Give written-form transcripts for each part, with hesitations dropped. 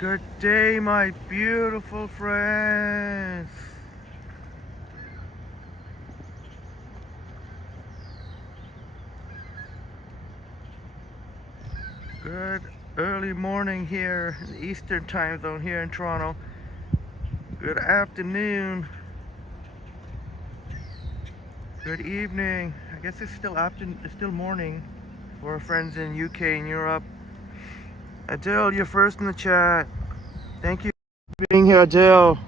Good day, my beautiful friends. Good early morning here in the Eastern time zone here in Toronto. Good afternoon. Good evening. I guess it's still afternoon. It's still morning for our friends in UK and Europe. Adele, you're first in the chat. Thank you for being here, Adele.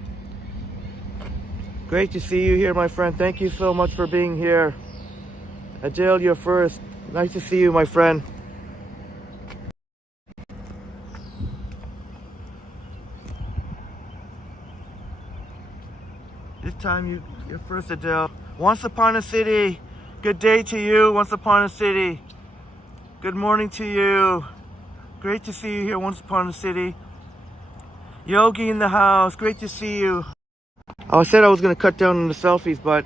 Great to see you here, my friend. Thank you so much for being here. Adele, you're first. Nice to see you, my friend. This time you're first, Adele. Once upon a city. Good day to you, once upon a city. Good morning to you. Great to see you here, once upon a city. Yogi in the house. Great to see you. I said I was going to cut down on the selfies, but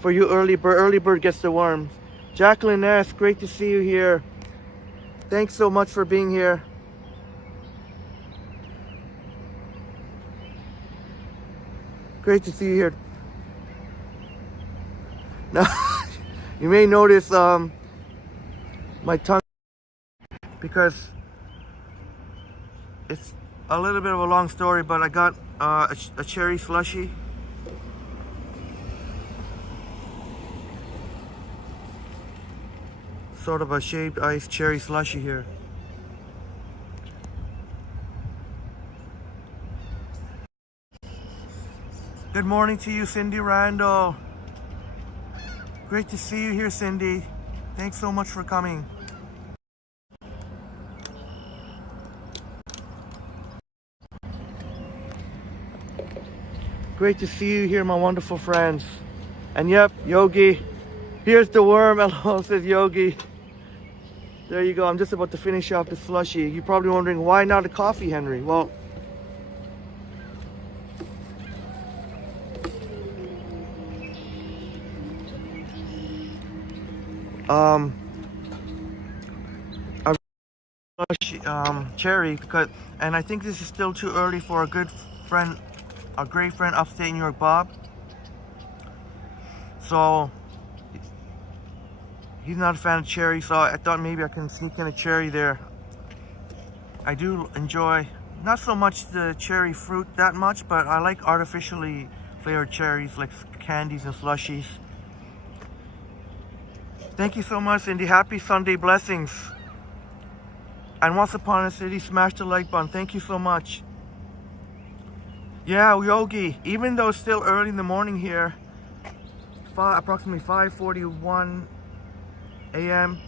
for you, early bird gets the worms. Jacqueline S., great to see you here. Thanks so much for being here. Great to see you here. Now, you may notice my tongue, because it's a little bit of a long story, but I got a cherry slushie. Sort of a shaved ice cherry slushie here. Good morning to you, Cindy Randall. Great to see you here, Cindy. Thanks so much for coming. Great to see you here, my wonderful friends. And yep, Yogi. Here's the worm. Hello, says Yogi. There you go. I'm just about to finish off the slushie. You're probably wondering, why not a coffee, Henry? Well, cherry, because, and I think this is still too early for a good friend, a great friend upstate New York, Bob. So he's not a fan of cherry, so I thought maybe I can sneak in a cherry there. I do enjoy, not so much the cherry fruit that much, but I like artificially flavored cherries, like candies and slushies. Thank you so much, Cindy. Happy Sunday blessings. And once upon a city, smash the like button. Thank you so much. Yeah, Yogi, even though it's still early in the morning here, approximately 5:41 a.m.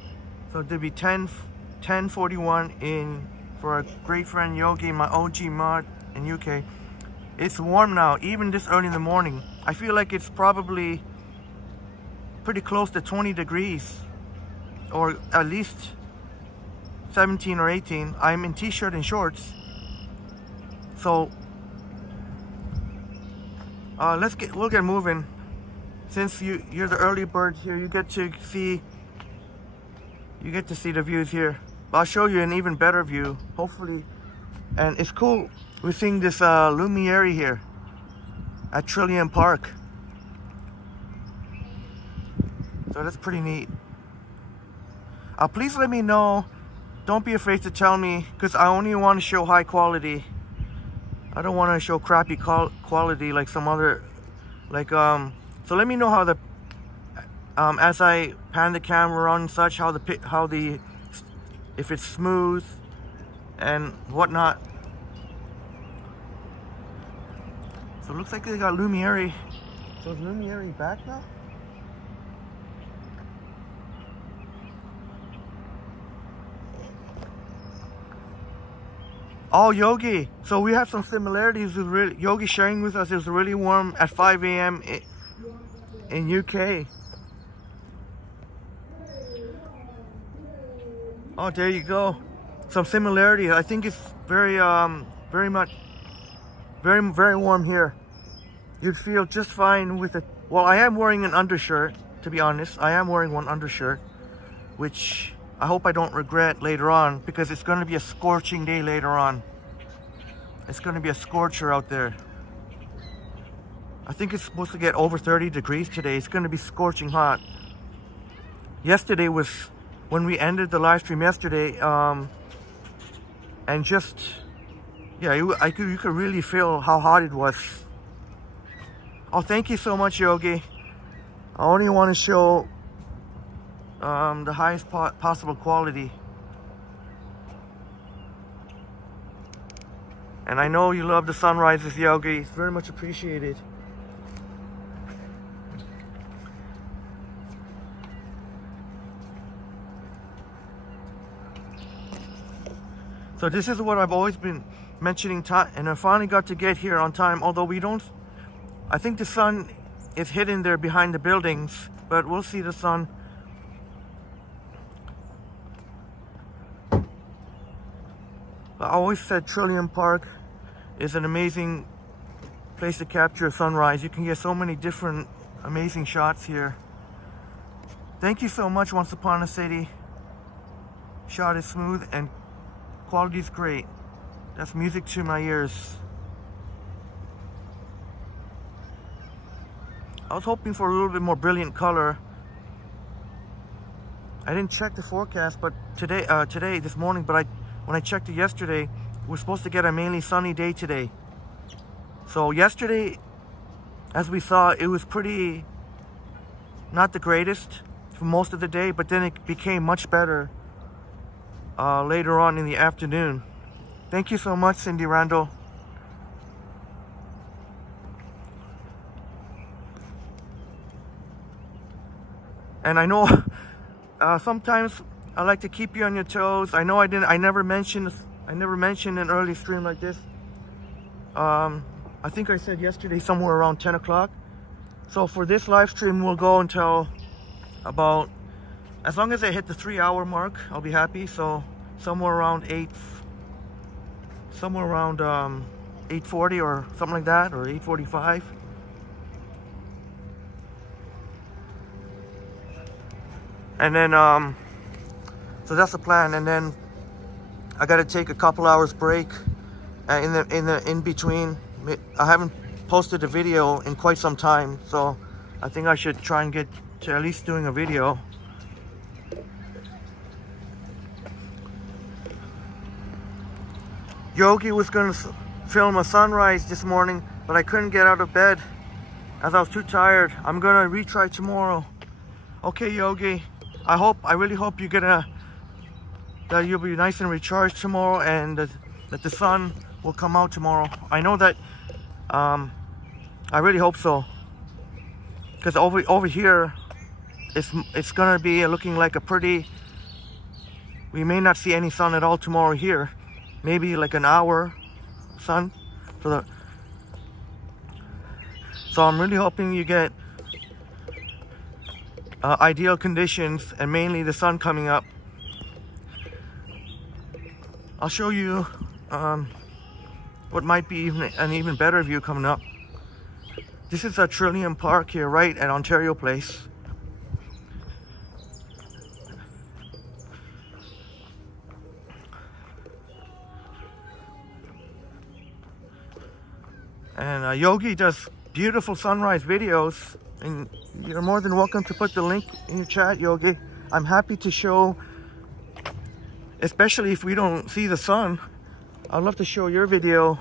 So it'd be 10:41 in for our great friend Yogi, my OG mod in UK. It's warm now, even this early in the morning. I feel like it's probably pretty close to 20 degrees, or at least 17 or 18. I'm in t-shirt and shorts. So we'll get moving. Since you're the early birds here, you get to see the views here. I'll show you an even better view, hopefully. And it's cool. We're seeing this Lumiere here at Trillium Park. So that's pretty neat. Please let me know. Don't be afraid to tell me, because I only want to show high quality. I don't want to show crappy quality like some other, like so let me know how the as I pan the camera on and such, if it's smooth and whatnot. So it looks like they got Lumiere. So is Lumiere back now? Oh, Yogi. So we have some similarities with Yogi sharing with us. It was really warm at 5 a.m. in UK. Oh, there you go. Some similarity. I think it's very warm here. You'd feel just fine with it. Well, I am wearing an undershirt, to be honest. I am wearing one undershirt, which I hope I don't regret later on, because it's going to be a scorching day later on. It's going to be a scorcher out there. I think it's supposed to get over 30 degrees today. It's going to be scorching hot. Yesterday was when we ended the live stream yesterday, and just, yeah, you could really feel how hot it was. Oh, thank you so much, Yogi. I only want to show the highest possible quality. And I know you love the sunrises, Yogi. It's very much appreciated. So this is what I've always been mentioning, and I finally got to get here on time, although we don't, I think the sun is hidden there behind the buildings, but we'll see the sun. I always said Trillium Park is an amazing place to capture a sunrise. You can get so many different amazing shots here. Thank you so much, Once Upon a City. Shot is smooth and quality is great. That's music to my ears. I was hoping for a little bit more brilliant color. I didn't check the forecast, but this morning, but when I checked it yesterday, we're supposed to get a mainly sunny day today. So yesterday, as we saw, it was pretty, not the greatest for most of the day, but then it became much better later on in the afternoon. Thank you so much, Cindy Randall. And I know sometimes I like to keep you on your toes. I know I never mentioned an early stream like this. I think I said yesterday somewhere around 10 o'clock. So for this live stream, we'll go until about, as long as I hit the 3-hour mark, I'll be happy. So somewhere around 8:40 or something like that, or 8:45. And then so that's the plan. And then I got to take a couple hours break in between. I haven't posted a video in quite some time, so I think I should try and get to at least doing a video. Yogi was going to film a sunrise this morning, but I couldn't get out of bed as I was too tired. I'm going to retry tomorrow. Okay, Yogi. I really hope that you'll be nice and recharged tomorrow, and that the sun will come out tomorrow. I know that, I really hope so. Because over here, it's going to be looking like we may not see any sun at all tomorrow here. Maybe like an hour sun. So I'm really hoping you get ideal conditions, and mainly the sun coming up. I'll show you what might be an even better view coming up. This is a Trillium Park here, right at Ontario Place. And Yogi does beautiful sunrise videos, and you're more than welcome to put the link in your chat, Yogi. I'm happy to show, especially if we don't see the sun. I'd love to show your video.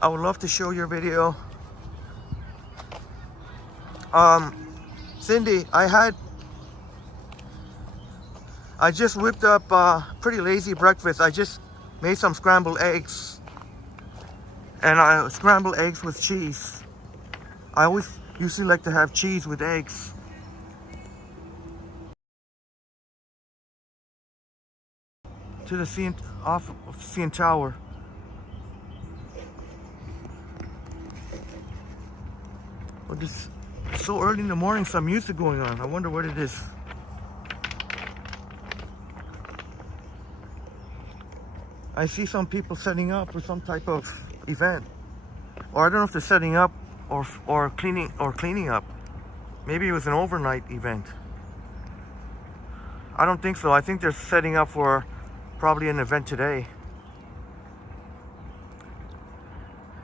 I would love to show your video. Cindy, I just whipped up a pretty lazy breakfast. I just made some scrambled eggs. And scrambled eggs with cheese. I always usually like to have cheese with eggs. To the CN Tower. Well, it's so early in the morning, some music going on. I wonder what it is. I see some people setting up for some type of event, or I don't know if they're setting up or cleaning up. Maybe it was an overnight event. I don't think so. I think they're setting up for probably an event today.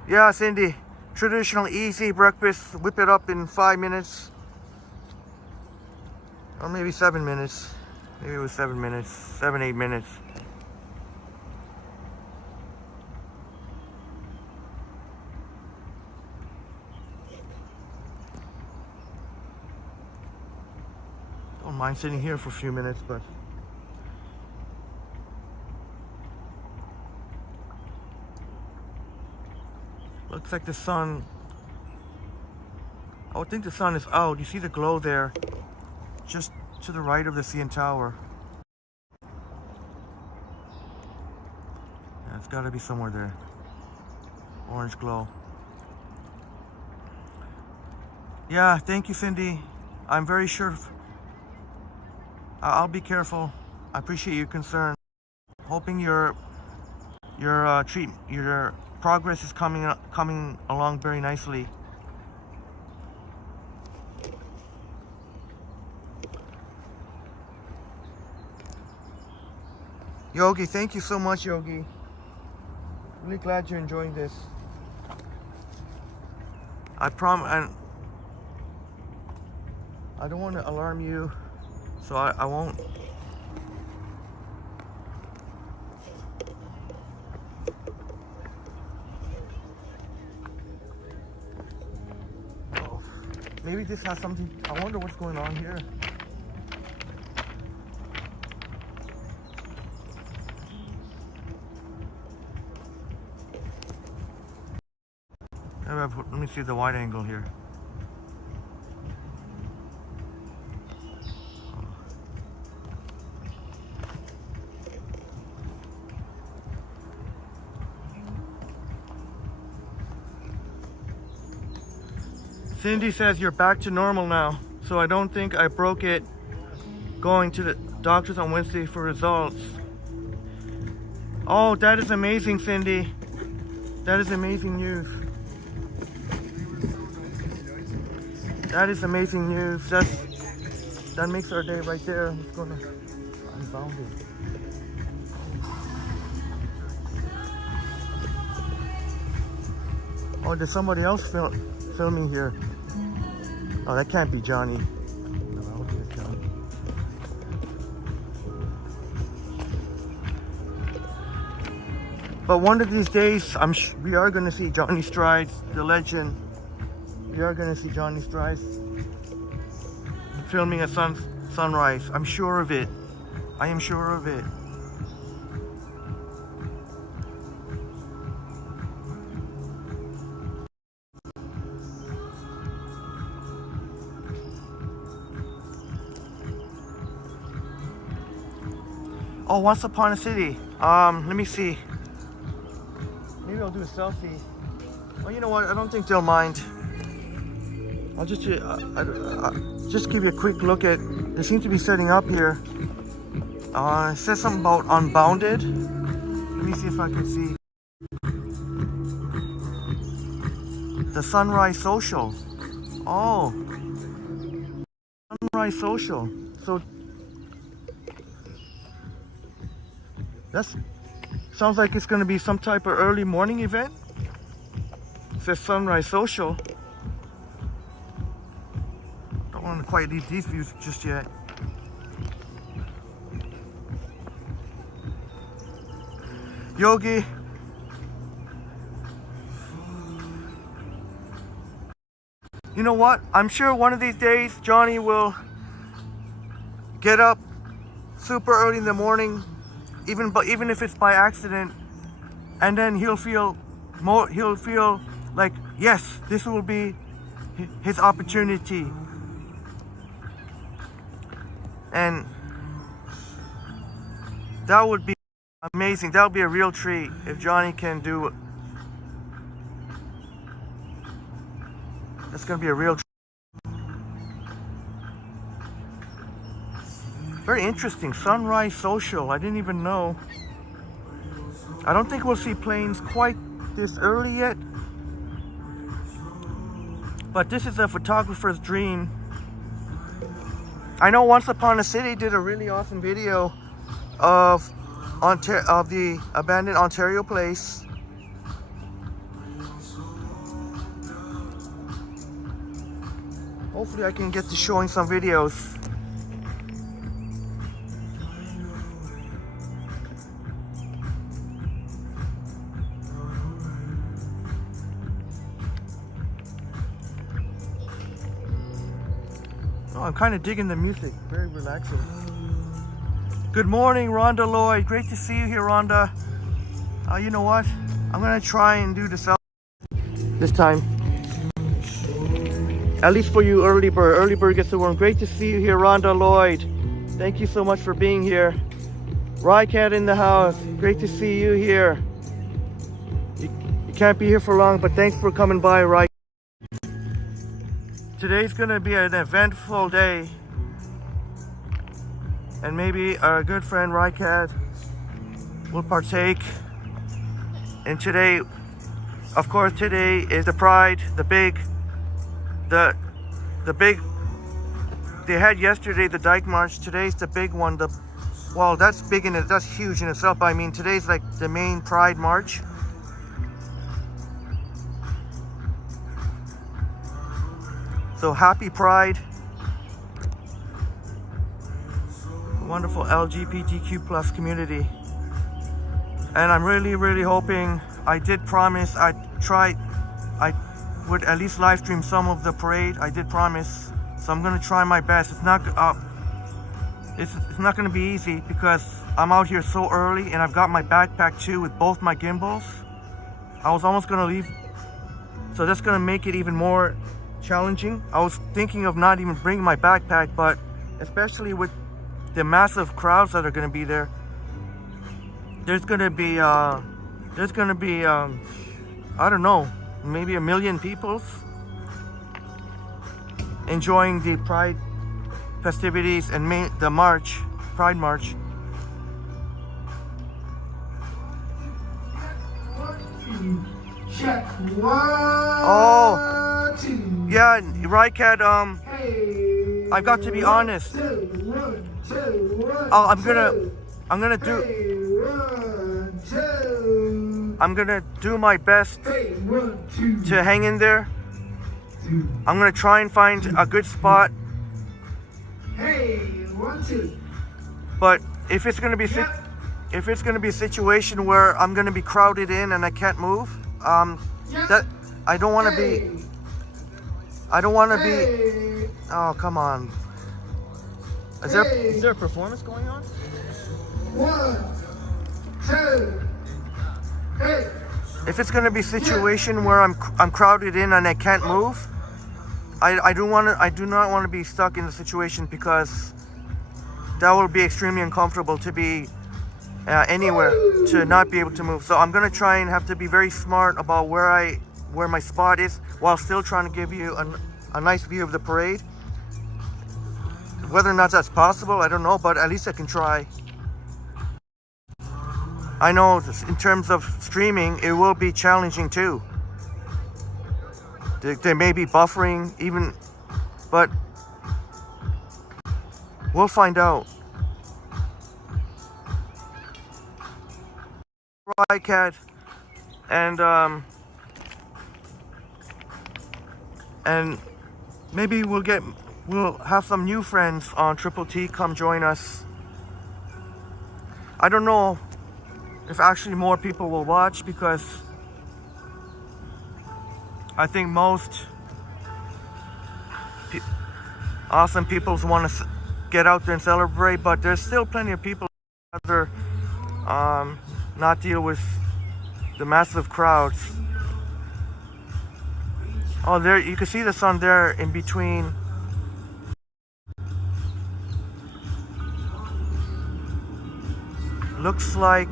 Yeah, Cindy. Traditional easy breakfast. Whip it up in 5 minutes. Or maybe 7 minutes. Maybe it was 7 minutes. 7, 8 minutes. Don't mind sitting here for a few minutes, but looks like the sun. I would think the sun is out. You see the glow there, just to the right of the CN Tower. Yeah, it's got to be somewhere there. Orange glow. Yeah, thank you, Cindy. I'm very sure. I'll be careful. I appreciate your concern. Hoping your progress is coming along very nicely. Yogi, thank you so much, Yogi. Really glad you're enjoying this. I promise, and I don't want to alarm you, so I won't. Oh, maybe this has something. I wonder what's going on here. Let me see the wide angle here. Cindy says you're back to normal now, so I don't think I broke it going to the doctors on Wednesday for results. Oh, that is amazing, Cindy. That is amazing news. That is amazing news. That makes our day right there. It's gonna unbound it. Oh, there's somebody else filming here. Oh, that can't be Johnny. No, I don't think it's Johnny. But one of these days, we are gonna see Johnny Strides, the legend. We are gonna see Johnny Strides filming a sunrise. I'm sure of it. I am sure of it. Oh, Once Upon a City. Let me see. Maybe I'll do a selfie. Well, you know what? I don't think they'll mind. I'll just give you a quick look at. They seem to be setting up here. It says something about Unbounded. Let me see if I can see. The Sunrise Social. Oh, Sunrise Social. So that sounds like it's going to be some type of early morning event. It says Sunrise Social. Don't want to quite leave these views just yet. Yogi. You know what? I'm sure one of these days Johnny will get up super early in the morning, even if it's by accident, and then he'll feel like, yes, this will be his opportunity. And that would be amazing. That would be a real treat if Johnny can do it. That's gonna be a real treat. Very interesting. Sunrise Social. I didn't even know. I don't think we'll see planes quite this early yet, but this is a photographer's dream. I know Once Upon a City did a really awesome video of the abandoned Ontario place. Hopefully I can get to showing some videos. Oh, I'm kind of digging the music. Very relaxing. Good morning, Rhonda Lloyd. Great to see you here, Rhonda. You know what? I'm gonna try and do the selfie this time. At least for you, early bird. Early bird gets the worm. Great to see you here, Rhonda Lloyd. Thank you so much for being here. Rycat in the house. Great to see you here. You can't be here for long, but thanks for coming by, Rycat. Today's gonna be an eventful day, and maybe our good friend Rycat will partake. And today, of course, today is the Pride, the big. They had yesterday the Dyke March. Today's the big one. Well, that's big in it. That's huge in itself. I mean, today's like the main Pride March. So happy Pride. Wonderful LGBTQ plus community. And I'm really hoping, I did promise I would at least live stream some of the parade. I did promise. So I'm gonna try my best. It's not gonna be easy because I'm out here so early and I've got my backpack too with both my gimbals. I was almost gonna leave. So that's gonna make it even more challenging. I was thinking of not even bringing my backpack, but especially with the massive crowds that are going to be there, there's going to be I don't know, maybe 1 million people enjoying the Pride festivities and the march, Pride March. Check. Oh, yeah, Rycat, I've got to be honest. I'm gonna do my best to hang in there. I'm gonna try and find a good spot. But if it's gonna be a situation where I'm gonna be crowded in and I can't move, that I don't want to be. Oh, come on. Is there a performance going on? 1, 2, 3. If it's going to be a situation where I'm crowded in and I can't move, I do not want to be stuck in the situation, because that will be extremely uncomfortable to be anywhere, to not be able to move. So I'm going to try and have to be very smart about where my spot is, while still trying to give you a nice view of the parade. Whether or not that's possible, I don't know, but at least I can try. I know in terms of streaming, it will be challenging too. There may be buffering even, but we'll find out. Rycat, and maybe we'll have some new friends on Triple T come join us. I don't know if actually more people will watch, because I think most awesome people want to get out there and celebrate, but there's still plenty of people who rather not deal with the massive crowds. Oh, there you can see the sun there in between. Looks like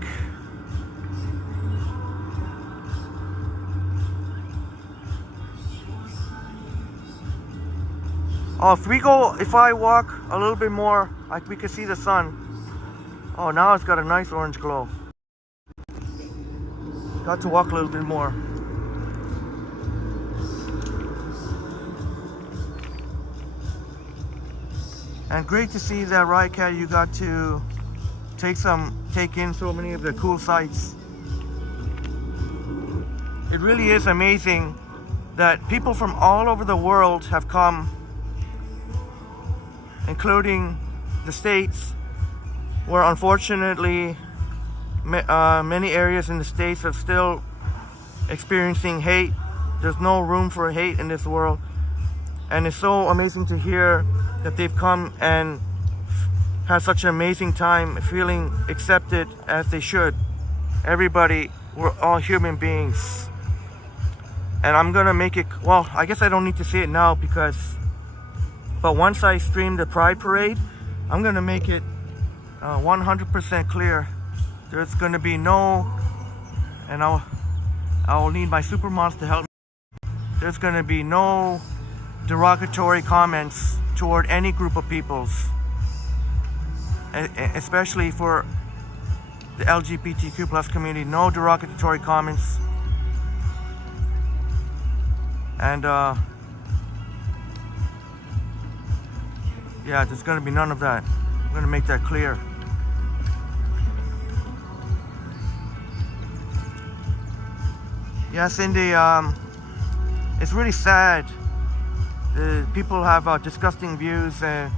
if I walk a little bit more, we can see the sun. Oh, now it's got a nice orange glow. Got to walk a little bit more. And great to see that Riot Cat, you got to take in so many of the cool sights. It really is amazing that people from all over the world have come, including the States, where unfortunately many areas in the States are still experiencing hate. There's no room for hate in this world. And it's so amazing to hear that they've come and had such an amazing time, feeling accepted as they should. Everybody, we're all human beings. And I'm gonna make it, well, I guess I don't need to say it now but once I stream the Pride Parade, I'm gonna make it 100% clear. There's gonna be no, and I'll need my supermods to help me. There's gonna be no derogatory comments toward any group of peoples, especially for the LGBTQ plus community. No derogatory comments. And yeah, there's gonna be none of that. I'm gonna make that clear. Yeah, Cindy, it's really sad. People have disgusting views, and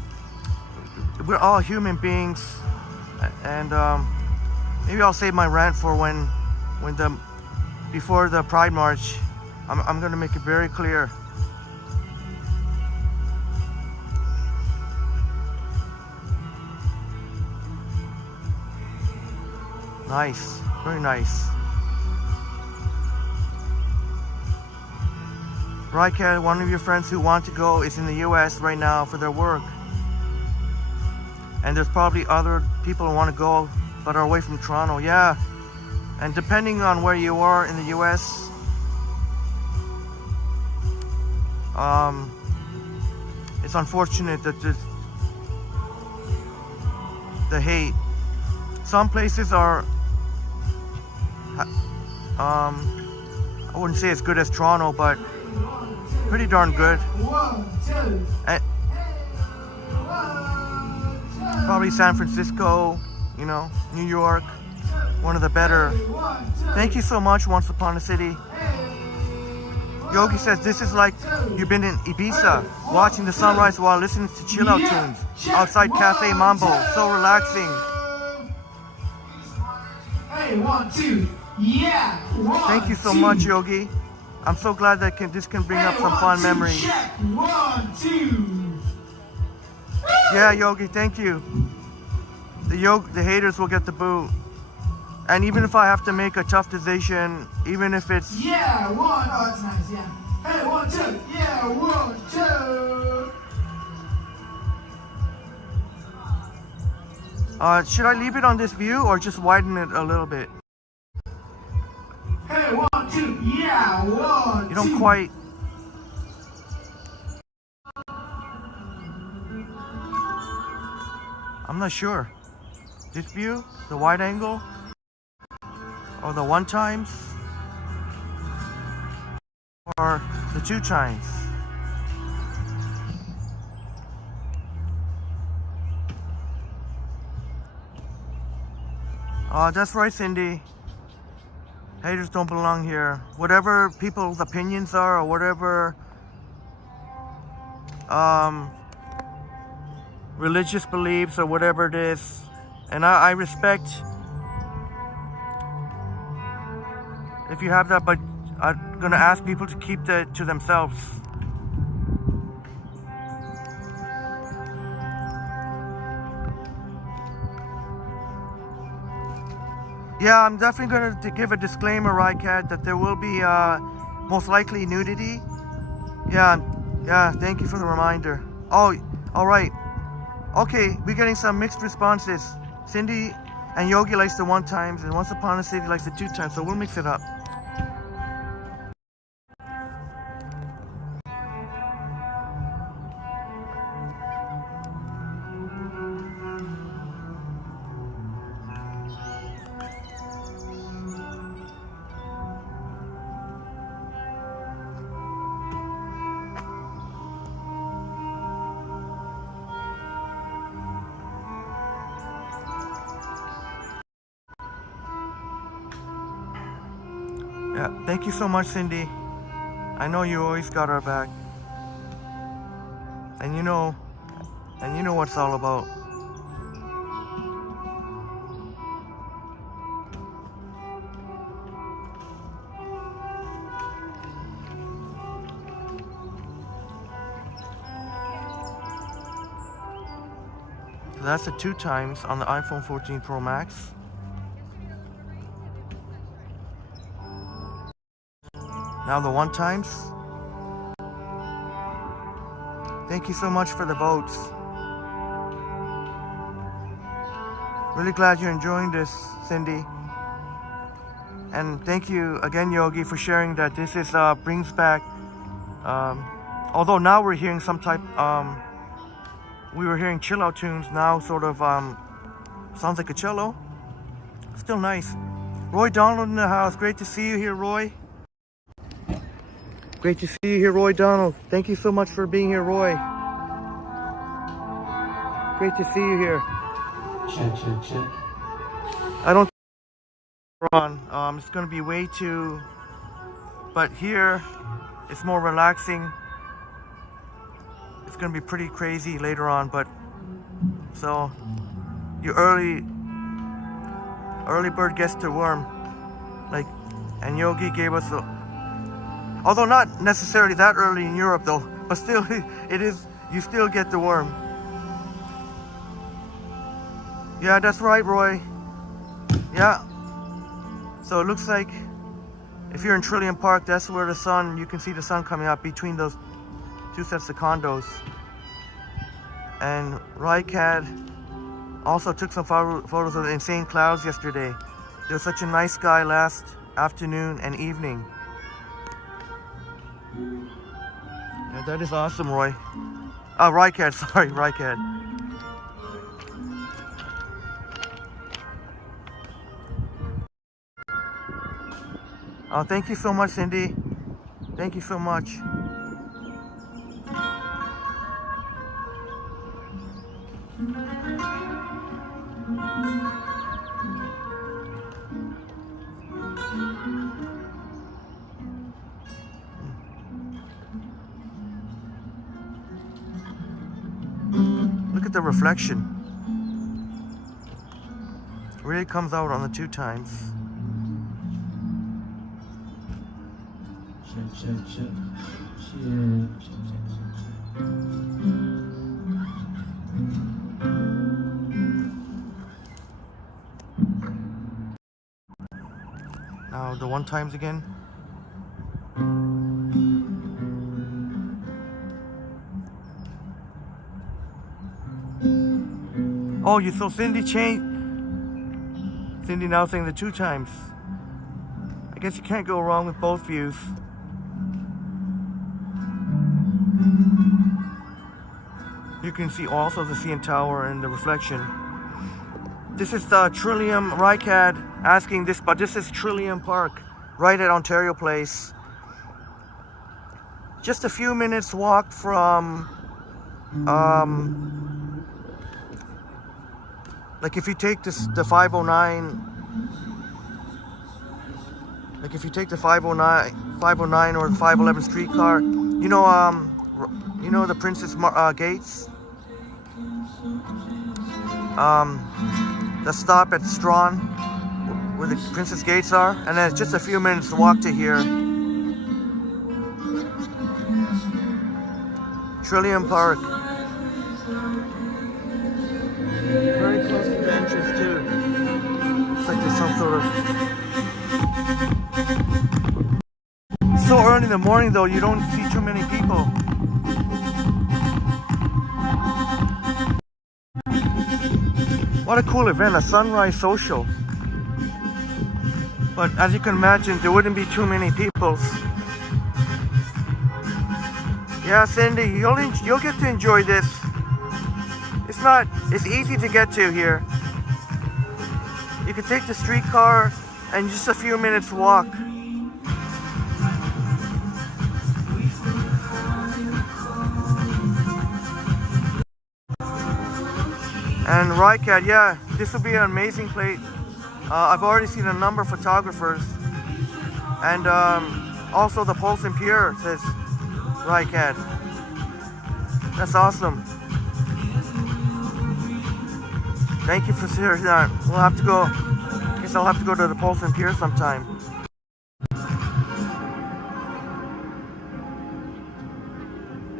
we're all human beings. And maybe I'll save my rant for before the Pride March. I'm gonna make it very clear. Nice, very nice. Right, Kat, one of your friends who want to go is in the US right now for their work. And there's probably other people who want to go but are away from Toronto. Yeah. And depending on where you are in the US, it's unfortunate that the hate. Some places are, I wouldn't say as good as Toronto, but pretty darn good. And probably San Francisco, you know, New York, one of the better. Thank you so much, Once Upon a City. Yogi says this is like you've been in Ibiza, watching the sunrise while listening to chill out tunes outside Cafe Mambo. So relaxing. Hey, 1, 2, yeah. Thank you so much, Yogi. I'm so glad that this can bring up some fun memories. Check. 1, 2. Yeah, Yogi, thank you. The haters will get the boot. And even if I have to make a tough decision, even if it's... Yeah, 1. Oh, that's nice, yeah. Hey, 1, 2. Yeah, 1, 2. Should I leave it on this view or just widen it a little bit? Hey, 1, 2. Yeah, 1, 2. You don't quite... I'm not sure. This view? The wide angle? Or the 1 times? Or the 2 times? That's right, Cindy. Haters don't belong here. Whatever people's opinions are, or whatever religious beliefs, or whatever it is, and I respect if you have that, but I'm gonna ask people to keep that to themselves. Yeah, I'm definitely going to give a disclaimer, right, Kat, that there will be most likely nudity. Yeah, thank you for the reminder. Oh, all right. Okay, we're getting some mixed responses. Cindy and Yogi likes the 1 times, and Once Upon a City likes the 2 times, so we'll mix it up. Yeah, thank you so much, Cindy. I know you always got our back. And you know what it's all about. So that's the 2 times on the iPhone 14 Pro Max. Now the 1 times. Thank you so much for the votes. Really glad you're enjoying this, Cindy. And thank you again, Yogi, for sharing that this is brings back. Although now we're hearing some type. We were hearing chill out tunes. Now sort of sounds like a cello. Still nice. Roy Donald in the house. Great to see you here, Roy. Great to see you here, Roy Donald. Thank you so much for being here, Roy. Great to see you here. Check. I don't think we're on. It's going to be way too... But here, it's more relaxing. It's going to be pretty crazy later on, but... So, your early bird gets the worm. Like, and Yogi gave us a... Although not necessarily that early in Europe though, but still it is, you still get the worm. Yeah, that's right, Roy. Yeah. So it looks like if you're in Trillium Park, that's where the sun, you can see the sun coming up between those 2 sets of condos. And Rycad also took some photos of the insane clouds yesterday. There was such a nice sky last afternoon and evening. Yeah, that is awesome, Roy. Oh, Rycad, sorry, Rycad. Oh, thank you so much, Cindy. Thank you so much. Look at the reflection. It really comes out on the 2 times. Check. Now the 1 times again. Oh, you saw Cindy changed. Cindy now saying the 2 times. I guess you can't go wrong with both views. You can see also the CN Tower and the reflection. This is the Trillium Rycad asking this, but this is Trillium Park, right at Ontario Place. Just a few minutes walk from, like if you take this, the 509, like if you take the 509 or the 511 streetcar, you know the Princess Gates. The stop at Strawn, where the Princess Gates are, and then it's just a few minutes to walk to here. Trillium Park. Very close to the entrance too. Looks like there's some sort of... It's so early in the morning though, you don't see too many people. What a cool event, a sunrise social. But as you can imagine, there wouldn't be too many people. Yeah, Cindy, you'll get to enjoy this. It's easy to get to here. You can take the streetcar and just a few minutes walk. And Rycad, yeah, this will be an amazing place. I've already seen a number of photographers, And also the Pulse and Pure says Rycat. That's awesome. Thank you for sharing that. We'll have to go. I guess I'll have to go to the Pulse and Pure sometime.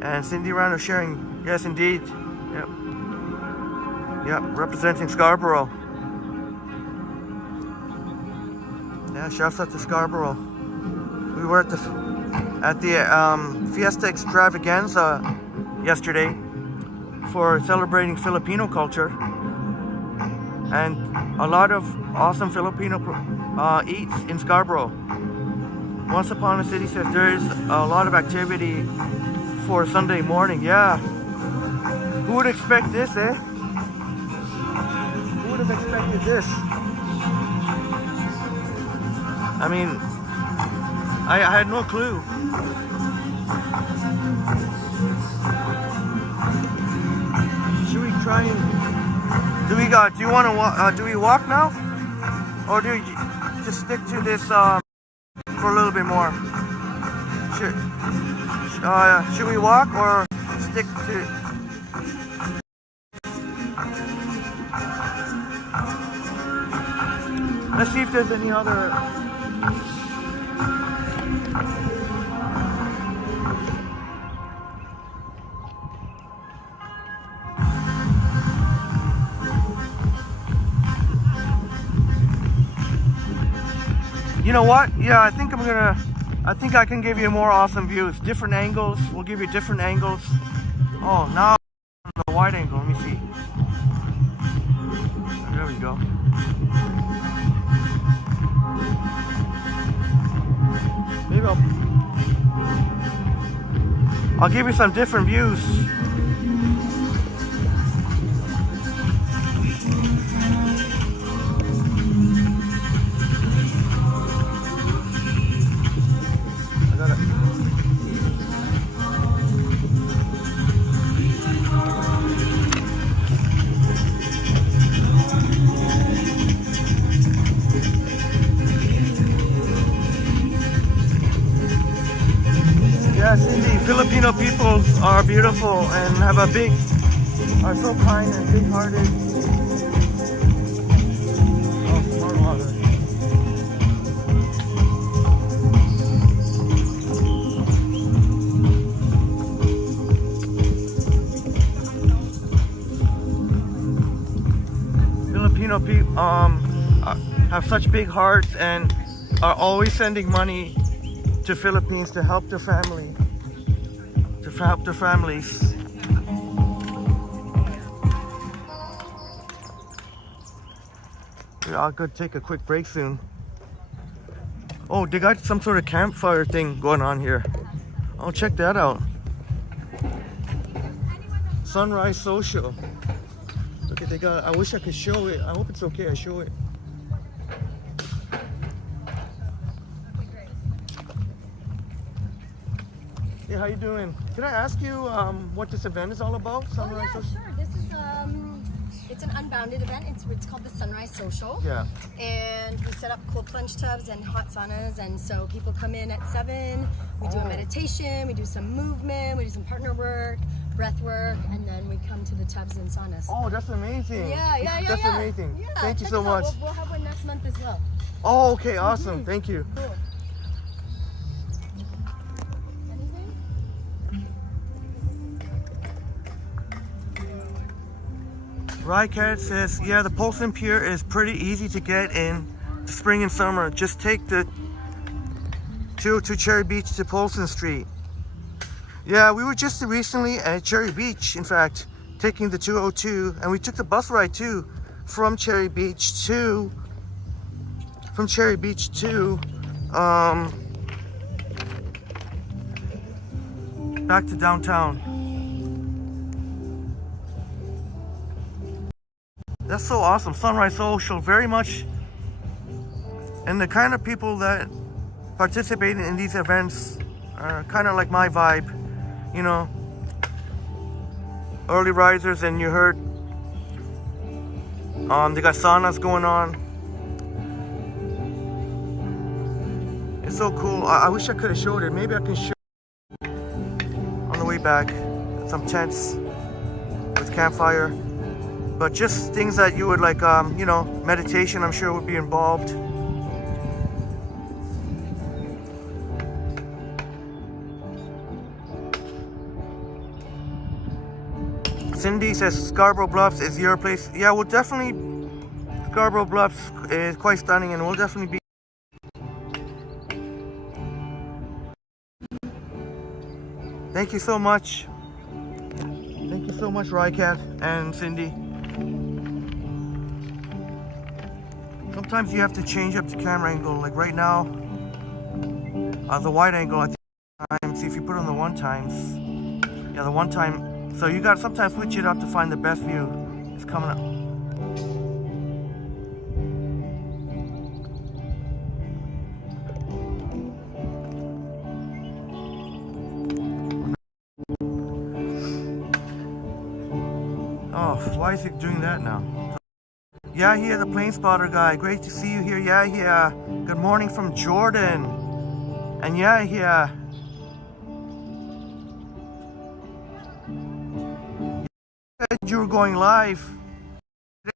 And Cindy Rano sharing. Yes, indeed. Yep. Yep. Representing Scarborough. Yeah. Shouts out to Scarborough. We were at the Fiesta Extravaganza yesterday for celebrating Filipino culture, and a lot of awesome Filipino eats in Scarborough. Once Upon a City says there's a lot of activity for Sunday morning. Yeah, who would expect this, eh? Who would have expected this? I mean, I had no clue. Should we try and do you want to walk? Do we walk now, or do we just stick to this for a little bit more? Should we walk or stick to? Let's see if there's any other. You know what? Yeah, I think I can give you more awesome views. Different angles. We'll give you different angles. Oh, now the wide angle. Let me see. There we go. Maybe I'll give you some different views. Filipino people are beautiful and are so kind and big-hearted. Oh, more water. Filipino people have such big hearts and are always sending money to Philippines to help their family. To help their families. Yeah, I'll go take a quick break soon. Oh, they got some sort of campfire thing going on here. I'll check that out. Sunrise Social. Look at they got. I wish I could show it. I hope it's okay. I show it. Hey, how you doing? Can I ask you what this event is all about? Sunrise Social? Sure. This is it's an unbounded event. It's called the Sunrise Social. Yeah. And we set up cold plunge tubs and hot saunas, and so people come in at 7. We do a meditation, we do some movement, we do some partner work, breath work, and then we come to the tubs and saunas. Oh, that's amazing. Yeah. That's amazing. Yeah, Thank you so much. We'll have one next month as well. Oh, okay, awesome. Thank you. Cool. Rycat says, yeah, the Pulse and Pure is pretty easy to get in spring and summer. Just take the 202 Cherry Beach to Polson Street. Yeah, we were just recently at Cherry Beach, in fact, taking the 202, and we took the bus ride too from Cherry Beach to back to downtown. That's so awesome. Sunrise Social, very much. And the kind of people that participate in these events are kind of like my vibe, you know. Early risers, and you heard they got saunas going on. It's so cool. I wish I could have showed it. Maybe I can show on the way back. Some tents with campfire. But just things that you would like, you know, meditation I'm sure would be involved. Cindy says Scarborough Bluffs is your place. Yeah, well, definitely Scarborough Bluffs is quite stunning and will definitely be. Thank you so much. Thank you so much, Rycat and Cindy. Sometimes you have to change up the camera angle. Like right now, the wide angle, I think, see if you put on the 1x. Yeah, the 1x. So you got to sometimes switch it up to find the best view. It's coming up. Oh, why is it doing that now? Yeah, here, the plane spotter guy. Great to see you here. Yeah. Good morning from Jordan. And yeah. You said you were going live.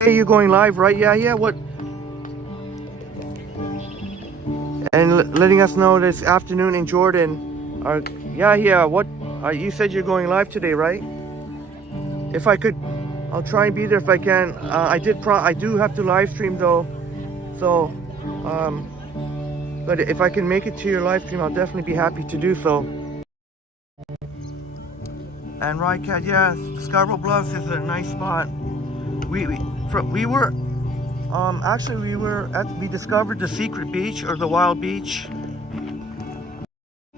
Today you're going live, right? Yeah. What? And letting us know this afternoon in Jordan. Yeah. What? You said you're going live today, right? If I could, I'll try and be there if I can. I do have to live stream though, so but if I can make it to your live stream, I'll definitely be happy to do so. And Rycat, yeah, Scarborough Bluffs is a nice spot. We discovered the secret beach or the wild beach,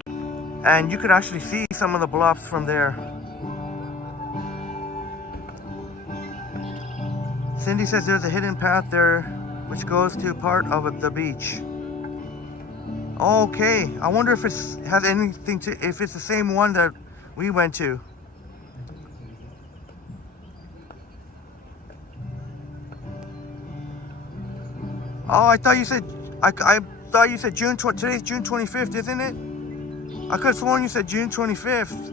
and you could actually see some of the bluffs from there. Cindy says there's a hidden path there which goes to part of the beach. Okay, I wonder if it's has anything to, if it's the same one that we went to. Oh, I thought you said, I thought you said today's June 25th, isn't it? I could have sworn you said June 25th.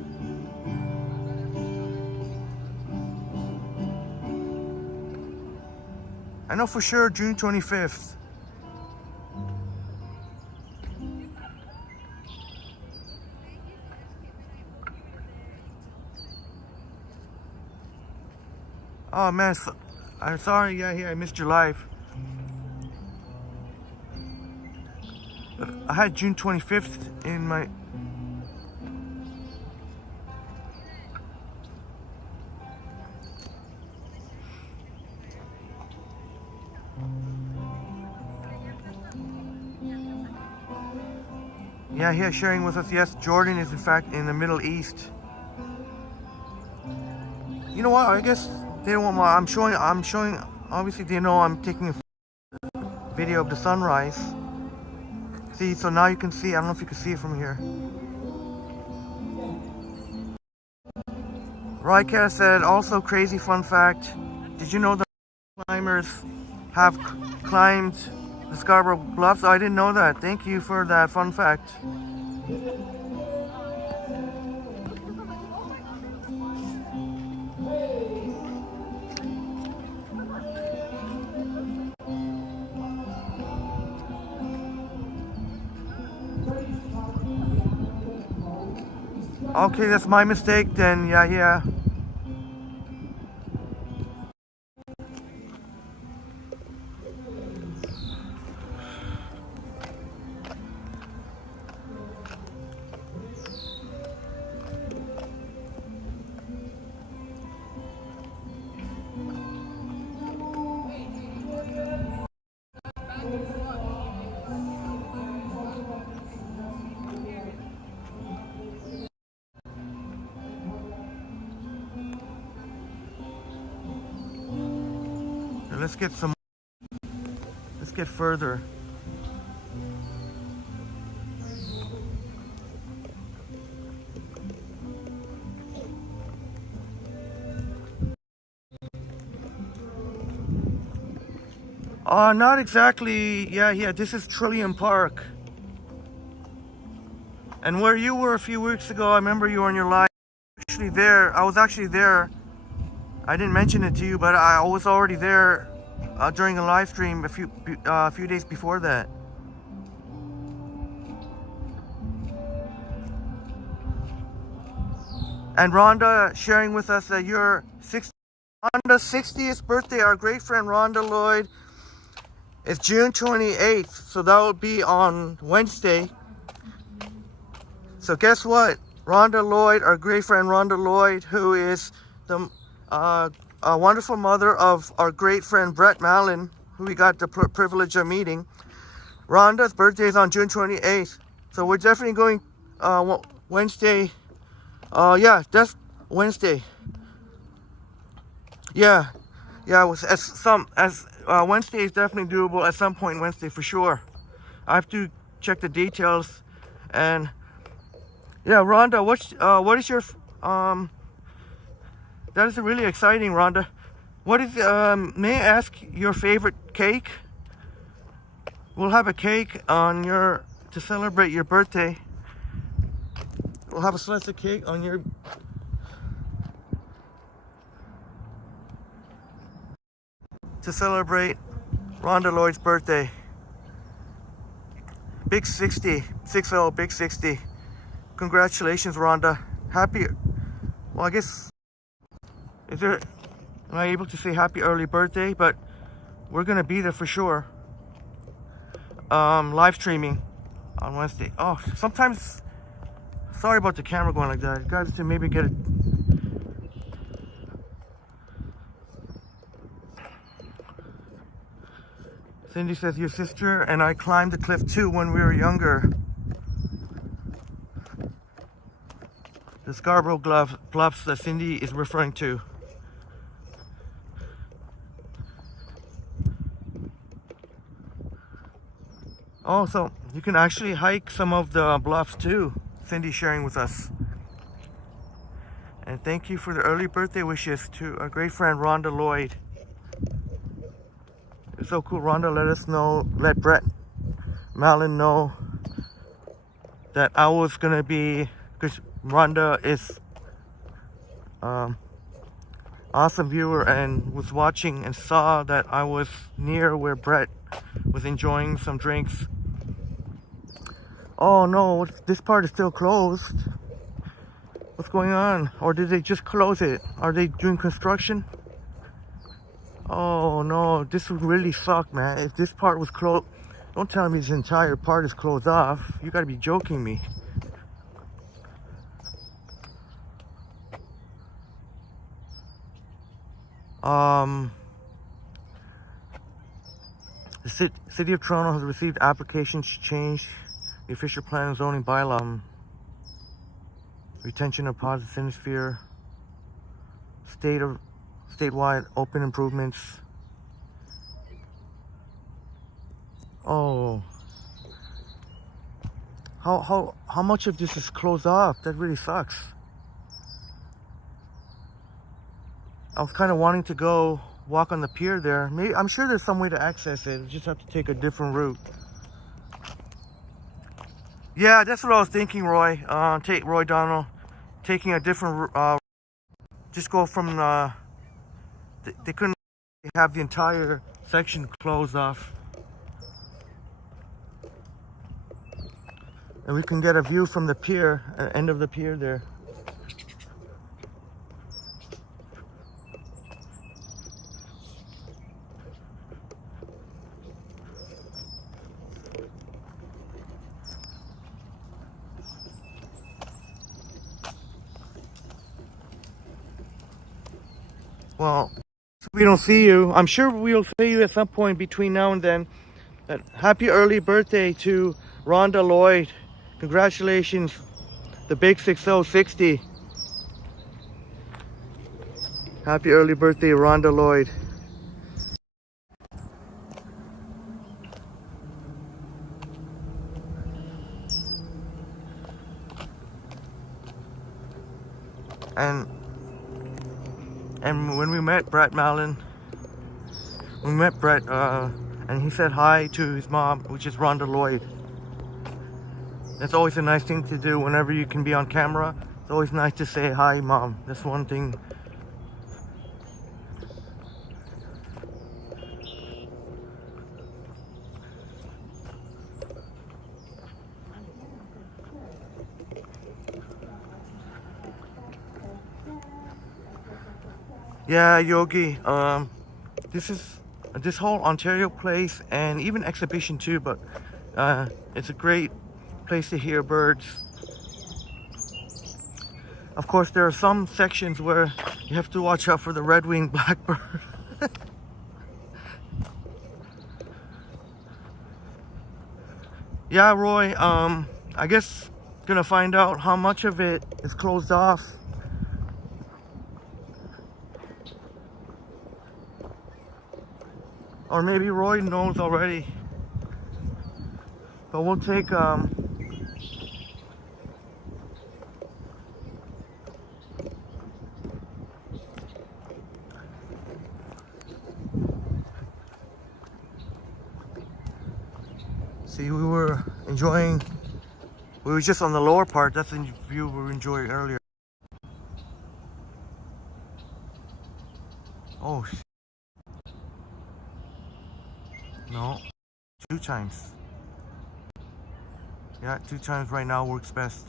I know for sure June 25th. Oh man, I'm sorry, yeah, I missed your live. I had June 25th in my... Yeah, here sharing with us. Yes, Jordan is in fact in the Middle East. You know what? I guess they don't want my. I'm showing. Obviously, they know I'm taking a video of the sunrise. See, so now you can see. I don't know if you can see it from here. Rycast said also crazy fun fact. Did you know that climbers have climbed the Scarborough Bluffs? I didn't know that. Thank you for that fun fact. Okay, that's my mistake then. Yeah. Let's get further. Not exactly. Yeah, this is Trillium Park. And where you were a few weeks ago, I remember you were on your live. Actually there, I was actually there. I didn't mention it to you, but I was already there during a live stream a few days before that. And Rhonda sharing with us that your Rhonda's 60th birthday, our great friend Rhonda Lloyd, is June 28th. So that will be on Wednesday. So guess what? Rhonda Lloyd, our great friend Rhonda Lloyd, who is the a wonderful mother of our great friend Brett Mallon, who we got the privilege of meeting. Rhonda's birthday is on June 28th. So we're definitely going Wednesday. Yeah, that's Wednesday. Yeah, Wednesday is definitely doable at some point Wednesday for sure. I have to check the details. And yeah, Rhonda, what is your that is really exciting, Rhonda. What is may I ask your favorite cake? We'll have a cake on to celebrate your birthday. We'll have a slice of cake on your to celebrate Rhonda Lloyd's birthday. Big 60, 60, big 60. Congratulations, Rhonda. Happy, well, I guess, am I able to say happy early birthday? But we're gonna be there for sure. Live streaming on Wednesday. Oh, sometimes, sorry about the camera going like that. You guys to maybe get it. Cindy says, your sister and I climbed the cliff too when we were younger. The Scarborough Bluffs that Cindy is referring to. Oh, so you can actually hike some of the bluffs too. Cindy sharing with us. And thank you for the early birthday wishes to our great friend Rhonda Lloyd. It's so cool. Rhonda let Brett Mallon know that I was gonna be, because Rhonda is awesome viewer and was watching and saw that I was near where Brett was enjoying some drinks. Oh no, this part is still closed. What's going on? Or did they just close it? Are they doing construction? Oh no, this would really suck, man. If this part was closed, don't tell me this entire part is closed off. You gotta be joking me. The City of Toronto has received applications to change the official plan and zoning bylaw. Retention of positive sinosphere, statewide open improvements. Oh, how much of this is closed off? That really sucks. I was kind of wanting to go walk on the pier there. Maybe, I'm sure there's some way to access it. You just have to take a different route. Yeah, that's what I was thinking, Roy. Roy Donald, taking a different. Just go from. They couldn't have the entire section closed off, and we can get a view from the pier, end of the pier there. Well, we don't see you. I'm sure we'll see you at some point between now and then. Happy early birthday to Rhonda Lloyd. Congratulations, the big 6060. Happy early birthday, Rhonda Lloyd. And when we met Brett Mallon, and he said hi to his mom, which is Rhonda Lloyd. That's always a nice thing to do whenever you can be on camera. It's always nice to say hi, Mom. That's one thing. Yeah, Yogi. This whole Ontario place and even exhibition too, but it's a great place to hear birds. Of course, there are some sections where you have to watch out for the red-winged blackbird. Yeah, Roy. I guess gonna find out how much of it is closed off. Or maybe Roy knows already. But we'll take see, we were just on the lower part. That's the view we were enjoying earlier. Oh, no, 2 times. Yeah, 2 times right now works best.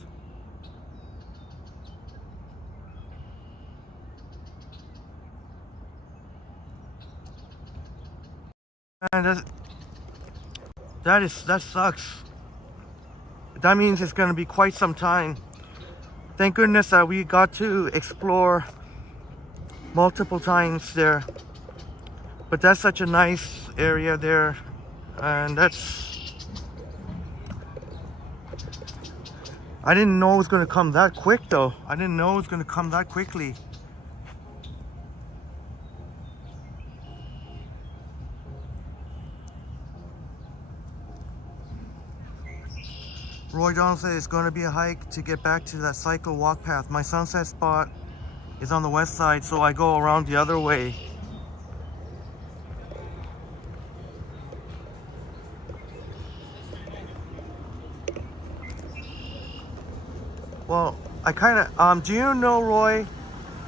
And that sucks. That means it's gonna be quite some time. Thank goodness that we got to explore multiple times there. But that's such a nice area there, and I didn't know it was gonna come that quick though. I didn't know it was gonna come that quickly. Roy Donald said it's going to be a hike to get back to that cycle walk path. My sunset spot is on the west side, so I go around the other way. Well, I kind of, do you know, Roy,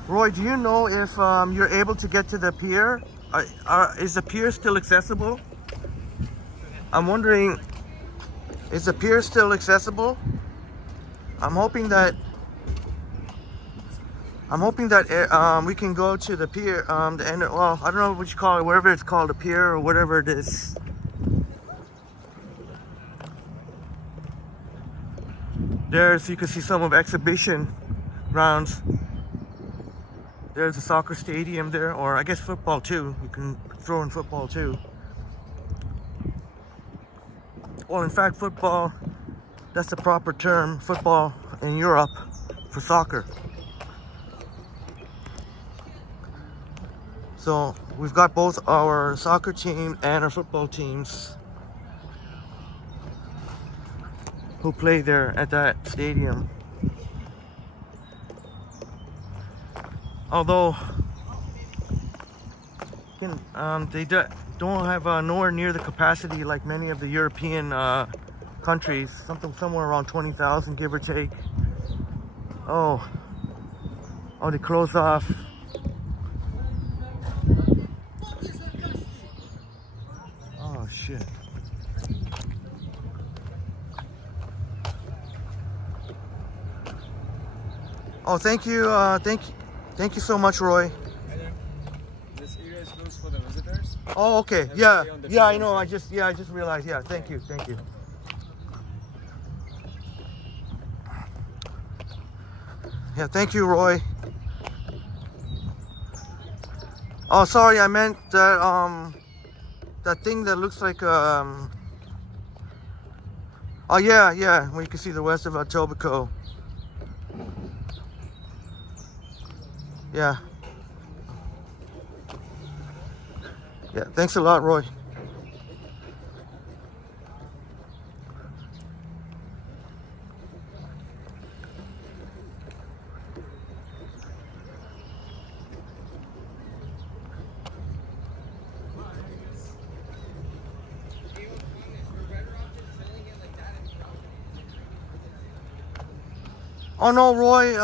do you know if you're able to get to the pier? Is the pier still accessible? I'm wondering, is the pier still accessible? I'm hoping that we can go to the pier, the end. Well, I don't know what you call it, whatever it's called, a pier or whatever it is. There's, you can see some of exhibition grounds. There's a soccer stadium there, or I guess football too. You can throw in football too. Well, in fact, football, that's the proper term, football in Europe for soccer. So we've got both our soccer team and our football teams who play there at that stadium. Although they don't have nowhere near the capacity like many of the European countries. Somewhere around 20,000, give or take. Oh, they close off. Oh shit. Oh, thank you so much, Roy. This area is closed for the visitors. Oh, okay. Yeah, I know. I just realized. Yeah, thank you. Yeah, thank you, Roy. Oh, sorry, I meant that that thing that looks like oh yeah, where you can see the west of Etobicoke. Yeah. Yeah, thanks a lot, Roy. Oh no, Roy.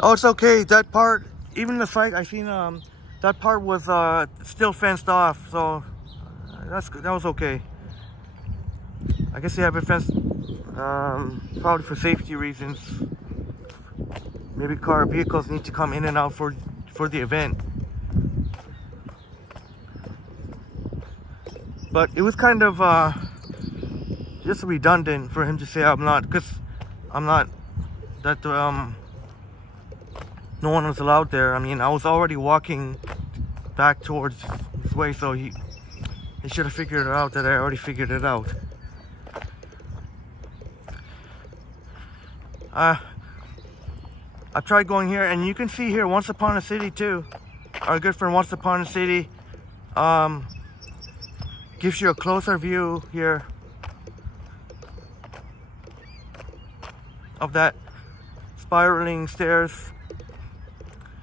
Oh, it's okay. That part, even the site I seen, that part was still fenced off, so that was okay. I guess they have it fenced, probably for safety reasons. Maybe vehicles need to come in and out for the event. But it was kind of just redundant for him to say I'm not, that no one was allowed there. I mean, I was already walking back towards his way, so he should have figured it out that I already figured it out. I tried going here, and you can see here Once Upon a City too. Our good friend Once Upon a City gives you a closer view here of that spiraling stairs.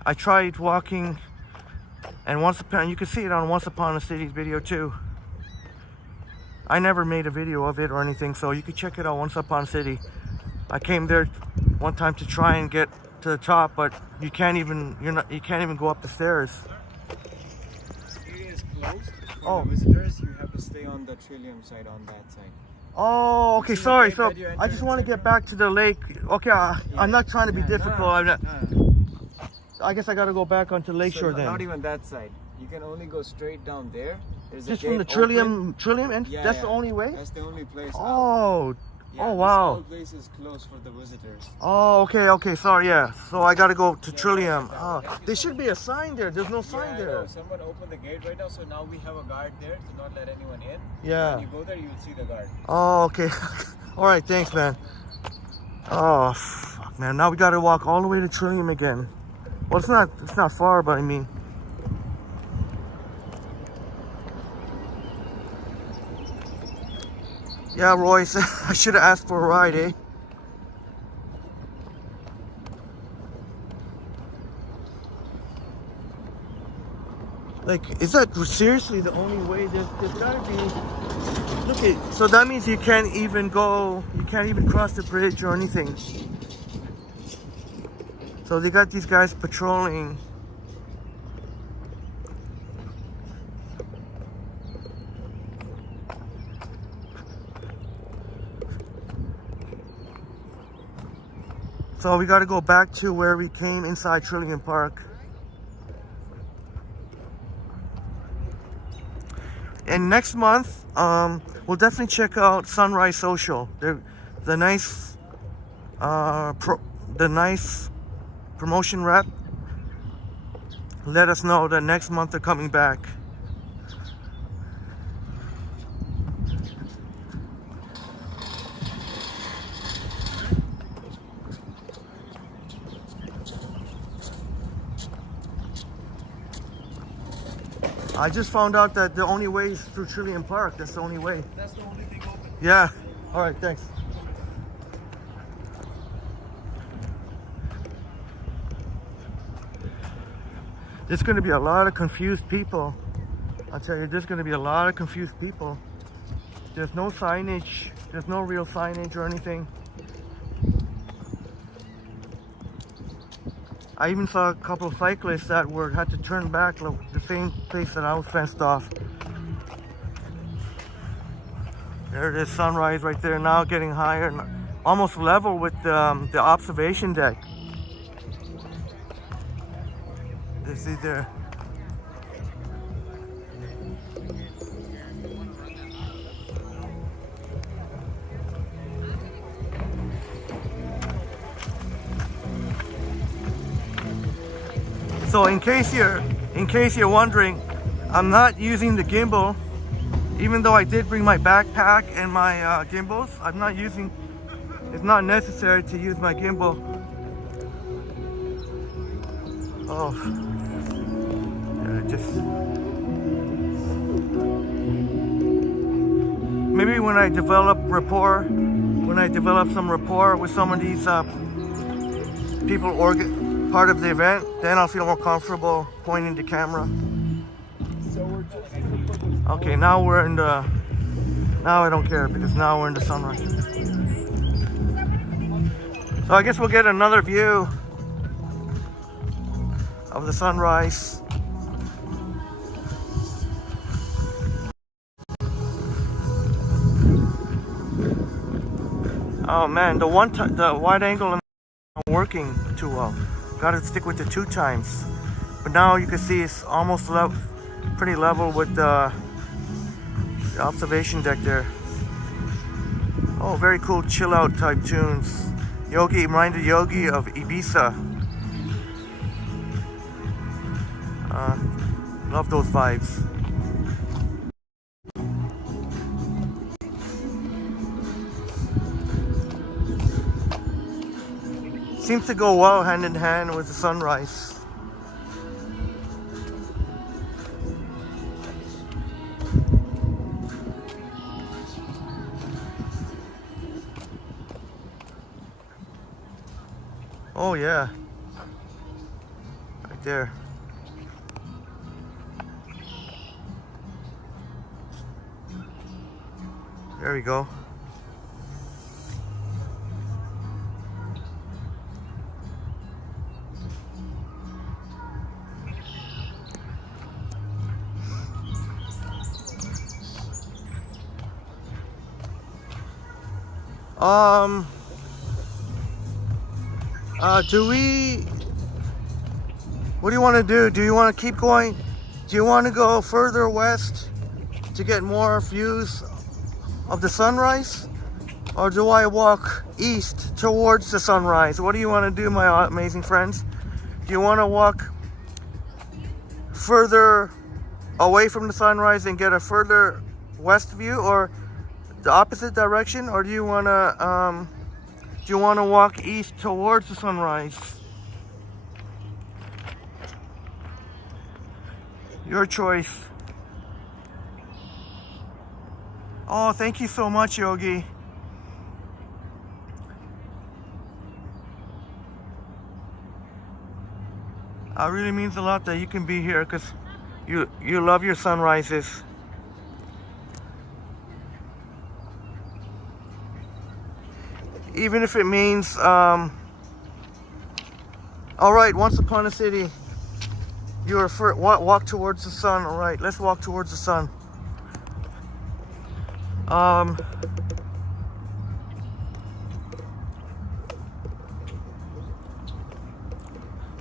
I tried walking, and you can see it on Once Upon a City's video too. I never made a video of it or anything, so you can check it out, Once Upon a City. I came there one time to try and get to the top, but you can't even go up the stairs. This area is closed for Oh. the visitors. You have to stay on the Trillium side, on that side. Oh, okay, See the sorry. gate So that you I enter just want to inside get back to the lake. Okay, I'm not trying to be difficult. I'm not, No. I guess I got to go back onto Lakeshore So then. not even that side. You can only go straight down there. There's a Just gate from the open. Trillium, and Yeah, that's yeah. the only way. That's the only place. out. Oh, Yeah, oh This wow. whole place is closed for the visitors. Oh, okay, sorry, yeah. So I gotta go to Yeah, Trillium. yeah, Oh, yeah. there should be a sign there. There's no sign Yeah, I there. know. Someone opened the gate right now, so now we have a guard there to not let anyone in. Yeah. When you go there, you'll see the guard. Oh, okay. All right, thanks, man. Oh, fuck, man. Now we gotta walk all the way to Trillium again. Well, it's not far, but I mean. Yeah, Roy, I should have asked for a ride, eh? Like, is that seriously the only way? There's gotta be. Look at, so that means you can't even cross the bridge or anything. So they got these guys patrolling. So we got to go back to where we came inside Trillium Park. And next month, we'll definitely check out Sunrise Social. The nice promotion rep let us know that next month they're coming back. I just found out that the only way is through Trillium Park. That's the only way. That's the only thing open. Yeah. All right, thanks. There's going to be a lot of confused people. I'll tell you, there's going to be a lot of confused people. There's no signage. There's no real signage or anything. I even saw a couple of cyclists that had to turn back the same place that I was fenced off. There it is, sunrise right there now, getting higher, and almost level with the observation deck. You see there. So in case you're wondering, I'm not using the gimbal, even though I did bring my backpack and my gimbals. I'm not using. It's not necessary to use my gimbal. Oh, just maybe when I develop some rapport with some of these people part of the event, then I'll feel more comfortable pointing the camera. So we're just Okay, now we're in the. Now I don't care because now we're in the sunrise. So I guess we'll get another view of the sunrise. Oh man, the wide angle isn't working too well. Got to stick with the 2 times. But now you can see it's almost pretty level with the observation deck there. Oh, very cool chill out type tunes. Yogi, reminded Yogi of Ibiza. Love those vibes. Seems to go well hand in hand with the sunrise. Oh yeah, right there. There we go. What do you want to do? Do you want to keep going? Do you want to go further west to get more views of the sunrise? Or do I walk east towards the sunrise? What do you want to do, my amazing friends? Do you want to walk further away from the sunrise and get a further west view, or the opposite direction? Or do you want to walk east towards the sunrise? Your choice. Oh, thank you so much, Yogi. It really means a lot that you can be here because you love your sunrises. Even if it means, all right, once upon a city, you are walk towards the sun. All right, let's walk towards the sun. I'm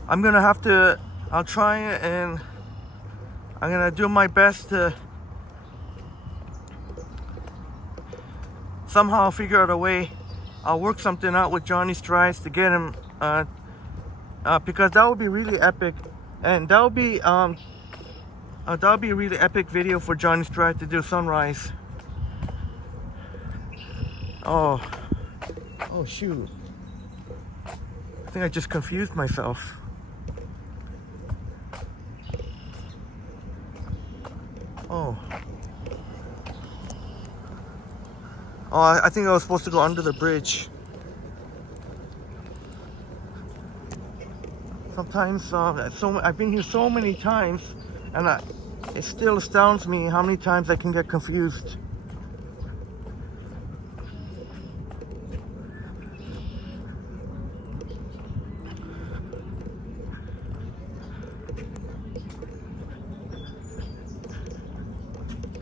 gonna have to, I'll try and I'm gonna do my best to somehow figure out a way. I'll work something out with Johnny Strides to get him, because that would be really epic, and that would be a really epic video for Johnny Strides to do sunrise. Oh shoot! I think I just confused myself. I think I was supposed to go under the bridge. Sometimes, I've been here so many times, and it still astounds me how many times I can get confused.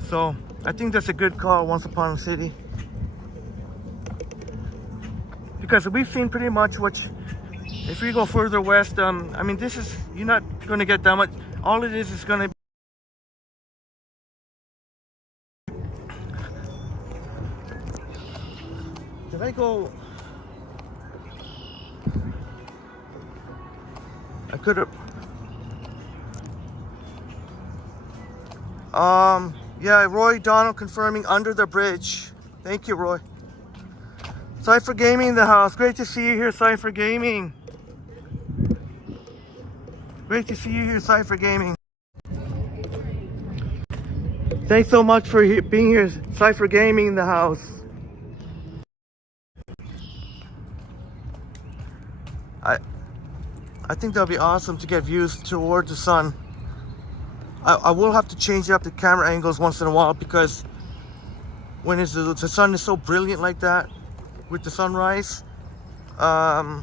So I think that's a good call, Once Upon a City, because we've seen pretty much what. If we go further west, I mean, you're not going to get that much. All it is going to be. Did I go? I could have. Yeah, Roy Donald confirming under the bridge. Thank you, Roy. Cypher Gaming in the house. Great to see you here, Cypher Gaming. Great to see you here, Cypher Gaming. Thanks so much for being here, Cypher Gaming in the house. I think that'll be awesome to get views towards the sun. I will have to change up the camera angles once in a while, because when the sun is so brilliant like that with the sunrise, I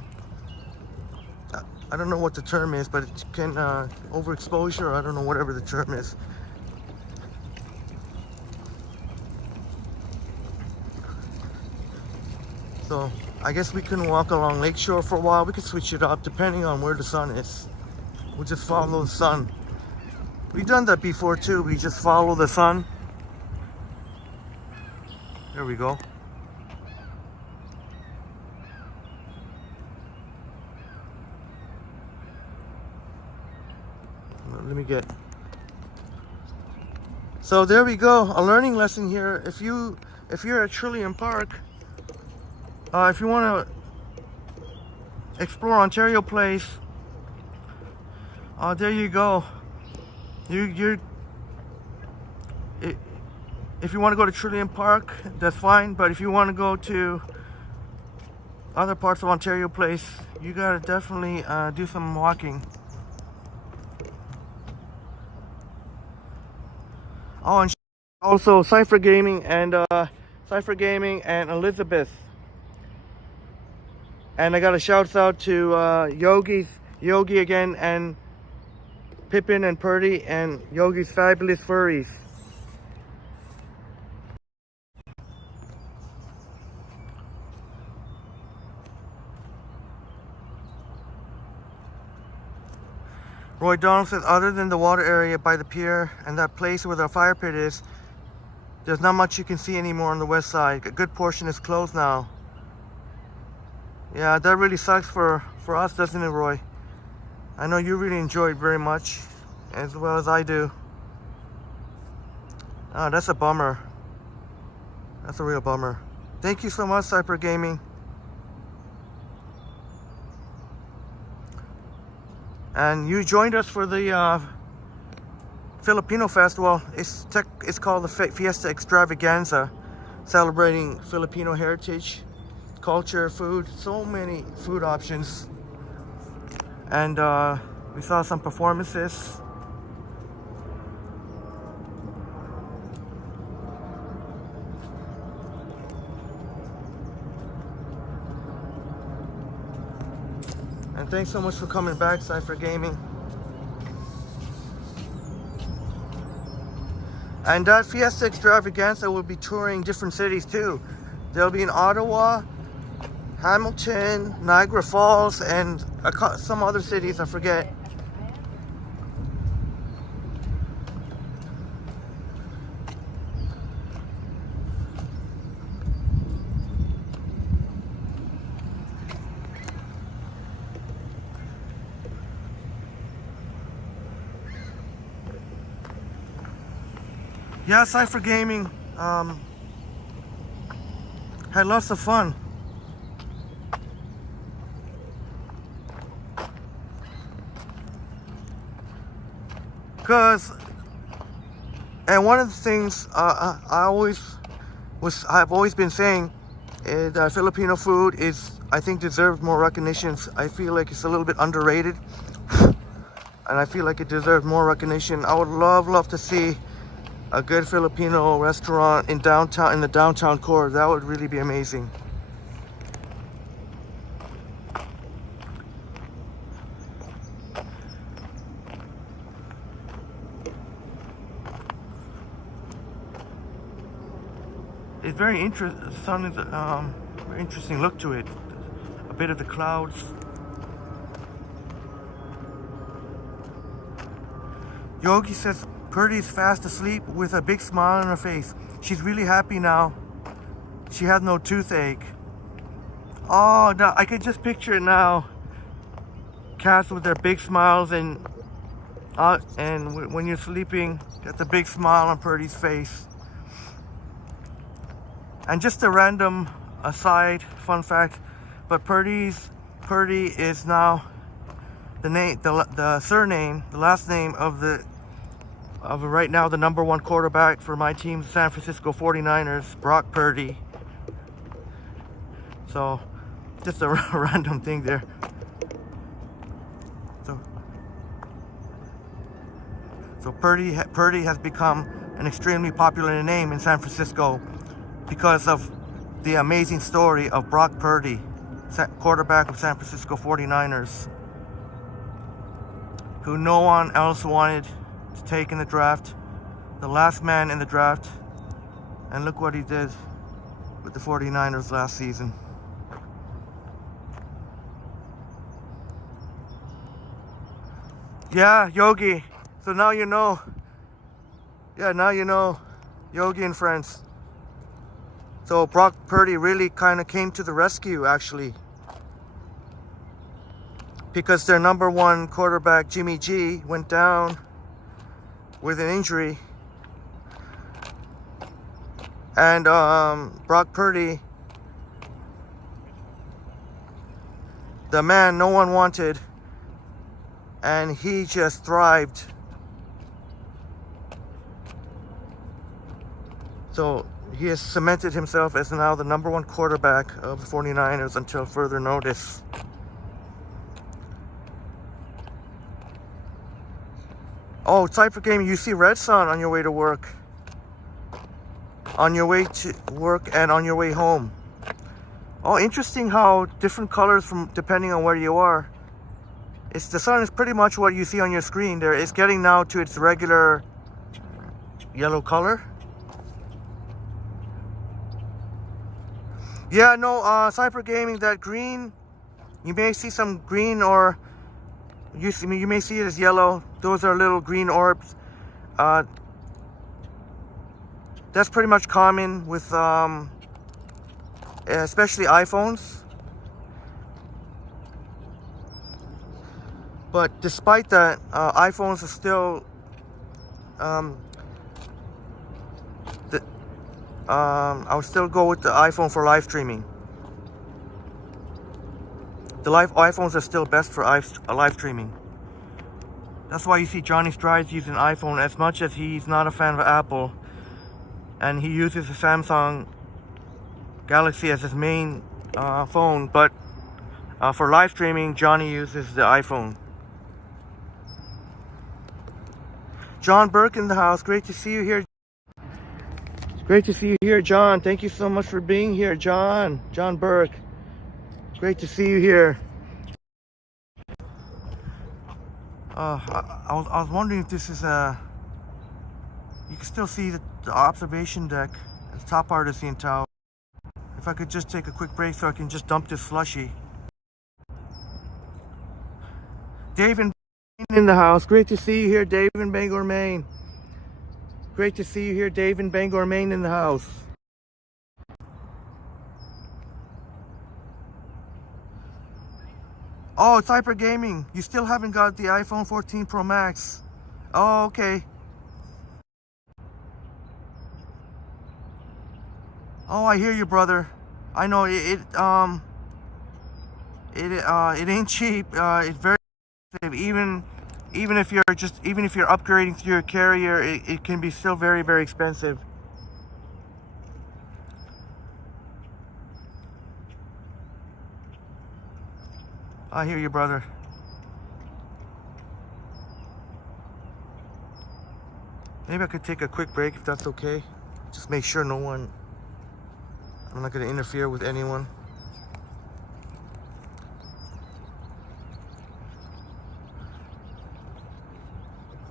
don't know what the term is, but it can overexposure, or I don't know, whatever the term is. So I guess we can walk along Lakeshore for a while. We can switch it up depending on where the sun is. We'll just follow the sun. We've done that before too. We just follow the sun. There we go. Let me get. So there we go. A learning lesson here. If you're at Trillium Park, if you want to explore Ontario Place, there you go. If you want to go to Trillium Park, that's fine. But if you want to go to other parts of Ontario Place, you gotta definitely do some walking. Oh, and also Cypher Gaming and Elizabeth. And I got a shout out to Yogi again, and Pippin and Purdy and Yogi's Fabulous Furries. Roy Donald says, other than the water area by the pier and that place where the fire pit is, there's not much you can see anymore on the west side. A good portion is closed now. Yeah, that really sucks for us, doesn't it, Roy? I know you really enjoy it very much, as well as I do. Oh, that's a bummer. That's a real bummer. Thank you so much, Cypher Gaming. And you joined us for the Filipino Festival. It's called the Fiesta Extravaganza, celebrating Filipino heritage, culture, food, so many food options. And we saw some performances. And thanks so much for coming back, Cypher Gaming. And that Fiesta Extravaganza will be touring different cities too. They'll be in Ottawa, Hamilton, Niagara Falls, and some other cities I forget. Yeah, Cypher Gaming had lots of fun. And one of the things I've always been saying is that Filipino food I think deserves more recognition. I feel like it's a little bit underrated, and I feel like it deserves more recognition. I would love to see a good Filipino restaurant in the downtown core. That would really be amazing. It's very interesting. The sun is very interesting look to it. A bit of the clouds. Yogi says Purdy's fast asleep with a big smile on her face. She's really happy now. She has no toothache. Oh, no, I could just picture it now. Cats with their big smiles, and when you're sleeping, got the big smile on Purdy's face. And just a random aside, fun fact, but Purdy is now the surname, the last name of right now the #1 quarterback for my team, San Francisco 49ers, Brock Purdy. So just a random thing there. So Purdy has become an extremely popular name in San Francisco because of the amazing story of Brock Purdy, quarterback of San Francisco 49ers, who no one else wanted to take in the draft. The last man in the draft. And look what he did with the 49ers last season. Yeah, Yogi. So now you know. Yeah, now you know. Yogi and friends. So Brock Purdy really kind of came to the rescue, actually. Because their number one quarterback, Jimmy G, went down with an injury. And Brock Purdy, the man no one wanted, and he just thrived. So he has cemented himself as now the number one quarterback of the 49ers until further notice. Oh, Cypher Gaming, you see Red Sun on your way to work. On your way to work and on your way home. Oh, interesting how different colors from depending on where you are. The sun is pretty much what you see on your screen there. It's getting now to its regular yellow color. Yeah, no, Cypher Gaming, that green, you may see some green, or you may see it as yellow. Those are little green orbs. That's pretty much common with especially iPhones. But despite that, iPhones are still I would still go with the iPhone for live streaming. The iPhones are still best for live streaming. That's why you see Johnny Strides using iPhone, as much as he's not a fan of Apple, and he uses the Samsung Galaxy as his main phone. But for live streaming, Johnny uses the iPhone. John Burke in the house. Great to see you here. Great to see you here, John. Thank you so much for being here, John. John Burke. Great to see you here. I was wondering if this is a... You can still see the observation deck at the top part of the CN Tower. If I could just take a quick break so I can just dump this slushy. Dave in the house. Great to see you here, Dave in Bangor, Maine. Great to see you here, Dave in Bangor, Maine in the house. Oh, it's Hyper Gaming. You still haven't got the iPhone 14 Pro Max. Oh, okay. Oh, I hear you, brother. I know it ain't cheap. It's very expensive. Even if you're upgrading through your carrier, it can be still very, very expensive. I hear you, brother. Maybe I could take a quick break if that's okay. Just make sure I'm not going to interfere with anyone.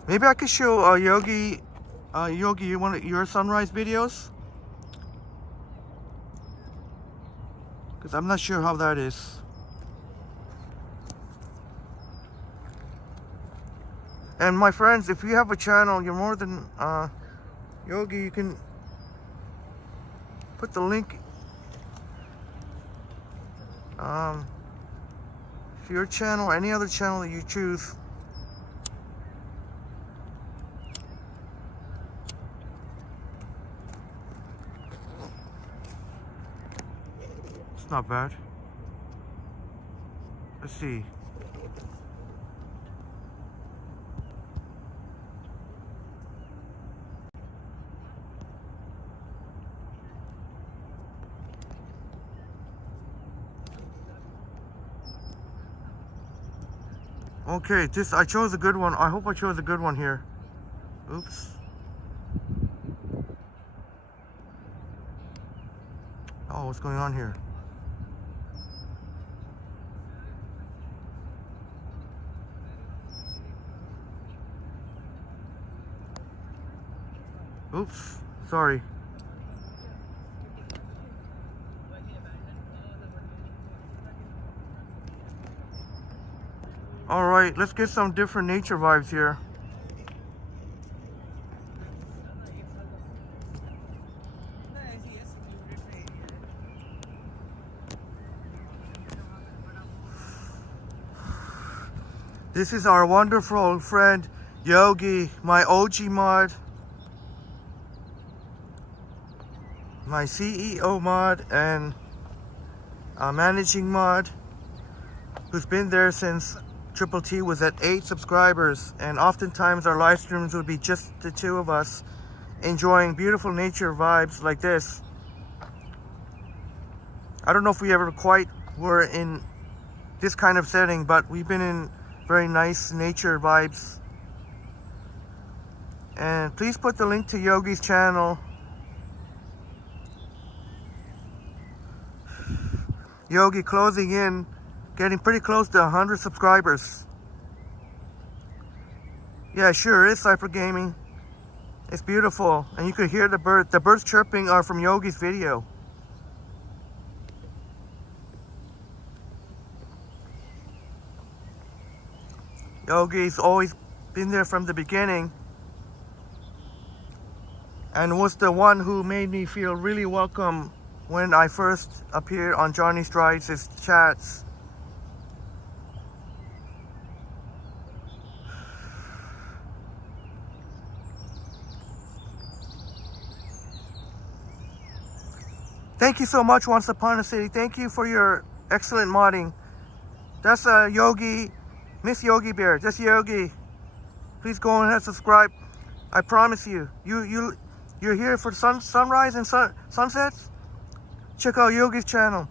Maybe I could show Yogi, you want your sunrise videos? Because I'm not sure how that is. And my friends, if you have a channel, you're more than Yogi, you can put the link to your channel or any other channel that you choose. It's not bad. Let's see. Okay, I chose a good one. I hope I chose a good one here. Oops. Oh, what's going on here? Oops, sorry. All right, let's get some different nature vibes here. This is our wonderful friend Yogi, my OG mod, my CEO mod, and managing mod, who's been there since Triple T was at 8 subscribers, and oftentimes our live streams would be just the two of us enjoying beautiful nature vibes like this. I don't know if we ever quite were in this kind of setting, but we've been in very nice nature vibes. And please put the link to Yogi's channel. Yogi closing in, getting pretty close to 100 subscribers. Yeah, sure is Cypher Gaming. It's beautiful, and you could hear the birds. The birds chirping are from Yogi's video. Yogi's always been there from the beginning, and was the one who made me feel really welcome when I first appeared on Johnny Strides' chats. Thank you so much, Once Upon a City. Thank you for your excellent modding. That's Yogi, Miss Yogi Bear. That's Yogi. Please go ahead and subscribe. I promise you, you're here for sunrise and sunsets. Check out Yogi's channel.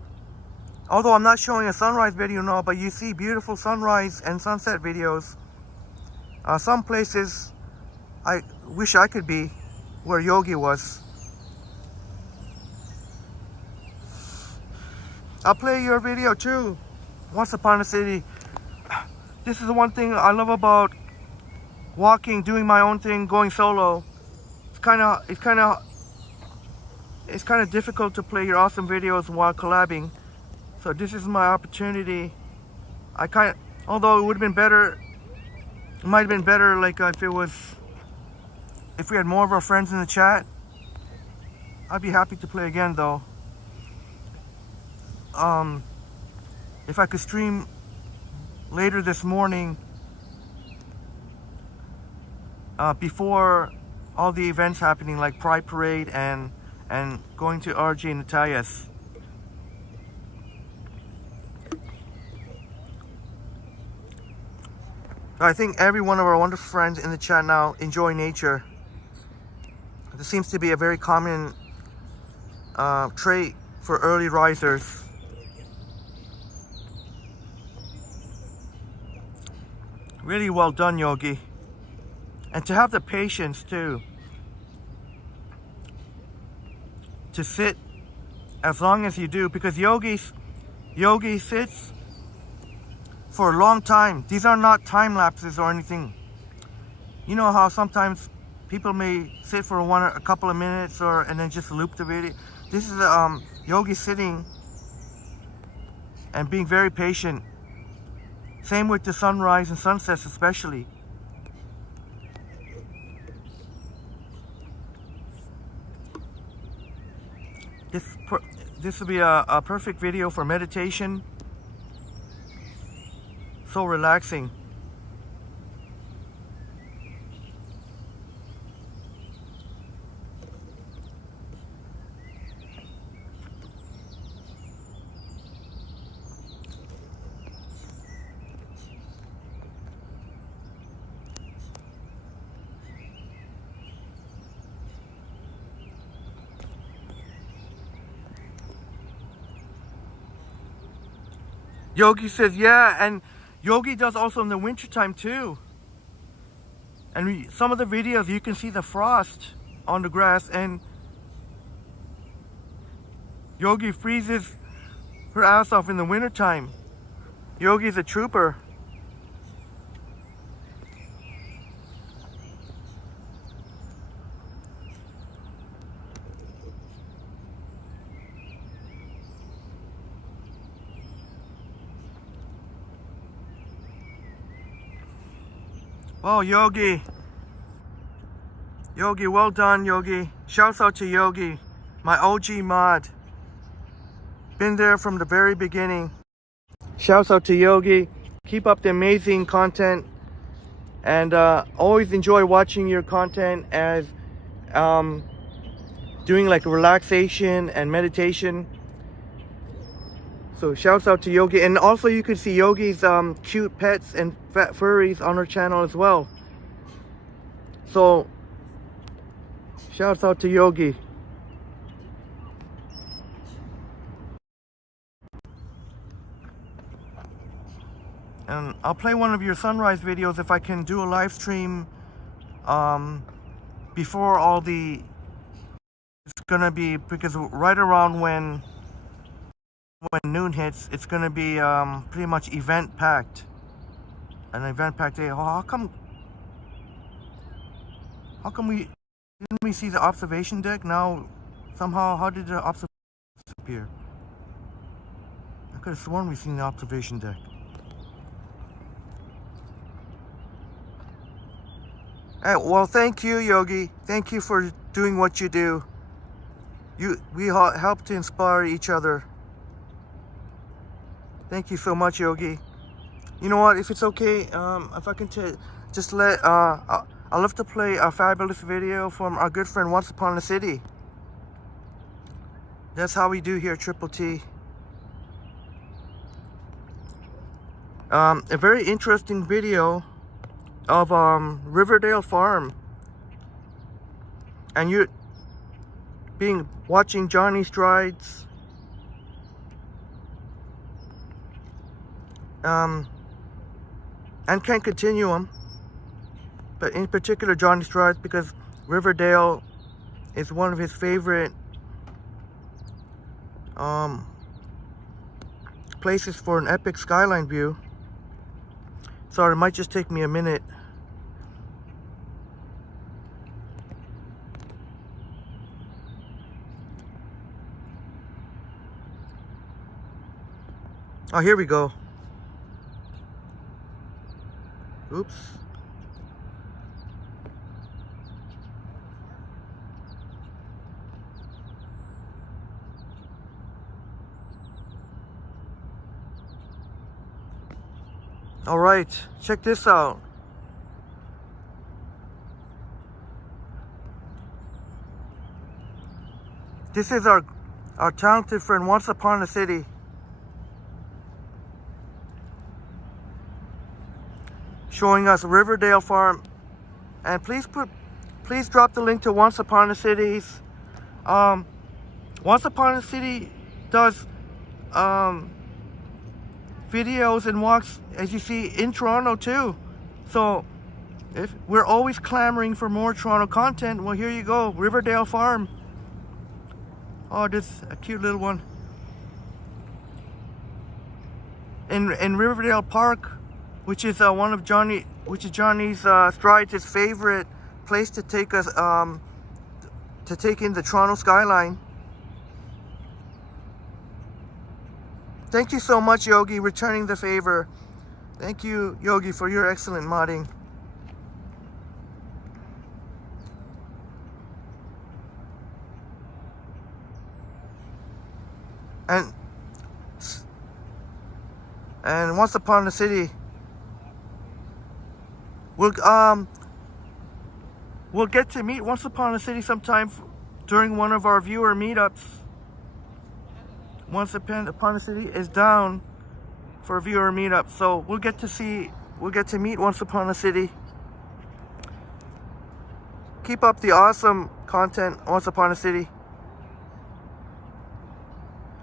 Although I'm not showing a sunrise video now, but you see beautiful sunrise and sunset videos. Some places I wish I could be where Yogi was. I'll play your video too. Once Upon a City. This is the one thing I love about walking, doing my own thing, going solo. It's kind of difficult to play your awesome videos while collabing. So this is my opportunity. Although it would have been better, it might have been better like if we had more of our friends in the chat. I'd be happy to play again though. If I could stream later this morning, before all the events happening like Pride Parade and going to RJ and Natalia's. I think every one of our wonderful friends in the chat now enjoy nature. This seems to be a very common trait for early risers. Really well done, Yogi. And to have the patience too, to sit as long as you do, because Yogi sits for a long time. These are not time lapses or anything. You know how sometimes people may sit for a couple of minutes and then just loop the video. This is Yogi sitting and being very patient. Same with the sunrise and sunsets especially. This will be a perfect video for meditation. So relaxing. Yogi says, yeah, and Yogi does also in the wintertime too. And some of the videos you can see the frost on the grass, and Yogi freezes her ass off in the wintertime. Yogi's a trooper. Oh, Yogi. Yogi, well done, Yogi. Shouts out to Yogi, my OG mod. Been there from the very beginning. Shouts out to Yogi. Keep up the amazing content. And always enjoy watching your content as doing like relaxation and meditation. So shouts out to Yogi. And also you can see Yogi's cute pets and fat furries on her channel as well. So shouts out to Yogi. And I'll play one of your sunrise videos if I can do a live stream before all the, it's gonna be, because right around when noon hits, it's gonna be pretty much event packed. An event packed day. Oh, how come didn't we see the observation deck? Now somehow, how did the observation disappear? I could have sworn we seen the observation deck. Hey, well, thank you, Yogi. Thank you for doing what you do. We help to inspire each other. Thank you so much, Yogi. You know what? If it's okay, if I can just let I'll love to play a fabulous video from our good friend Once Upon a City. That's how we do here at Triple T. A very interesting video of Riverdale Farm, and you're watching Johnny Strides and Can't Continuum, but in particular Johnny Strides, because Riverdale is one of his favorite places for an epic skyline view. Sorry, it might just take me a minute. Oh, here we go. Oops. All right, check this out. This is our talented friend Once Upon a City. Showing us Riverdale Farm. And please drop the link to Once Upon a City's. Once Upon a City does videos and walks, as you see, in Toronto too. So if we're always clamoring for more Toronto content, well, here you go, Riverdale Farm. Oh, this is a cute little one. In Riverdale Park, which is Johnny's Strides' favorite place to take us to take in the Toronto skyline. Thank you so much, Yogi, returning the favor. Thank you, Yogi, for your excellent modding. And Once Upon a City, we'll get to meet Once Upon a City sometime during one of our viewer meetups. Once Upon a City is down for a viewer meetup, so we'll get to meet Once Upon a City. Keep up the awesome content, Once Upon a City.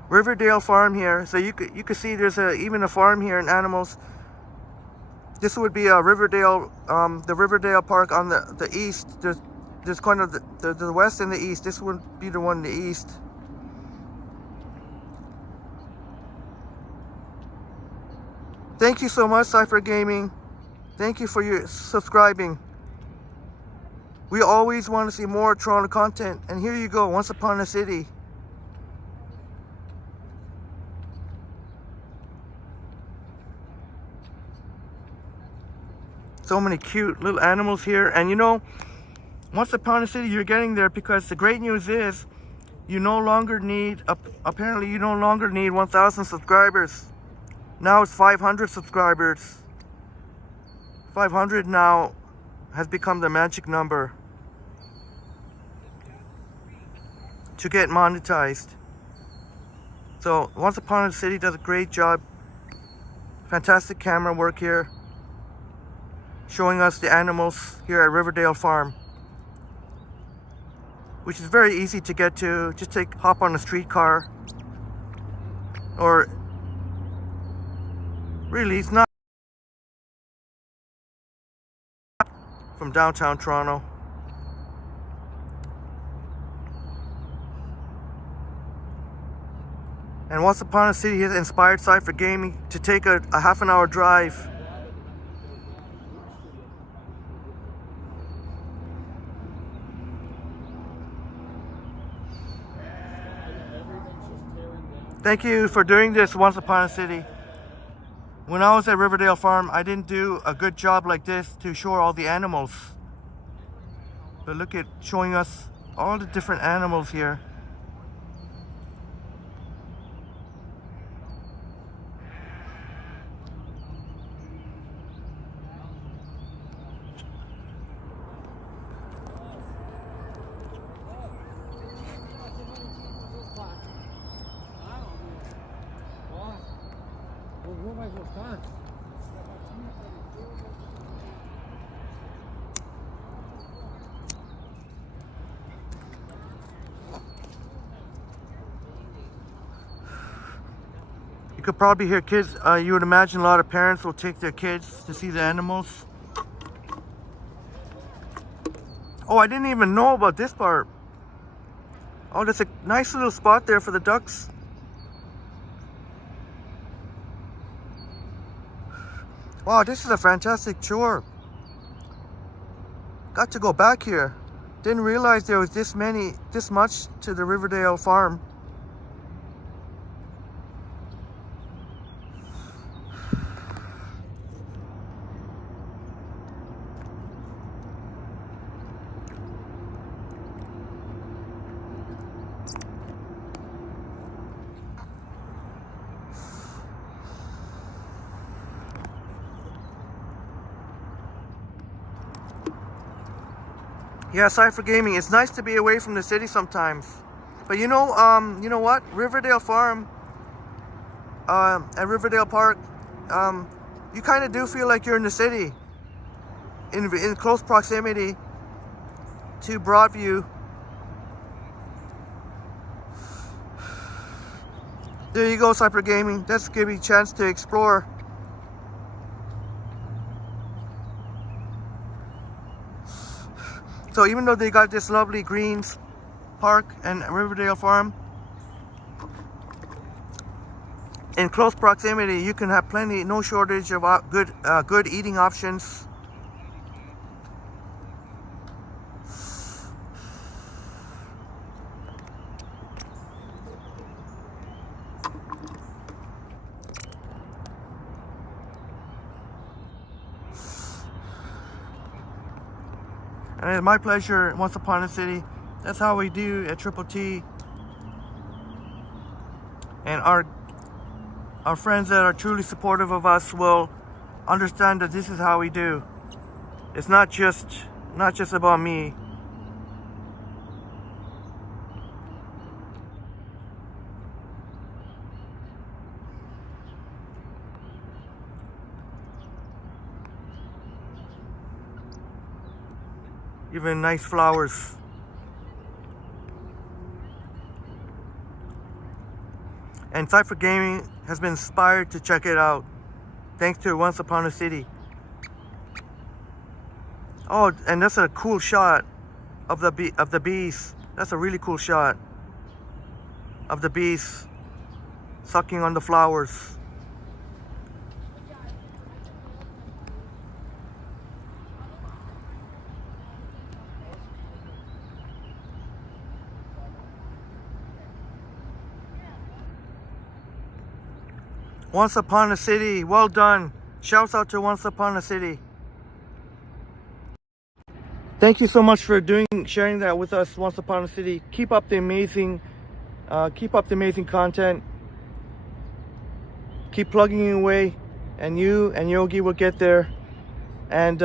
Riverdale Farm here, so you could see there's even a farm here and animals. This would be Riverdale, the Riverdale Park on the east. There's kind of the west and the east. This would be the one in the east. Thank you so much, Cypher Gaming. Thank you for your subscribing. We always want to see more Toronto content, and here you go, Once Upon a City. So many cute little animals here, and you know, Once Upon a City, you're getting there because the great news is you no longer need, apparently you no longer need 1,000 subscribers. Now it's 500 subscribers. 500 now has become the magic number to get monetized. So Once Upon a City does a great job. Fantastic camera work here, showing us the animals here at Riverdale Farm, which is very easy to get to. Just hop on a streetcar, or really it's not from downtown Toronto. And Once Upon a City has inspired Cypher Gaming to take a half-an-hour drive Thank you for doing this, Once Upon a City. When I was at Riverdale Farm, I didn't do a good job like this to show all the animals. But look at showing us all the different animals here. You could probably hear kids, you would imagine a lot of parents will take their kids to see the animals. Oh, I didn't even know about this part. Oh, there's a nice little spot there for the ducks. Wow, this is a fantastic tour. Got to go back here. Didn't realize there was this much to the Riverdale Farm. Yeah, Cypher Gaming, it's nice to be away from the city sometimes. But you know what? Riverdale Farm at Riverdale Park, you kind of do feel like you're in the city, in close proximity to Broadview. There you go, Cypher Gaming. Let's give you a chance to explore. So even though they got this lovely greens park and Riverdale Farm, in close proximity, you can have plenty, no shortage of good eating options. And it's my pleasure, Once Upon a City. That's how we do at Triple T. And our friends that are truly supportive of us will understand that this is how we do. It's not just about me. Even nice flowers. And Cypher Gaming has been inspired to check it out, thanks to Once Upon a City. Oh, and that's a cool shot of the bees. That's a really cool shot of the bees sucking on the flowers. Once Upon a City, well done. Shouts out to Once Upon a City. Thank you so much for sharing that with us, Once Upon a City. Keep up the amazing content. Keep plugging away, and you and Yogi will get there. And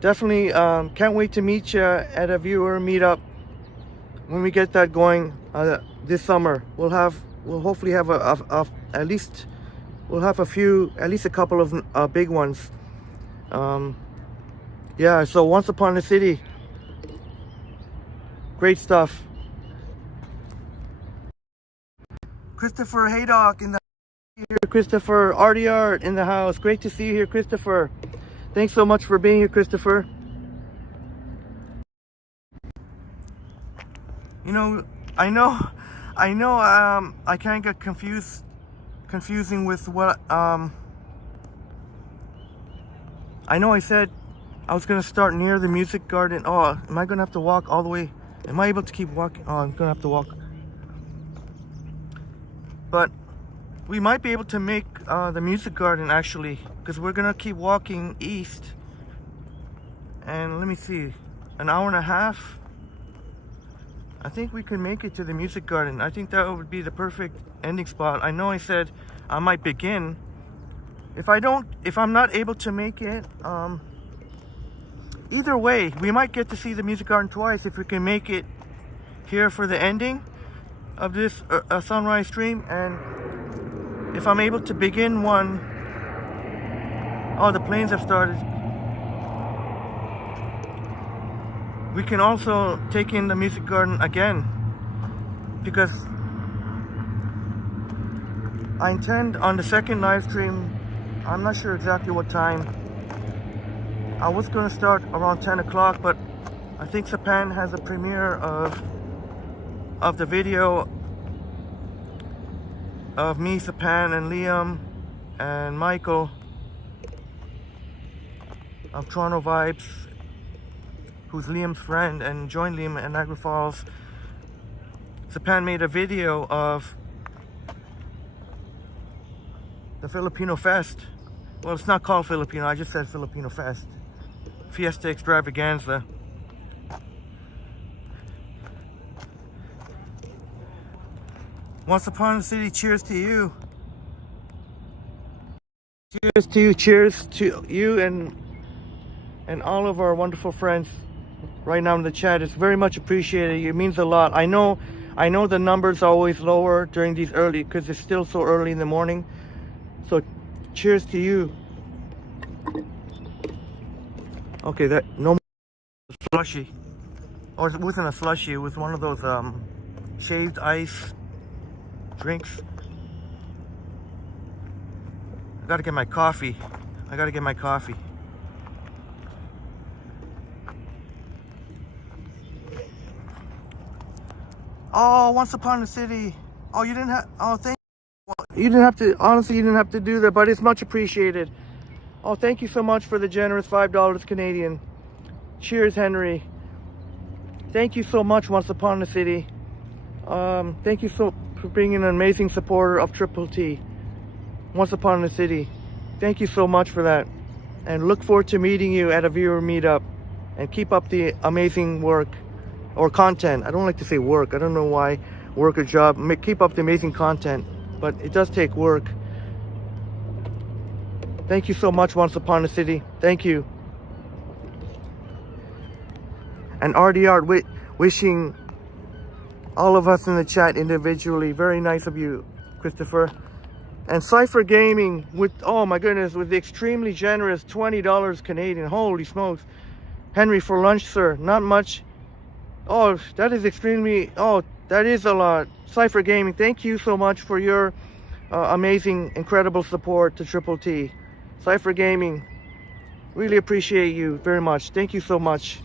definitely can't wait to meet you at a viewer meetup when we get that going this summer. We'll hopefully have at least a couple of big ones. Yeah, so Once Upon a City, great stuff. Christopher Haydock in the here, Christopher Artie Art in the house. Great to see you here, Christopher. Thanks so much for being here, Christopher. You know, I know, I can't get confusing with what, I know I said I was gonna start near the music garden. Oh, am I gonna have to walk all the way? Am I able to keep walking? Oh, I'm gonna have to walk. But we might be able to make the music garden actually, because we're gonna keep walking east. And let me see, an hour and a half. I think we can make it to the music garden. I think that would be the perfect ending spot. I know I said I might begin. If I'm not able to make it, either way, we might get to see the music garden twice if we can make it here for the ending of this sunrise stream. And if I'm able to begin one, oh, the planes have started. We can also take in the music garden again, because I intend on the second live stream, I'm not sure exactly what time. I was going to start around 10 o'clock, but I think Sapan has a premiere of the video of me, Sapan, and Liam, and Michael of Toronto Vibes, who's Liam's friend and joined Liam at Niagara Falls. Sapan made a video of the Filipino Fest. Well, it's not called Filipino, I just said Filipino Fest. Fiesta Extravaganza. Once Upon a City, cheers to you. Cheers to you, cheers to you and all of our wonderful friends right now in the chat. It's very much appreciated. It means a lot. I know the numbers are always lower during these early, because it's still so early in the morning. So cheers to you. Okay, that no more slushy. Or it wasn't a slushy, it was one of those shaved ice drinks. I gotta get my coffee. Oh, Once Upon a City. Oh, you didn't have, oh, thank you. You didn't have to, honestly, you didn't have to do that, but it's much appreciated. Oh, thank you so much for the generous $5 Canadian. Cheers, Henry. Thank you so much, Once Upon a City. Thank you for being an amazing supporter of Triple T. Once Upon a City. Thank you so much for that. And look forward to meeting you at a viewer meetup. And keep up the amazing work. Or content. I don't like to say work. I don't know why. Work or job. Keep up the amazing content. But it does take work. Thank you so much, Once Upon a City. Thank you. And RDR wishing all of us in the chat individually. Very nice of you, Christopher. And Cypher Gaming with, oh my goodness, with the extremely generous $20 Canadian. Holy smokes. Henry, for lunch, sir. Not much. Oh, that is extremely, oh, that is a lot. Cypher Gaming, thank you so much for your amazing, incredible support to Triple T. Cypher Gaming, Really appreciate you very much. Thank you so much.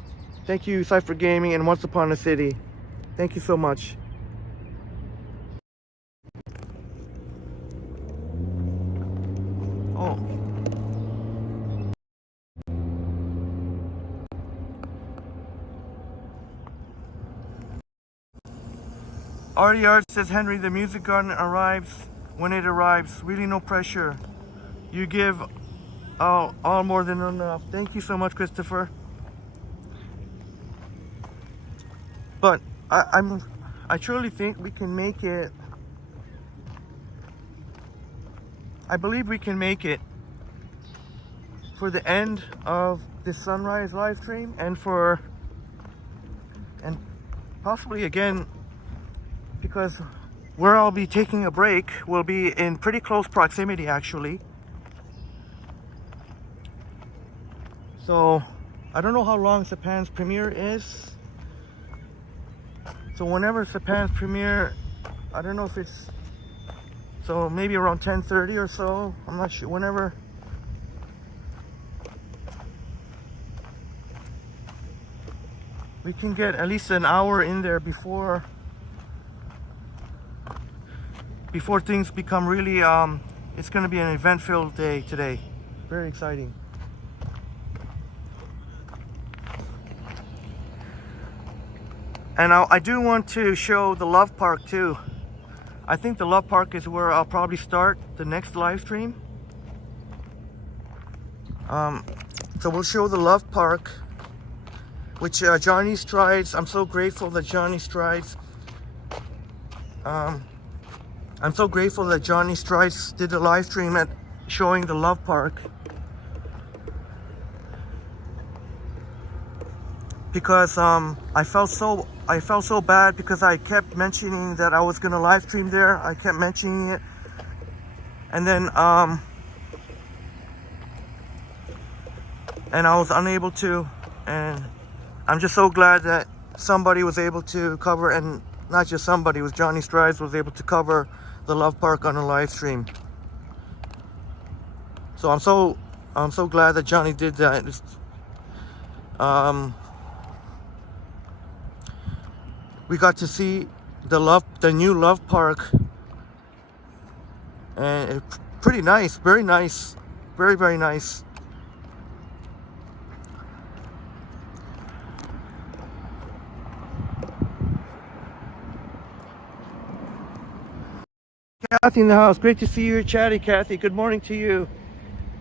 Thank you, Cypher Gaming and Once Upon a City. Thank you so much. Oh. Artie Art says, Henry, the music garden arrives when it arrives. Really no pressure. You give all more than enough. Thank you so much, Christopher. But I truly think we can make it. I believe we can make it for the end of this sunrise live stream and possibly again, because where I'll be taking a break will be in pretty close proximity actually. So I don't know how long Sapan's premiere is. So whenever Sapan's premiere, I don't know if it's, so maybe around 10:30 or so, I'm not sure, whenever. We can get at least an hour in there before things become really, it's gonna be an event-filled day today. Very exciting. And I do want to show the Love Park too. I think the Love Park is where I'll probably start the next live stream. So we'll show the Love Park, which Johnny Strides, I'm so grateful that Johnny Strides, I'm so grateful that Johnny Strides did a live stream at showing the Love Park. Because I felt so bad because I kept mentioning that I was gonna live stream there. I kept mentioning it, and then and I was unable to. And I'm just so glad that somebody was able to cover, and not just somebody, it was Johnny Strides was able to cover the Love Park on a live stream. So I'm so glad that Johnny did that. We got to see the new Love Park, and it's pretty nice, very nice, very, very nice. Kathy in the house, great to see you here, Chatty Kathy. Good morning to you.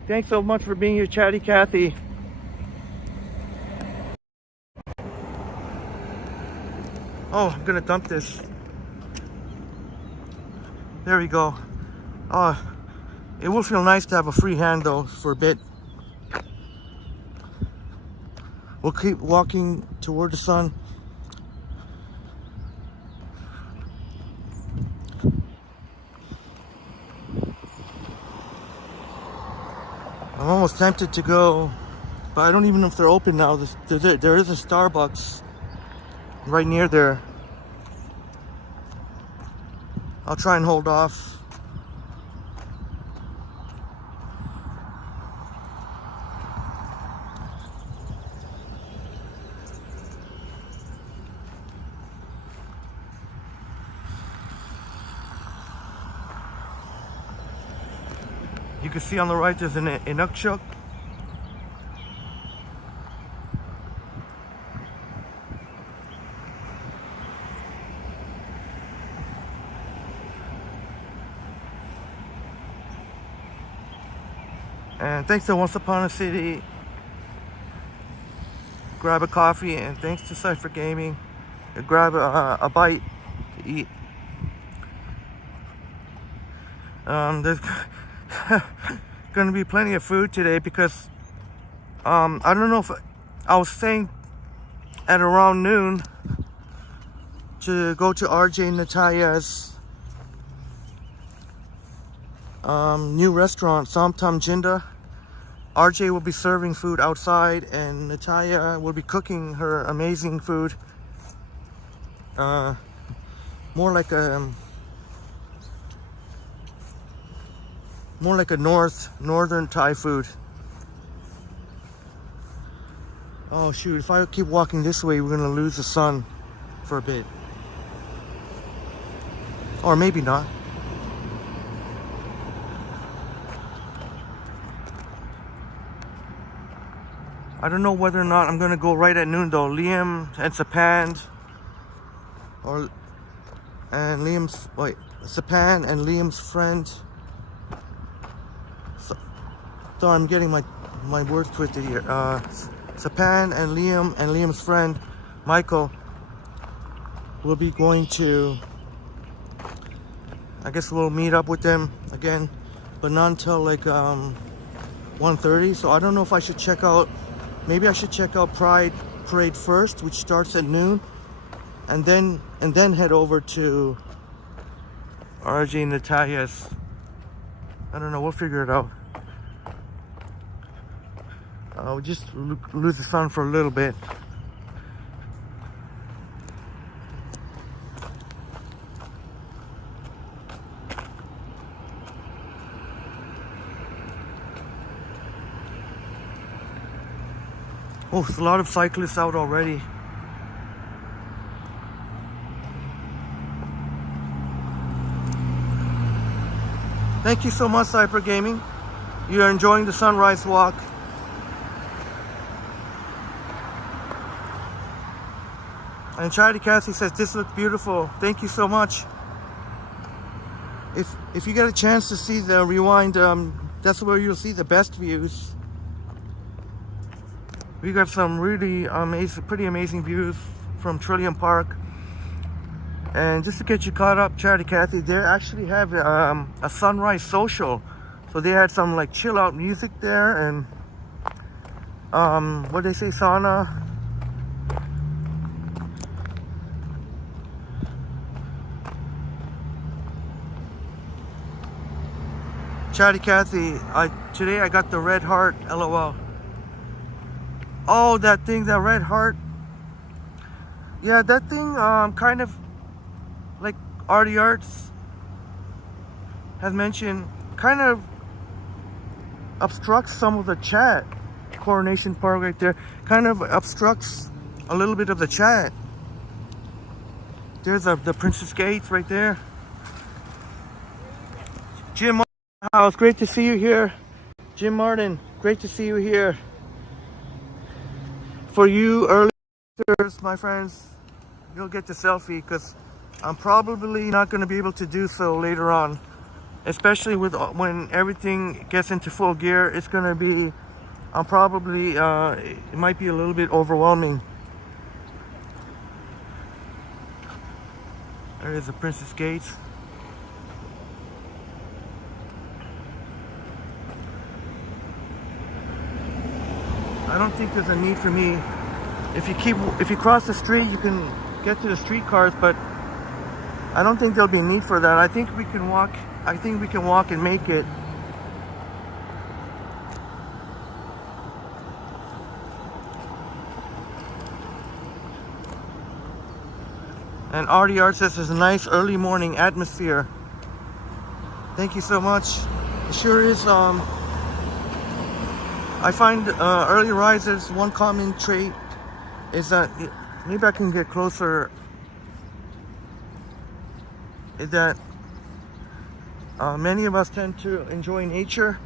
Thanks so much for being here, Chatty Kathy. Oh, I'm gonna dump this. There we go. Oh, it will feel nice to have a free hand though for a bit. We'll keep walking toward the sun. I'm almost tempted to go, but I don't even know if they're open now. There is a Starbucks right near there. I'll try and hold off. You can see on the right there's an Inukshuk. And thanks to Once Upon a City, grab a coffee, and thanks to Cypher Gaming, grab a bite to eat. There's gonna be plenty of food today because I don't know if I was saying at around noon to go to RJ and Natalia's new restaurant, Samtam Jinda. RJ will be serving food outside and Natalia will be cooking her amazing food. More like a northern Thai food. Oh shoot, if I keep walking this way, we're gonna lose the sun for a bit. Or maybe not. I don't know whether or not I'm gonna go right at noon though. Liam and Sapan, Sapan and Liam's friend. Sorry, I'm getting my words twisted here. Sapan and Liam's friend Michael will be going to, I guess we'll meet up with them again, but not until like 1:30. So I don't know if I should check out, maybe I should check out Pride Parade first, which starts at noon, and then head over to RJ and Natalia's. I don't know, we'll figure it out. We'll just lose the sun for a little bit. Oh, there's a lot of cyclists out already. Thank you so much, Cypher Gaming. You are enjoying the sunrise walk. And Charity Cassie says, this looks beautiful. Thank you so much. If you get a chance to see the rewind, that's where you'll see the best views. We got some really amazing, pretty amazing views from Trillium Park. And just to get you caught up, Charity Cathy, they actually have a sunrise social. So they had some like chill out music there, and what they say, sauna. Charity Cathy, today I got the red heart, LOL. Oh, that thing, that red heart. Yeah, that thing kind of, like Artie Arts has mentioned, kind of obstructs some of the chat. Coronation Park right there kind of obstructs a little bit of the chat. There's the Princess Gates right there. Jim Martin House, great to see you here. Jim Martin, great to see you here. For you early my friends, you'll get the selfie because I'm probably not going to be able to do so later on, especially with when everything gets into full gear. It's going to be, I'm probably it might be a little bit overwhelming. There is the Princess Gates. I don't think there's a need for me. If you cross the street, you can get to the streetcars, but I don't think there'll be a need for that. I think we can walk. I think we can walk and make it. And Artie Art says there's a nice early morning atmosphere. Thank you so much. It sure is. I find early risers, one common trait is that, maybe I can get closer, is that many of us tend to enjoy nature.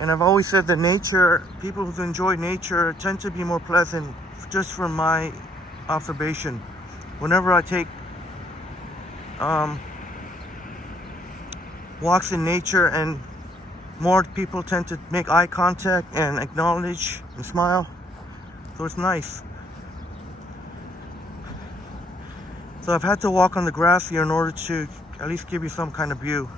And I've always said that nature, people who enjoy nature tend to be more pleasant, just from my observation. Whenever I take walks in nature, and more people tend to make eye contact and acknowledge and smile. So it's nice. So I've had to walk on the grass here in order to at least give you some kind of view.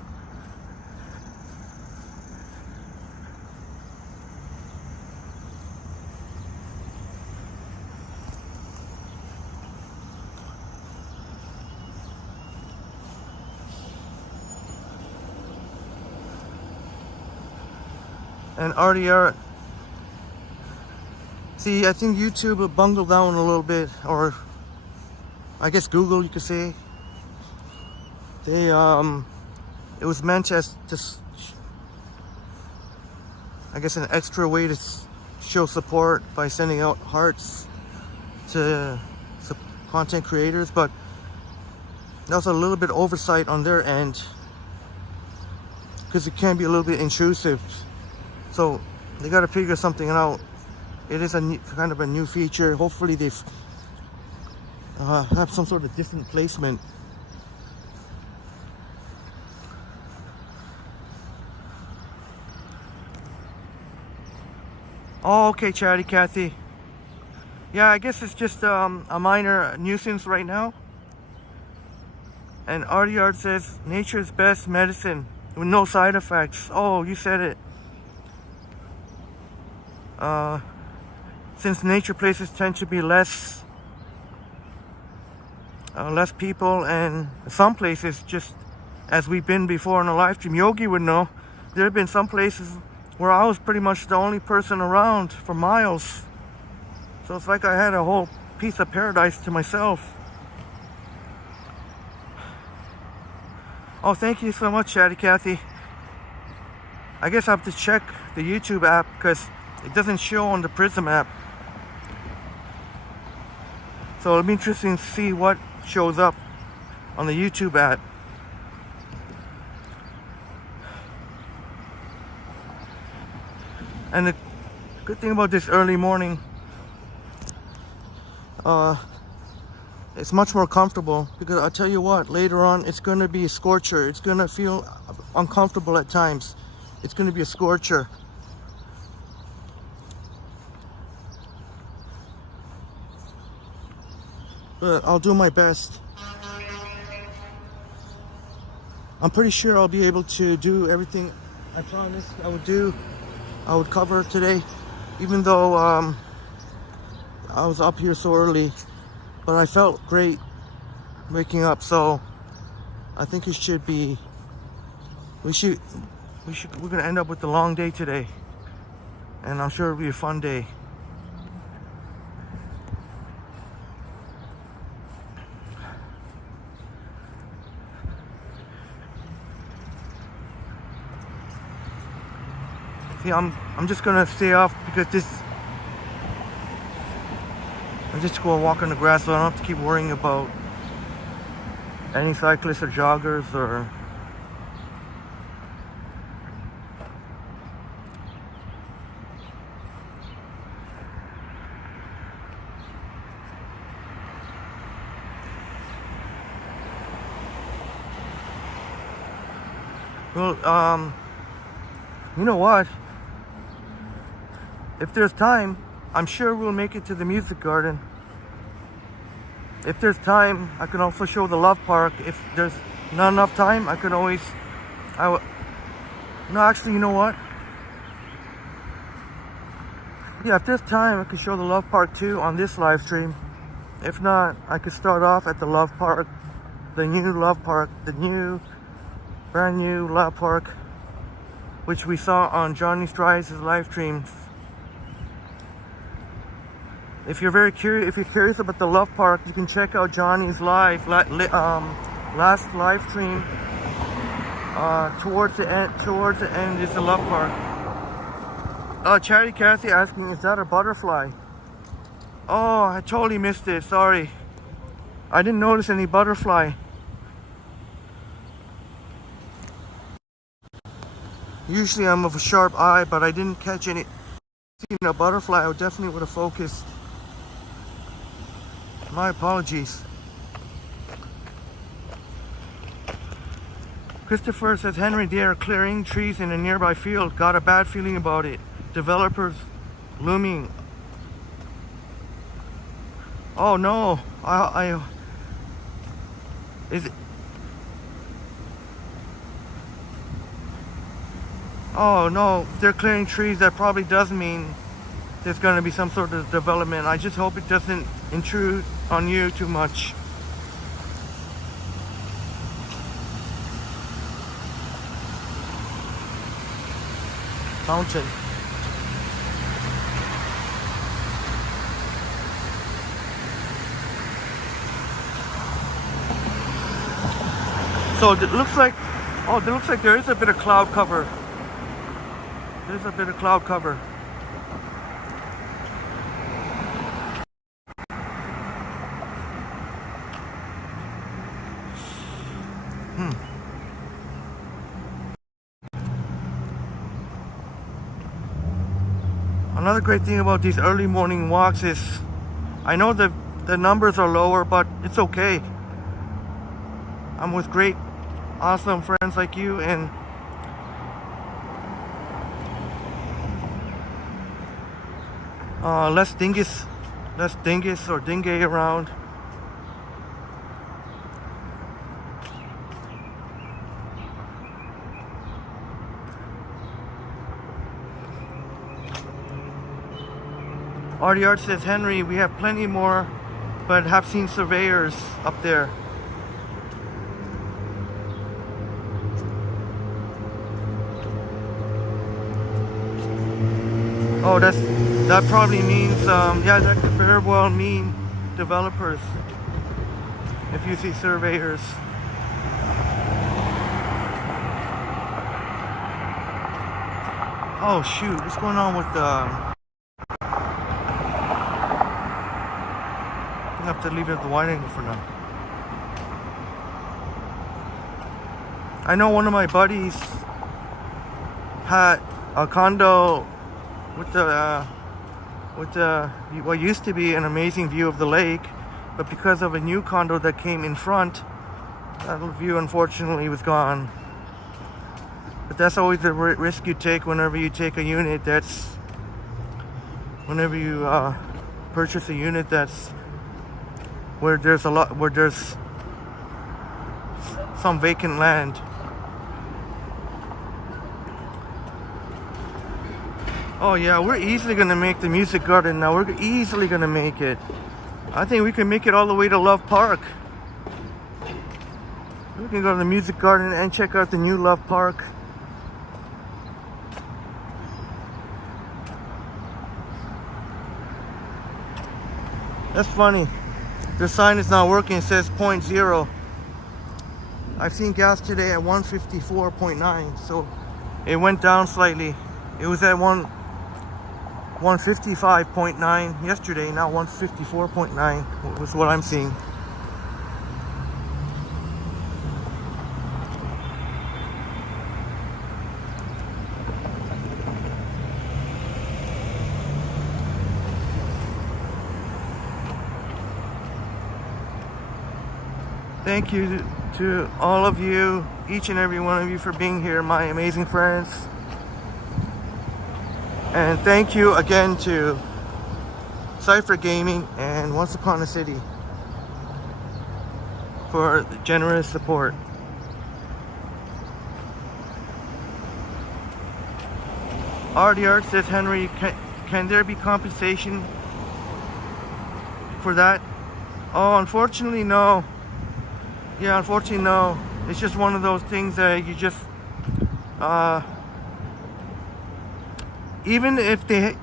And RDR, see, I think YouTube bungled down a little bit, or I guess Google, you could say. They, it was meant as just, I guess, an extra way to show support by sending out hearts to content creators, but that's a little bit oversight on their end because it can be a little bit intrusive. So they got to figure something out. It is kind of a new feature. Hopefully they have some sort of different placement. Oh, okay, Chatty Cathy. Yeah, I guess it's just a minor nuisance right now. And Artyard says, nature's best medicine with no side effects. Oh, you said it. Since nature places tend to be less people, and some places, just as we've been before in a live stream, Yogi would know, there have been some places where I was pretty much the only person around for miles. So it's like I had a whole piece of paradise to myself. Oh, thank you so much, Chatty Cathy. I guess I have to check the YouTube app because it doesn't show on the Prism app. So it'll be interesting to see what shows up on the YouTube app. And the good thing about this early morning, it's much more comfortable, because I'll tell you what, later on it's going to be a scorcher. It's going to feel uncomfortable at times. It's going to be a scorcher. But I'll do my best. I'm pretty sure I'll be able to do everything I promised I would cover today, even though I was up here so early. But I felt great waking up, so I think we're gonna end up with a long day today, and I'm sure it'll be a fun day. See, I'm just gonna stay off because I'm just going to walk on the grass, so I don't have to keep worrying about any cyclists or joggers or well, you know what? If there's time, I'm sure we'll make it to the music garden. If there's time, I can also show the Love Park. If there's not enough time, I could always... no, actually, you know what? Yeah, if there's time, I could show the Love Park too on this live stream. If not, I could start off at the Love Park, the new Love Park, the brand new Love Park, which we saw on Johnny Strides' live streams. If you're curious about the Love Park, you can check out Johnny's last live stream. Towards the end is the Love Park. Chatty Cathy asking, is that a butterfly? Oh, I totally missed it. Sorry, I didn't notice any butterfly. Usually I'm of a sharp eye, but I didn't catch any. Seeing a butterfly, I definitely would have focused. My apologies. Christopher says, Henry, they are clearing trees in a nearby field. Got a bad feeling about it. Developers looming. Oh no, is it? Oh no, if they're clearing trees, that probably does mean there's going to be some sort of development. I just hope it doesn't intrude on you too much. Fountain. So it looks like, there is a bit of cloud cover. There's a bit of cloud cover. Another great thing about these early morning walks is I know that the numbers are lower, but it's okay. I'm with great, awesome friends like you, and less dingus or dingue around. Artie Art says, Henry, we have plenty more, but have seen surveyors up there. Oh, that probably means, yeah, that could very well mean developers, if you see surveyors. Oh shoot, what's going on with the... I have to leave it at the wide angle for now. I know one of my buddies had a condo with what used to be an amazing view of the lake, but because of a new condo that came in front, that view unfortunately was gone. But that's always the risk you take whenever you take a unit whenever you purchase a unit that's where there's some vacant land. Oh yeah, we're easily gonna make the music garden now. We're easily gonna make it. I think we can make it all the way to Love Park. We can go to the music garden and check out the new Love Park. That's funny. The sign is not working. It says 0.0. I've seen gas today at 154.9, so it went down slightly. It was at 155.9 yesterday. Now 154.9 was what I'm seeing. Thank you to all of you, each and every one of you, for being here, my amazing friends. And thank you again to Cypher Gaming and Once Upon a City for the generous support. Artie Art says, Henry, can there be compensation for that? Oh, unfortunately, no. Yeah, unfortunately, no. It's just one of those things that you just, even if they,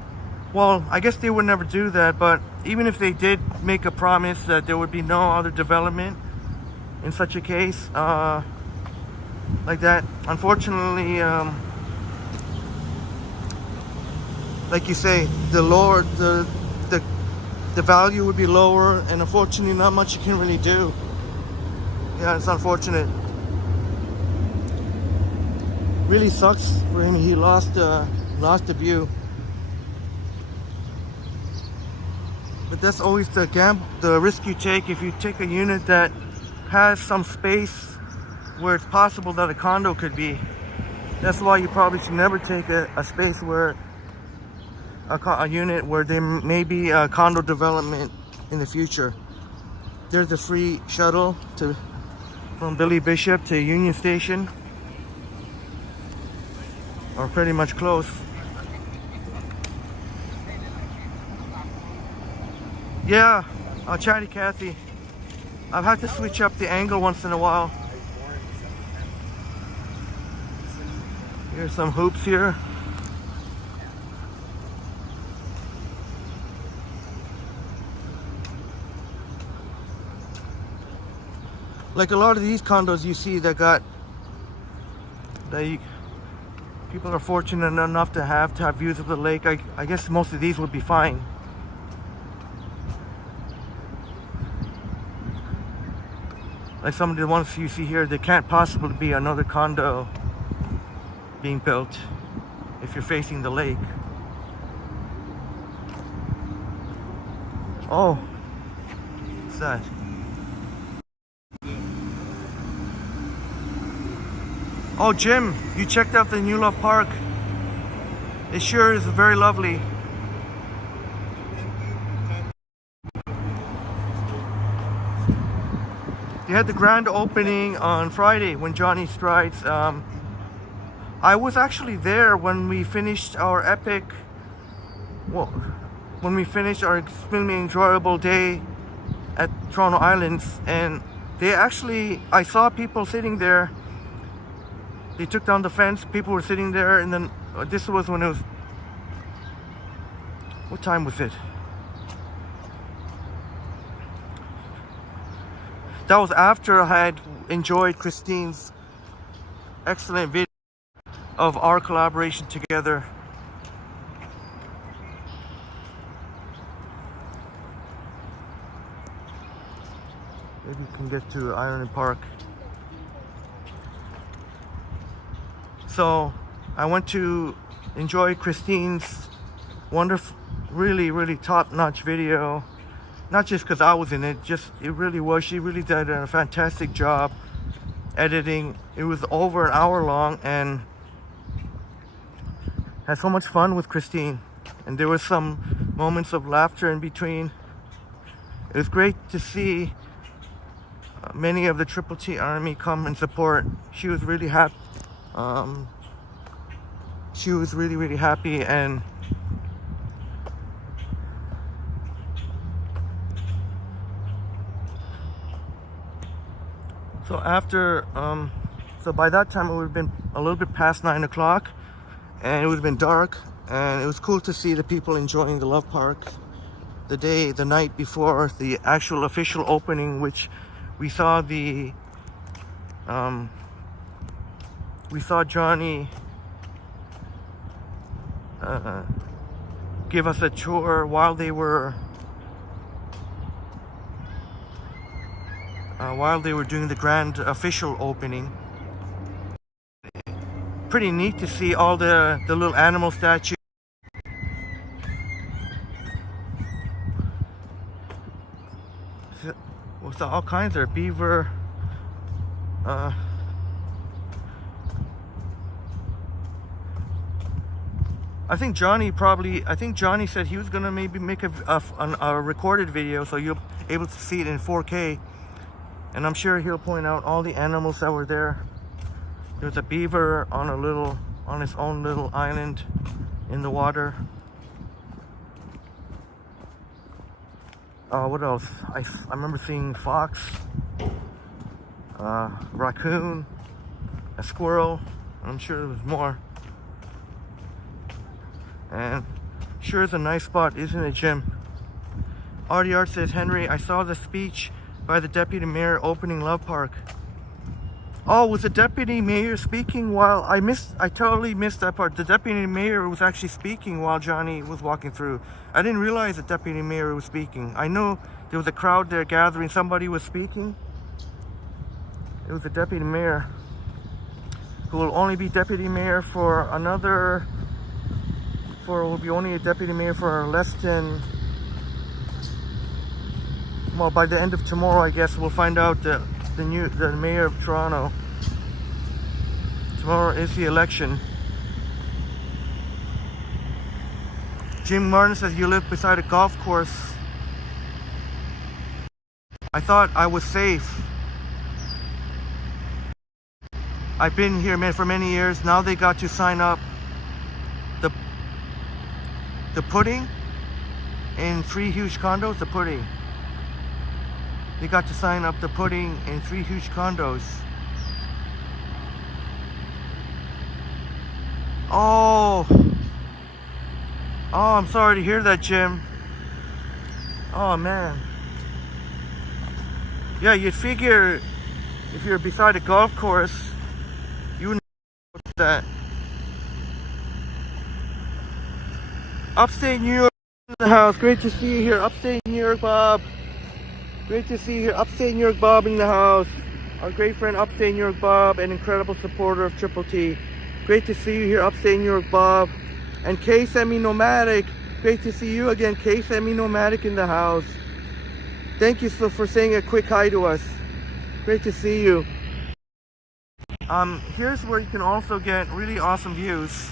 well, I guess they would never do that, but even if they did make a promise that there would be no other development in such a case, like that, unfortunately, like you say, the value would be lower, and unfortunately, not much you can really do. Yeah, it's unfortunate. Really sucks for him. He lost the view. But that's always the risk you take if you take a unit that has some space where it's possible that a condo could be. That's why you probably should never take a space where a unit where there may be a condo development in the future. There's a free shuttle from Billy Bishop to Union Station, or pretty much close. Yeah, Chatty Cathy. I've had to switch up the angle once in a while. Here's some hoops here. Like a lot of these condos you see that people are fortunate enough to have views of the lake. I guess most of these would be fine. like some of the ones you see here, there can't possibly be another condo being built if you're facing the lake. Oh, what's that? Oh, Jim, you checked out the New Love Park. It sure is very lovely. They had the grand opening on Friday when Johnny Strides. I was actually there when we finished our epic, well, when we finished our extremely enjoyable day at Toronto Islands, and they actually, I saw people sitting there. They took down the fence, people were sitting there, and then this was when it was, what time was it? That was after I had enjoyed Christine's excellent video of our collaboration together. Maybe you can get to Ireland Park. So I went to enjoy Christine's wonderful, really top-notch video. Not just because I was in it, just it really was. She really did a fantastic job editing. It was over an hour long and had so much fun with Christine. And there was some moments of laughter in between. It was great to see many of the Triple T Army come and support. She was really happy. She was really happy, and so after so by that time it would have been a little bit past 9 o'clock and it would have been dark, and it was cool to see the people enjoying the Love Park the night before the actual official opening, which we saw Johnny give us a tour while they were doing the grand official opening. Pretty neat to see all the little animal statues. What's all kinds of beaver. I think Johnny said he was gonna maybe make a recorded video so you'll be able to see it in 4K, and I'm sure he'll point out all the animals that were there. There's a beaver on his own little island in the water. What else? I remember seeing fox, raccoon, a squirrel. I'm sure there was more. And sure is a nice spot, isn't it, Jim? Artie Art says, Henry, I saw the speech by the deputy mayor opening Love Park. Oh, was the deputy mayor speaking while I totally missed that part. The deputy mayor was actually speaking while Johnny was walking through. I didn't realize the deputy mayor was speaking. I know there was a crowd there gathering, somebody was speaking. It was the deputy mayor, who will only be deputy mayor for will be only a deputy mayor for less than, well, by the end of tomorrow, I guess we'll find out the mayor of Toronto. Tomorrow is the election. Jim Martin says you live beside a golf course. I thought I was safe. I've been here for many years. Now they got to sign up the pudding in 3 huge condos. The pudding. They got to sign up the pudding in 3 huge condos. Oh, I'm sorry to hear that, Jim. Oh man. Yeah, you'd figure if you're beside a golf course, you know that. Upstate New York in the house. Great to see you here. Upstate New York, Bob. Great to see you here. Upstate New York, Bob in the house. our great friend Upstate New York Bob, an incredible supporter of Triple T. Great to see you here, Upstate New York Bob. And K Semi-Nomadic, great to see you again, K Semi-Nomadic in the house. Thank you for saying a quick hi to us. Great to see you. Here's where you can also get really awesome views.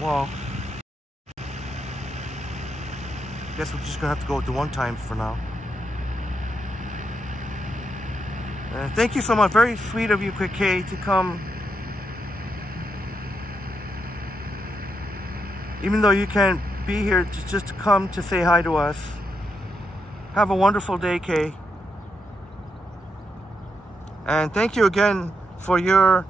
Well, guess we're just gonna have to go with the one time for now. Thank you so much. Very sweet of you, Quick K, to come. Even though you can't be here, just to come to say hi to us. Have a wonderful day, Kay. And thank you again for your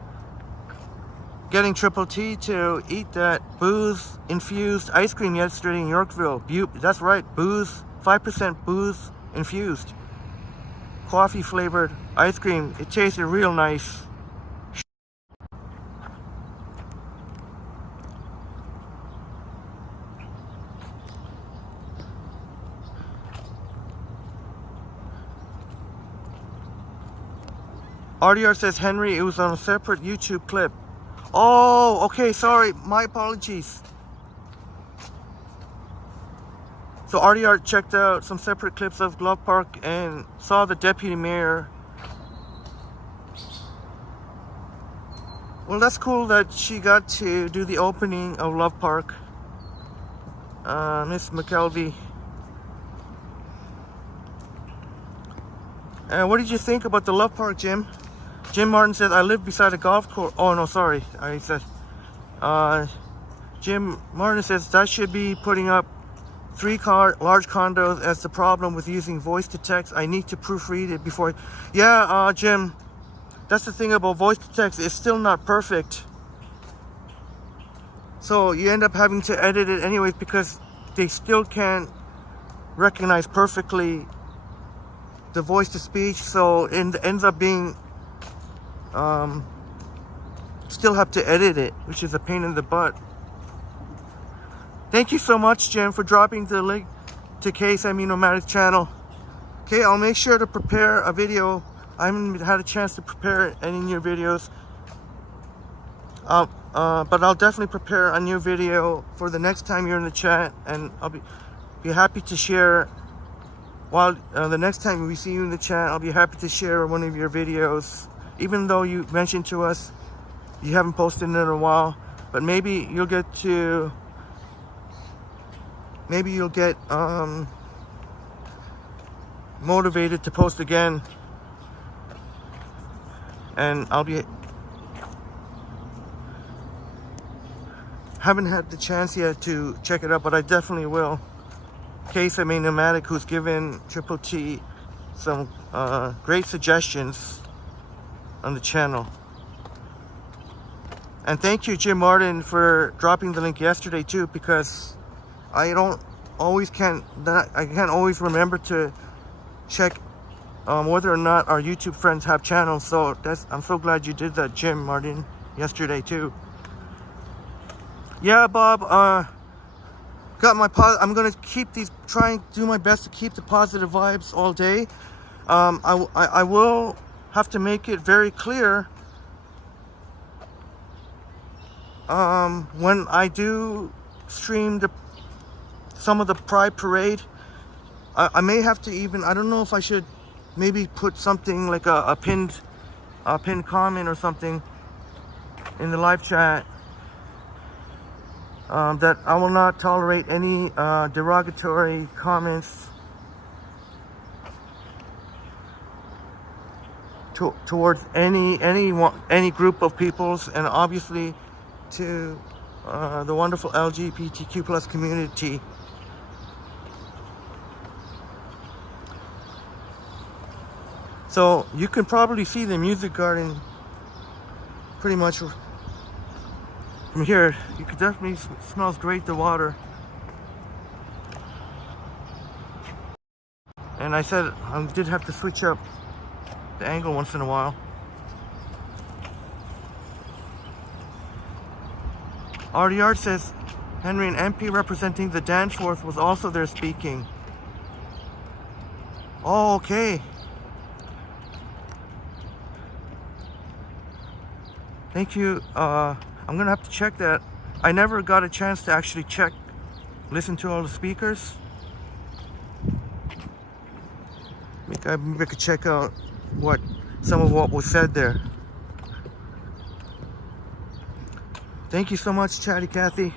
getting Triple T to eat that booze-infused ice cream yesterday in Yorkville. That's right, booze, 5% booze infused. Coffee-flavored ice cream. It tasted real nice. RDR says, Henry, it was on a separate YouTube clip. Oh, okay, sorry, my apologies. So RDR checked out some separate clips of Love Park and saw the deputy mayor. Well, that's cool that she got to do the opening of Love Park. Miss McKelvey. And what did you think about the Love Park, Jim? Jim Martin said, I live beside a golf course. Oh, no, sorry. I said, Jim Martin says that should be putting up 3 large condos as the problem with using voice to text. I need to proofread it before. Yeah, Jim, that's the thing about voice to text. It's still not perfect. So you end up having to edit it anyways because they still can't recognize perfectly the voice to speech. So it ends up being still have to edit it, which is a pain in the butt. Thank you so much, Jim, for dropping the link to K Semi-Nomadic channel. Okay, I'll make sure to prepare a video. I haven't had a chance to prepare any new videos, but I'll definitely prepare a new video for the next time you're in the chat, and I'll be happy to share. While the next time we see you in the chat, I'll be happy to share one of your videos. Even though you mentioned to us you haven't posted in a while, but maybe you'll get motivated to post again, and haven't had the chance yet to check it out, but I definitely will. Case I mean Nomadic, who's given Triple T some great suggestions on the channel. And thank you, Jim Martin, for dropping the link yesterday too, because I can't always remember to check whether or not our YouTube friends have channels. So I'm so glad you did that, Jim Martin, yesterday too. Yeah, Bob, I'm gonna try and do my best to keep the positive vibes all day. I will have to make it very clear when I do stream some of the Pride Parade. I may have to I don't know if I should maybe put something like a pinned comment or something in the live chat, that I will not tolerate any derogatory comments towards any group of peoples, and obviously to the wonderful LGBTQ plus community. So you can probably see the music garden pretty much from here. You can definitely smells great, the water. And I said I did have to switch up the angle once in a while. RDR says Henry, an MP representing the Danforth, was also there speaking. Oh, okay. Thank you. I'm gonna have to check that. I never got a chance to actually listen to all the speakers. Maybe I could check out some of what was said there. Thank you so much, Chatty Cathy.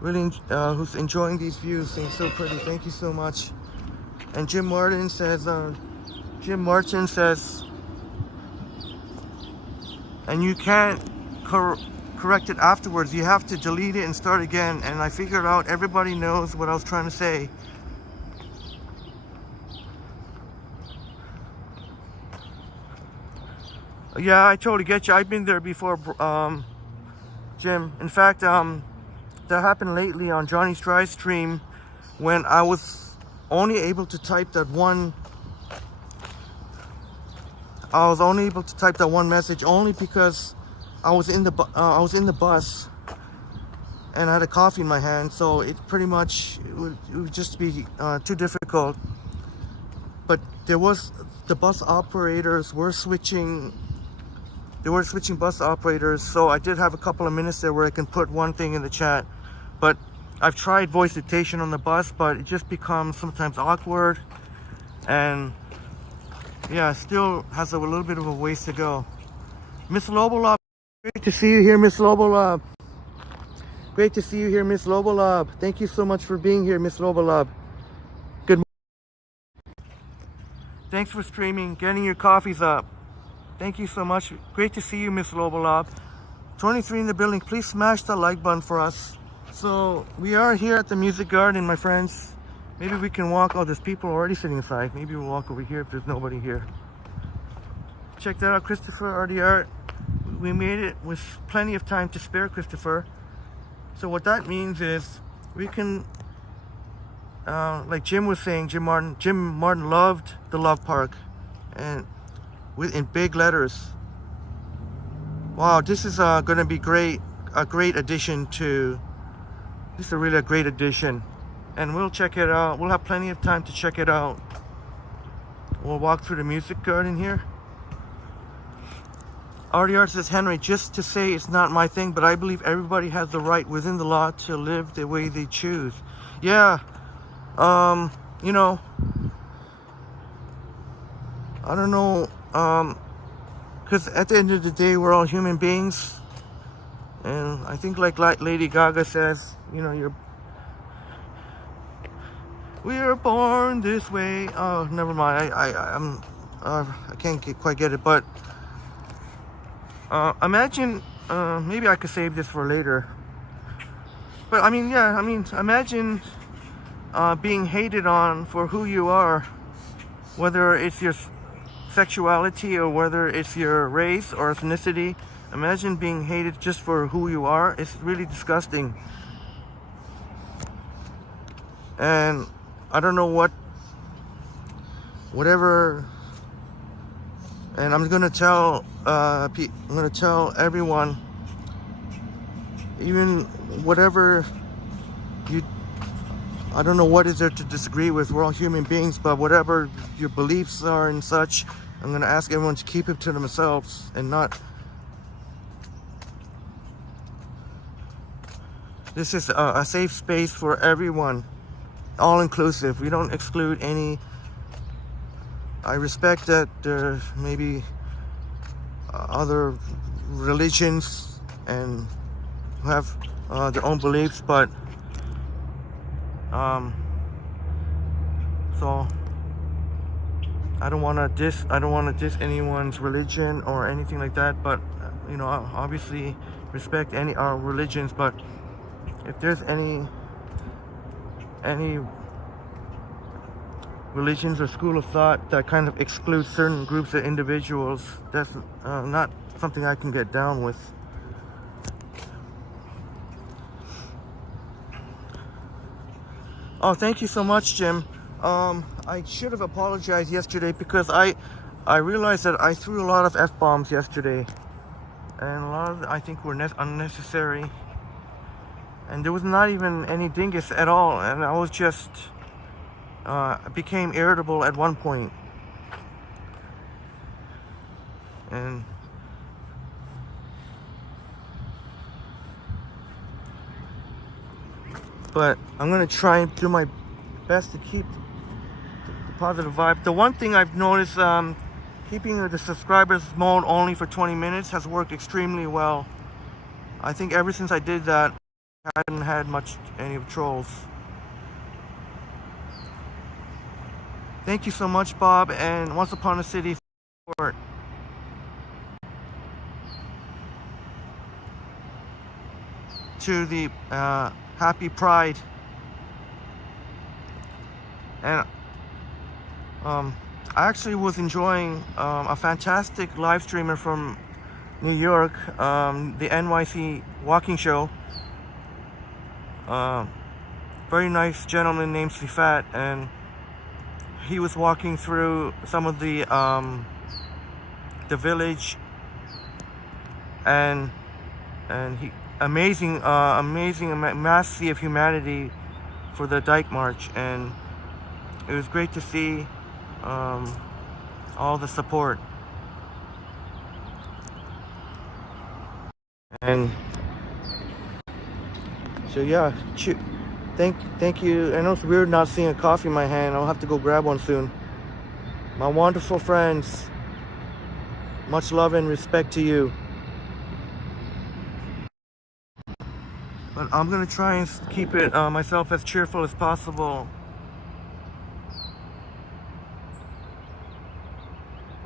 Really, who's enjoying these views? They're so pretty. Thank you so much. And Jim Martin says, and you can't correct it afterwards. You have to delete it and start again. And I figured out everybody knows what I was trying to say. Yeah, I totally get you. I've been there before, Jim. In fact, that happened lately on Johnny's Dry Stream when I was only able to type that one. I was only able to type that one message only because I was in the bus and I had a coffee in my hand. So it pretty much it would just be too difficult. But the bus operators were switching. They were switching bus operators, so I did have a couple of minutes there where I can put one thing in the chat. But I've tried voice dictation on the bus, but it just becomes sometimes awkward, and yeah, still has a little bit of a ways to go. Miss Lobolob, great to see you here, Miss Lobolob. Great to see you here, Miss Lobolob. Thank you so much for being here, Miss Lobolob. Good morning. Thanks for streaming, getting your coffees up. Thank you so much. Great to see you, Miss Lobolob. 23 in the building. Please smash the like button for us. So we are here at the Music Garden, my friends. Maybe we can walk. Oh, there's people already sitting inside. Maybe we'll walk over here if there's nobody here. Check that out, Christopher RDR. We made it with plenty of time to spare, Christopher. So what that means is we can, like Jim was saying, Jim Martin loved the Love Park, and in big letters. Wow, this is going to be a great addition to. This is really a great addition, and we'll check it out. We'll have plenty of time to check it out. We'll walk through the Music Garden here. RDR says, Henry, just to say it's not my thing, but I believe everybody has the right within the law to live the way they choose. Yeah, you know, I don't know. Because at the end of the day, we're all human beings, and I think like Lady Gaga says, you know, we are born this way. Oh, never mind. I can't quite get it, but imagine, maybe I could save this for later. But I mean, yeah, imagine being hated on for who you are, whether it's your sexuality or whether it's your race or ethnicity. Imagine being hated just for who you are. It's really disgusting. And I don't know whatever. And I'm gonna tell everyone, even whatever I don't know what is there to disagree with. We're all human beings, but whatever your beliefs are and such, I'm going to ask everyone to keep it to themselves and not. This is a safe space for everyone, all inclusive. We don't exclude any. I respect that there may be other religions and have their own beliefs, but so I don't want to diss anyone's religion or anything like that, but you know, obviously respect any our religions. But if there's any religions or school of thought that kind of excludes certain groups of individuals, that's not something I can get down with. Oh, thank you so much, Jim. I should have apologized yesterday because I realized that I threw a lot of F-bombs yesterday, and a lot of I think were unnecessary, and there was not even any dingus at all, and I was just became irritable at one point. And but I'm gonna try and do my best to keep the positive vibe. The one thing I've noticed, keeping the subscribers mode only for 20 minutes has worked extremely well. I think ever since I did that, I hadn't had any trolls. Thank you so much, Bob, and Once Upon a City for to the Happy Pride. And I actually was enjoying a fantastic live streamer from New York, the NYC walking show. Very nice gentleman named Sifat, and he was walking through some of the village, and he amazing mass sea of humanity for the Dyke March, and it was great to see all the support. And so yeah, thank you. I know it's weird not seeing a coffee in my hand. I'll have to go grab one soon. My wonderful friends, much love and respect to you. But I'm gonna try and keep it myself as cheerful as possible.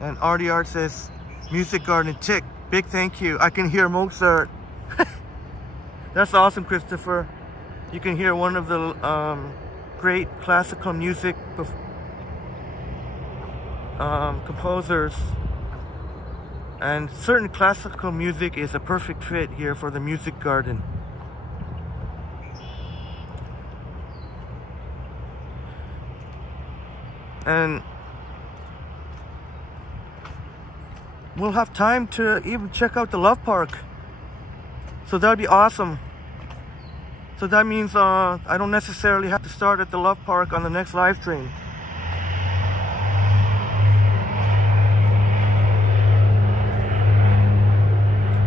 And Artie Art says, Music Garden tick. Big thank you. I can hear Mozart. That's awesome, Christopher. You can hear one of the great classical music composers. And certain classical music is a perfect fit here for the Music Garden. And we'll have time to even check out the Love Park. So that'd be awesome. So that means I don't necessarily have to start at the Love Park on the next live stream.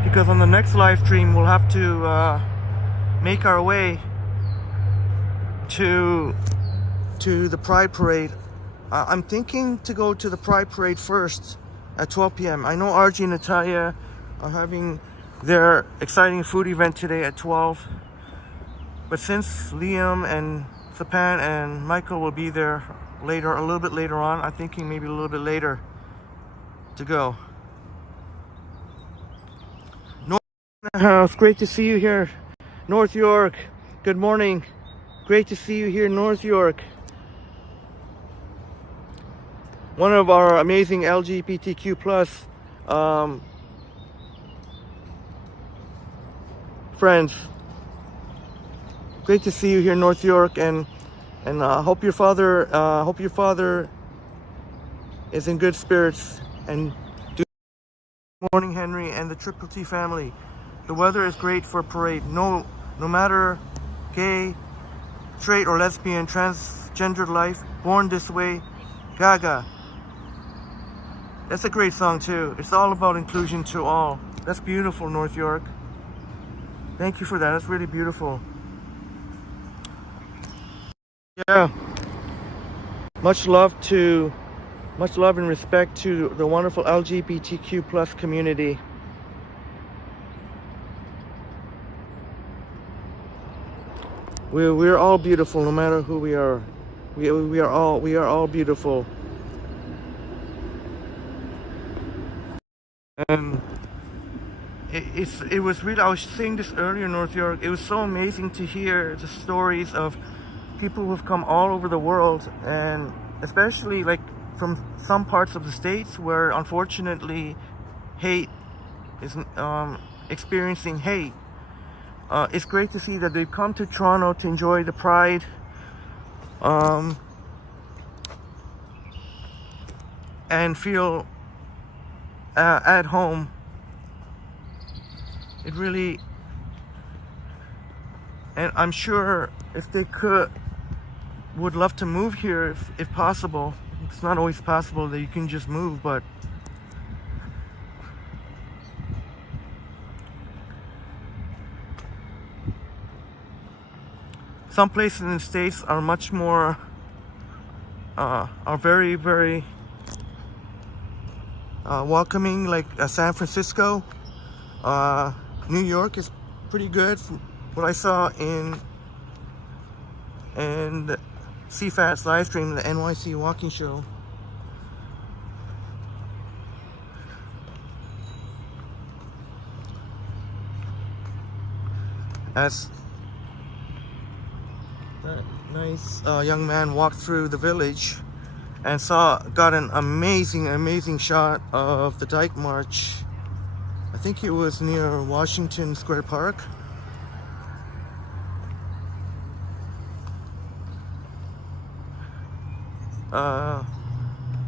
Because on the next live stream we'll have to make our way to the Pride Parade. I'm thinking to go to the Pride Parade first at 12 p.m. I know RG and Natalia are having their exciting food event today at 12. But since Liam and Sapan and Michael will be there later, a little bit later on, I'm thinking maybe a little bit later to go. North in the house, great to see you here. North York, good morning. Great to see you here, North York. One of our amazing LGBTQ plus friends. Great to see you here, North York, and hope your father is in good spirits. And good morning, Henry and the Triple T family. The weather is great for a parade. No matter gay, straight or lesbian, transgendered life, born this way, Gaga. That's a great song too. It's all about inclusion to all. That's beautiful, North York. Thank you for that. That's really beautiful. Yeah. Much love and respect to the wonderful LGBTQ plus community. We're all beautiful, no matter who we are. We are all beautiful. And it was really, I was saying this earlier, North York, it was so amazing to hear the stories of people who have come all over the world, and especially like from some parts of the States where unfortunately hate is experiencing hate. It's great to see that they've come to Toronto to enjoy the Pride and feel at home. It really, and I'm sure if they could, would love to move here if possible. It's not always possible that you can just move, but some places in the States are much more, are very, very welcoming, like San Francisco. New York is pretty good from what I saw in CFAT's live stream, the NYC walking show. As that nice young man walked through the village and got an amazing shot of the Dyke March. I think it was near Washington Square Park.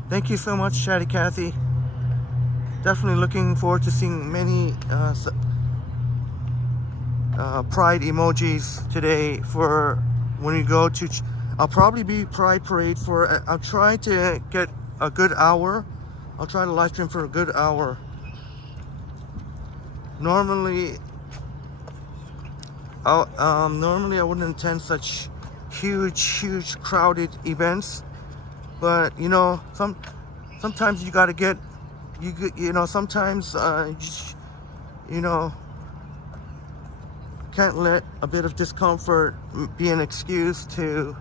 Thank you so much, Chatty Cathy. Definitely looking forward to seeing many pride emojis today for when we go to. I'll probably be Pride Parade for. I'll try to get a good hour. I'll try to live stream for a good hour. Normally I wouldn't attend such huge crowded events, but you know, sometimes you gotta get, you know, sometimes you know, can't let a bit of discomfort be an excuse to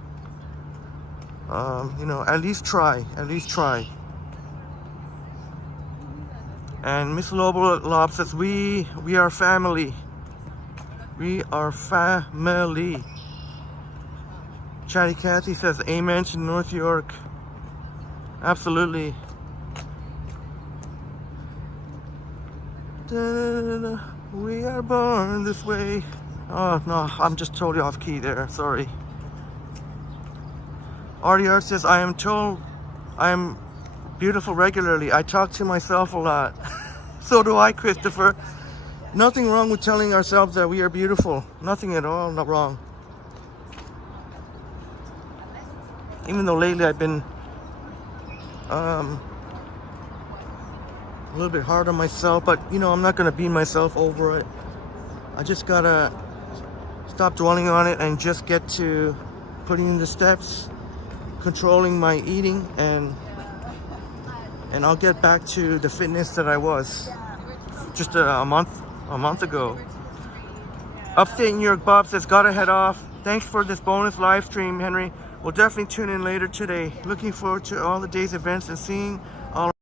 you know, at least try. And Miss Lob says, we are family. We are family. Chatty Cathy says, amen to North York. Absolutely. Da-da-da-da. We are born this way. Oh no, I'm just totally off key there. Sorry. RDR says, I am told I am beautiful regularly. I talk to myself a lot. So do I, Christopher. Nothing wrong with telling ourselves that we are beautiful. Nothing at all, not wrong. Even though lately I've been a little bit hard on myself, but you know, I'm not gonna beat myself over it. I just gotta stop dwelling on it and just get to putting in the steps, controlling my eating, and I'll get back to the fitness that I was just a month ago. Upstate New York Bob says, gotta head off. Thanks for this bonus live stream, Henry. We'll definitely tune in later today. Looking forward to all the day's events and seeing all our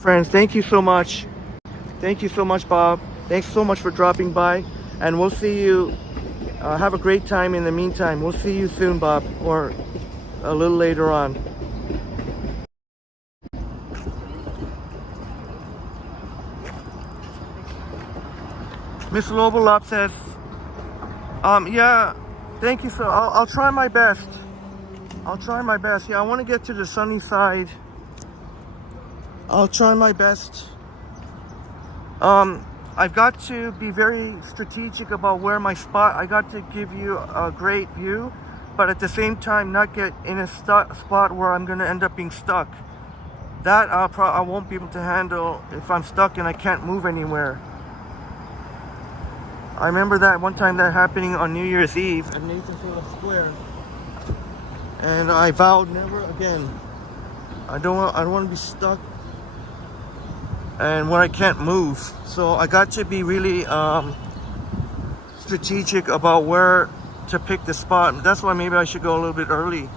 friends. Thank you so much. Thank you so much, Bob. Thanks so much for dropping by, and we'll see you. Have a great time in the meantime. We'll see you soon, Bob, or a little later on. Miss Lobolop says, yeah, thank you. So I'll try my best. I'll try my best. Yeah, I want to get to the sunny side. I'll try my best. I've got to be very strategic about where my spot. I got to give you a great view, but at the same time not get in a spot where I'm going to end up being stuck. That I won't be able to handle if I'm stuck and I can't move anywhere. I remember that one time that happening on New Year's Eve at Nathan Phillips Square, and I vowed never again. I don't want to be stuck and where I can't move. So I got to be really strategic about where to pick the spot. That's why maybe I should go a little bit early.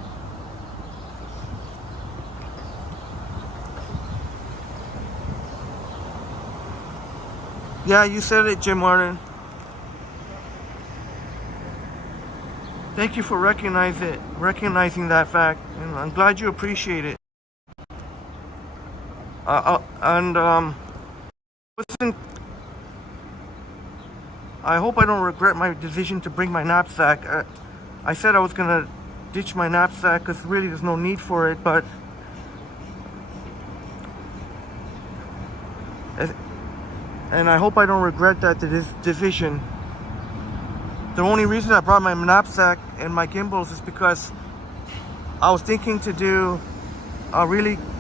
Yeah, you said it, Jim Martin. Thank you for recognizing that fact, and I'm glad you appreciate it. Listen, I hope I don't regret my decision to bring my knapsack. I said I was gonna ditch my knapsack because really there's no need for it, but and I hope I don't regret that decision. The only reason I brought my knapsack and my gimbals is because I was thinking to do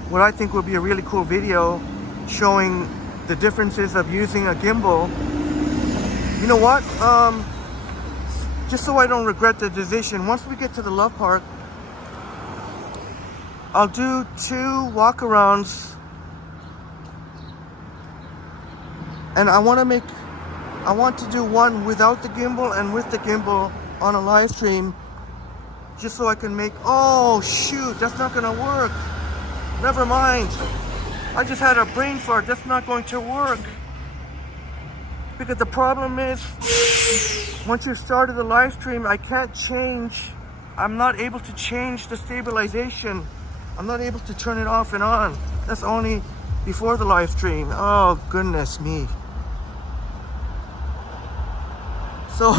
what I think would be a really cool video showing the differences of using a gimbal. You know what? Just so I don't regret the decision, once we get to the Love Park, I'll do 2 walk-arounds, and I want to do one without the gimbal and with the gimbal on a live stream, just so I can make, oh shoot, that's not gonna work. Never mind. I just had a brain fart. That's not going to work. Because the problem is, once you've started the live stream, I'm not able to change the stabilization. I'm not able to turn it off and on. That's only before the live stream. Oh, goodness me. So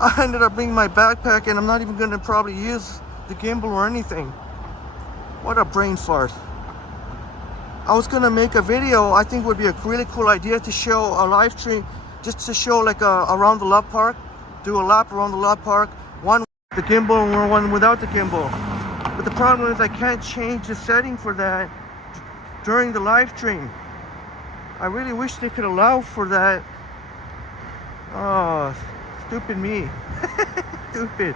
I ended up bringing my backpack, and I'm not even gonna probably use the gimbal or anything. What a brain fart. I was gonna make a video. I think would be a really cool idea to show a live stream, just to show like around the Love Park, do a lap around the Love Park, one with the gimbal and one without the gimbal. But the problem is I can't change the setting for that during the live stream. I really wish they could allow for that. Oh, stupid me. Stupid.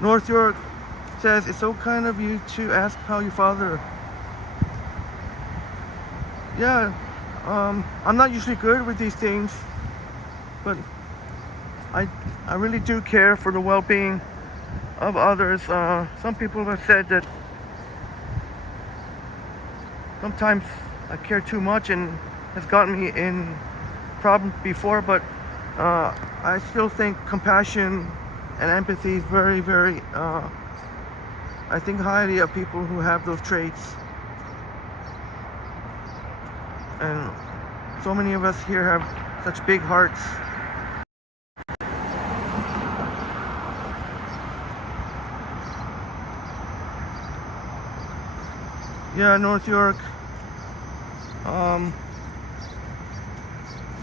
North York says, it's so kind of you to ask how your father. Yeah, I'm not usually good with these things, but I really do care for the well-being of others. Some people have said that sometimes I care too much and has gotten me in problems before, but I still think compassion and empathy is very, very, I think highly of people who have those traits. And so many of us here have such big hearts. Yeah, North York.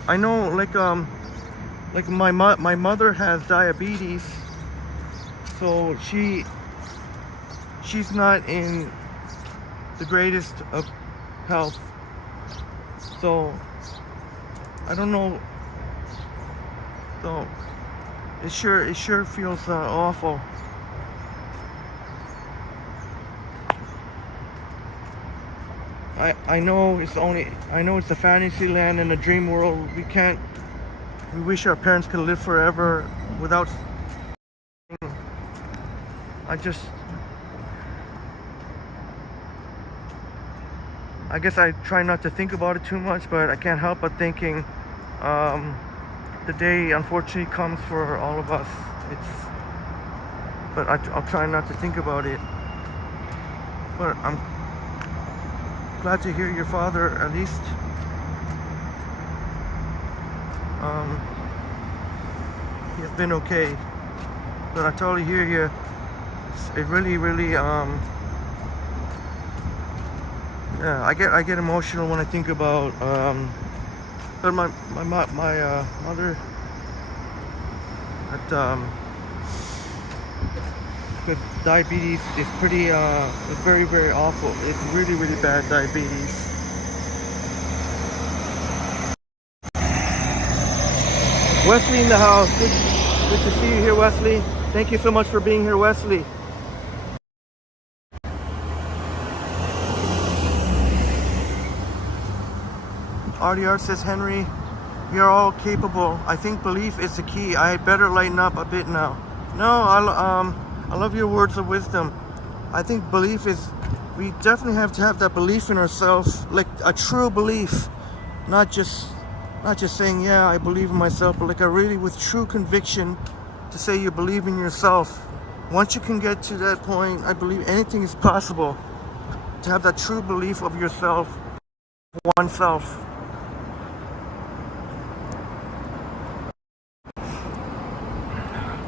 I know, like my mother has diabetes, so she's not in the greatest of health. So I don't know. So it sure feels awful. I know it's a fantasy land and a dream world. We wish our parents could live forever without. I guess I try not to think about it too much, but I can't help but thinking the day unfortunately comes for all of us. But I'll try not to think about it. But I'm glad to hear your father at least he has been okay. But I totally hear you. It really yeah, I get emotional when I think about but my mother with diabetes is pretty it's very, very awful. It's really, really bad diabetes. Wesley in the house. Good to see you here, Wesley. Thank you so much for being here, Wesley. Artie Art says, Henry, you're all capable. I think belief is the key. I had better lighten up a bit now. No, I love your words of wisdom. I think belief is, we definitely have to have that belief in ourselves, like a true belief, not just saying, yeah, I believe in myself, but like a really with true conviction to say you believe in yourself. Once you can get to that point, I believe anything is possible. To have that true belief of yourself, oneself.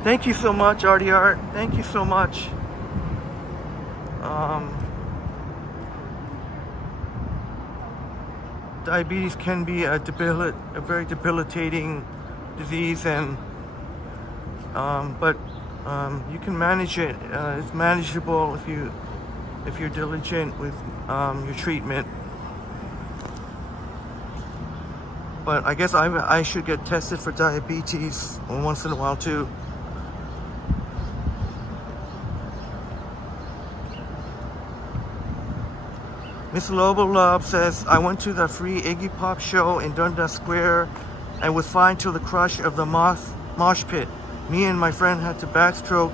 Thank you so much, Artie Art. Thank you so much. Diabetes can be a very debilitating disease, and but you can manage it. It's manageable if you're diligent with your treatment. But I guess I should get tested for diabetes once in a while too. Miss Lobo Love says, I went to the free Iggy Pop show in Dundas Square and was fine till the crush of the mosh pit. Me and my friend had to backstroke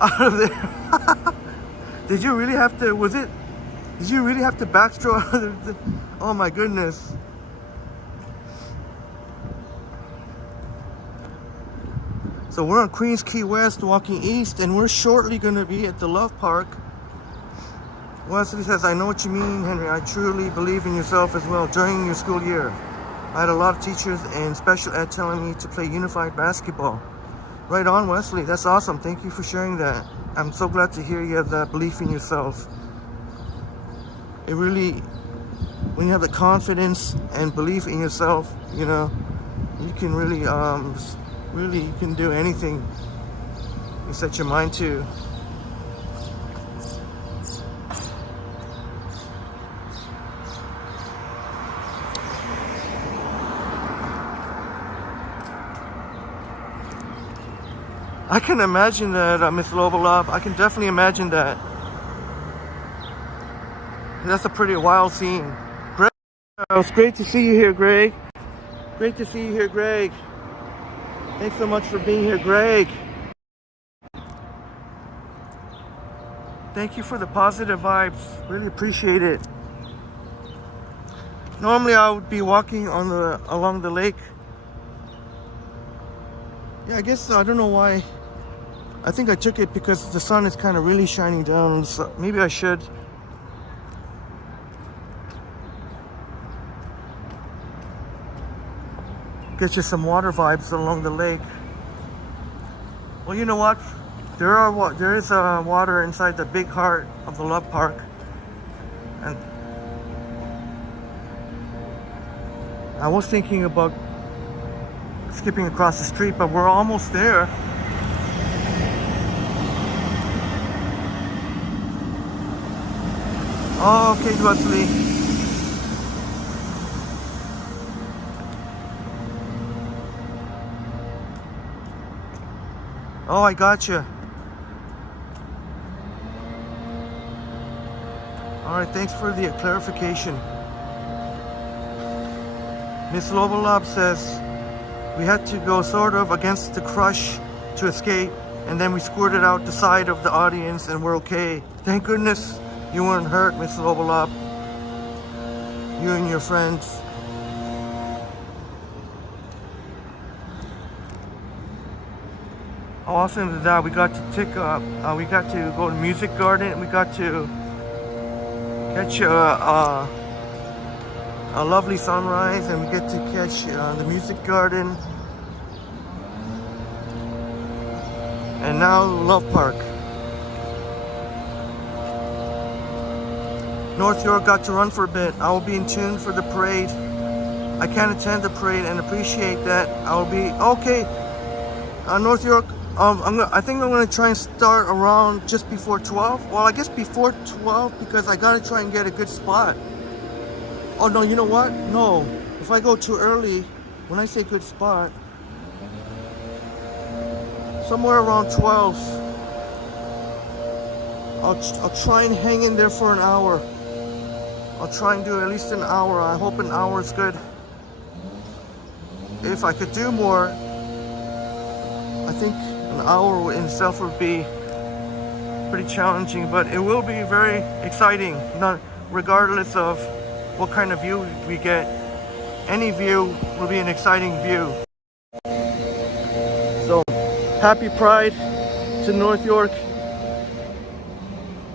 out of there. Did you really have to, did you really have to backstroke out of the, oh my goodness. So we're on Queens Key West walking east, and we're shortly going to be at the Love Park. Wesley says, I know what you mean, Henry. I truly believe in yourself as well. During your school year, I had a lot of teachers and special ed telling me to play unified basketball. Right on, Wesley. That's awesome. Thank you for sharing that. I'm so glad to hear you have that belief in yourself. It really, when you have the confidence and belief in yourself, you know, you can really, you can do anything you set your mind to. I can imagine that, Miss Lobolab. I can definitely imagine that. That's a pretty wild scene. Greg, it's great to see you here, Greg. Great to see you here, Greg. Thanks so much for being here, Greg. Thank you for the positive vibes. Really appreciate it. Normally I would be walking along the lake. Yeah, I guess I don't know why. I think I took it because the sun is kind of really shining down. So maybe I should. Get you some water vibes along the lake. Well, you know what? There is water inside the big heart of the Love Park, and I was thinking about skipping across the street, but we're almost there. Oh, okay, Wesley. Oh, I gotcha. All right, thanks for the clarification. Miss Lobolab says we had to go sort of against the crush to escape, and then we squirted out the side of the audience, and we're okay. Thank goodness you weren't hurt, Miss Lobolab. You and your friends. Awesome to that. We got to we got to go to Music Garden. We got to catch a lovely sunrise, and we get to catch the Music Garden, and now Love Park. North York got to run for a bit. I will be in tune for the parade. I can't attend the parade and appreciate that. I will be okay. North York. I think I'm gonna try and start around just before 12. Well, I guess before 12 because I gotta try and get a good spot. Oh no, you know what? No, if I go too early, when I say good spot, somewhere around 12. I'll try and hang in there for an hour. I'll try and do at least an hour. I hope an hour is good. If I could do more, I think an hour in itself would be pretty challenging, but it will be very exciting, not regardless of what kind of view we get. Any view will be an exciting view. So, happy Pride to North York.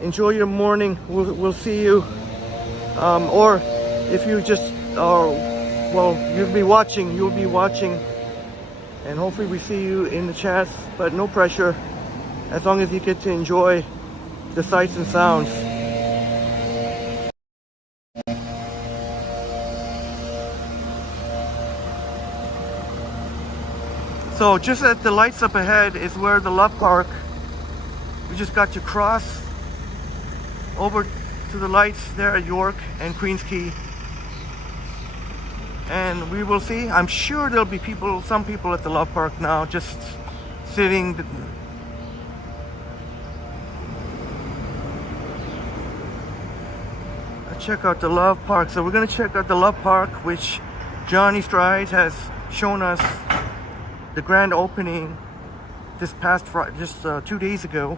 Enjoy your morning. We'll see you. Or if you just well, you'll be watching. And hopefully we see you in the chats, but no pressure, as long as you get to enjoy the sights and sounds. So just at the lights up ahead is where the Love Park. We just got to cross over to the lights there at York and Queens Quay. And we will see. I'm sure there'll be people, some people at the Love Park now just sitting. Check out the Love Park. So we're gonna check out the Love Park, which Johnny Strides has shown us the grand opening this past Friday, just 2 days ago.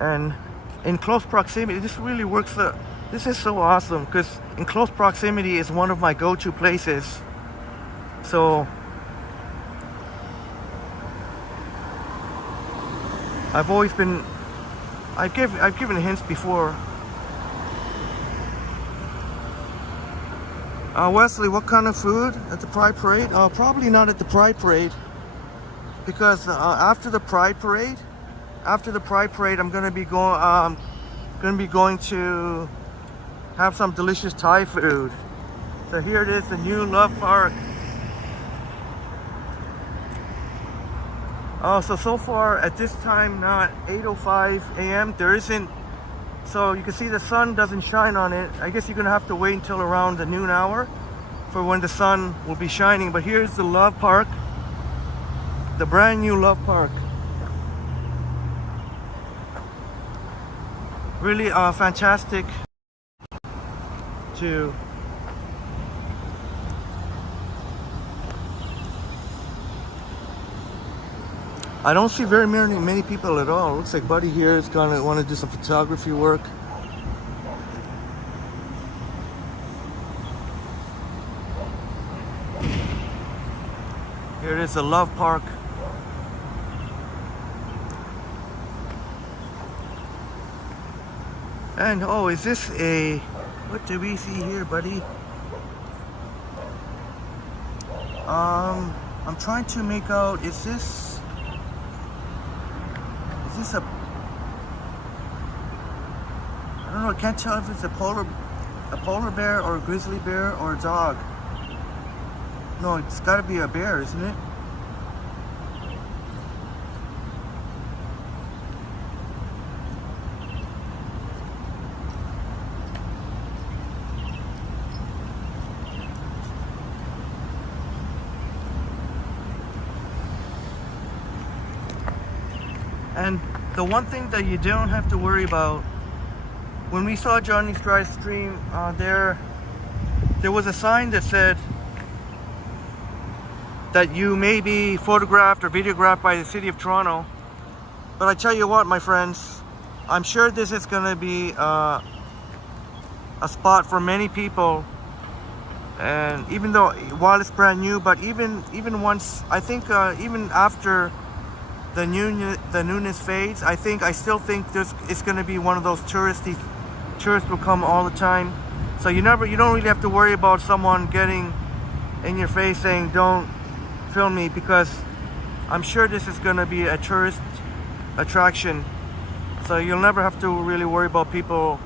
And in close proximity, this really works. This is so awesome because in close proximity is one of my go-to places. So I've always been. I've given hints before. Wesley, what kind of food at the Pride Parade? Probably not at the Pride Parade, because after the Pride Parade, I'm gonna be going to have some delicious Thai food. So here it is, the new Love Park. So far at this time now at 8:05 a.m. there isn't, so you can see the sun doesn't shine on it. I guess you're gonna have to wait until around the noon hour for when the sun will be shining. But here's the Love Park, the brand new Love Park. Really fantastic to I don't see very many people at all. Looks like Buddy here is gonna want to do some photography work. Here it is, the Love Park. And oh, is this a, what do we see here, buddy? I'm trying to make out, is this a, I don't know, I can't tell if it's a polar bear or a grizzly bear or a dog. No, it's got to be a bear, isn't it? And the one thing that you don't have to worry about, when we saw Johnny Stride's stream, there was a sign that said that you may be photographed or videographed by the City of Toronto. But I tell you what, my friends, I'm sure this is going to be a spot for many people. And even though, while it's brand new, but even once, I think even after the newness fades, I still think it's going to be one of those tourists will come all the time. So you don't really have to worry about someone getting in your face saying don't film me, because I'm sure this is going to be a tourist attraction. So you'll never have to really worry about people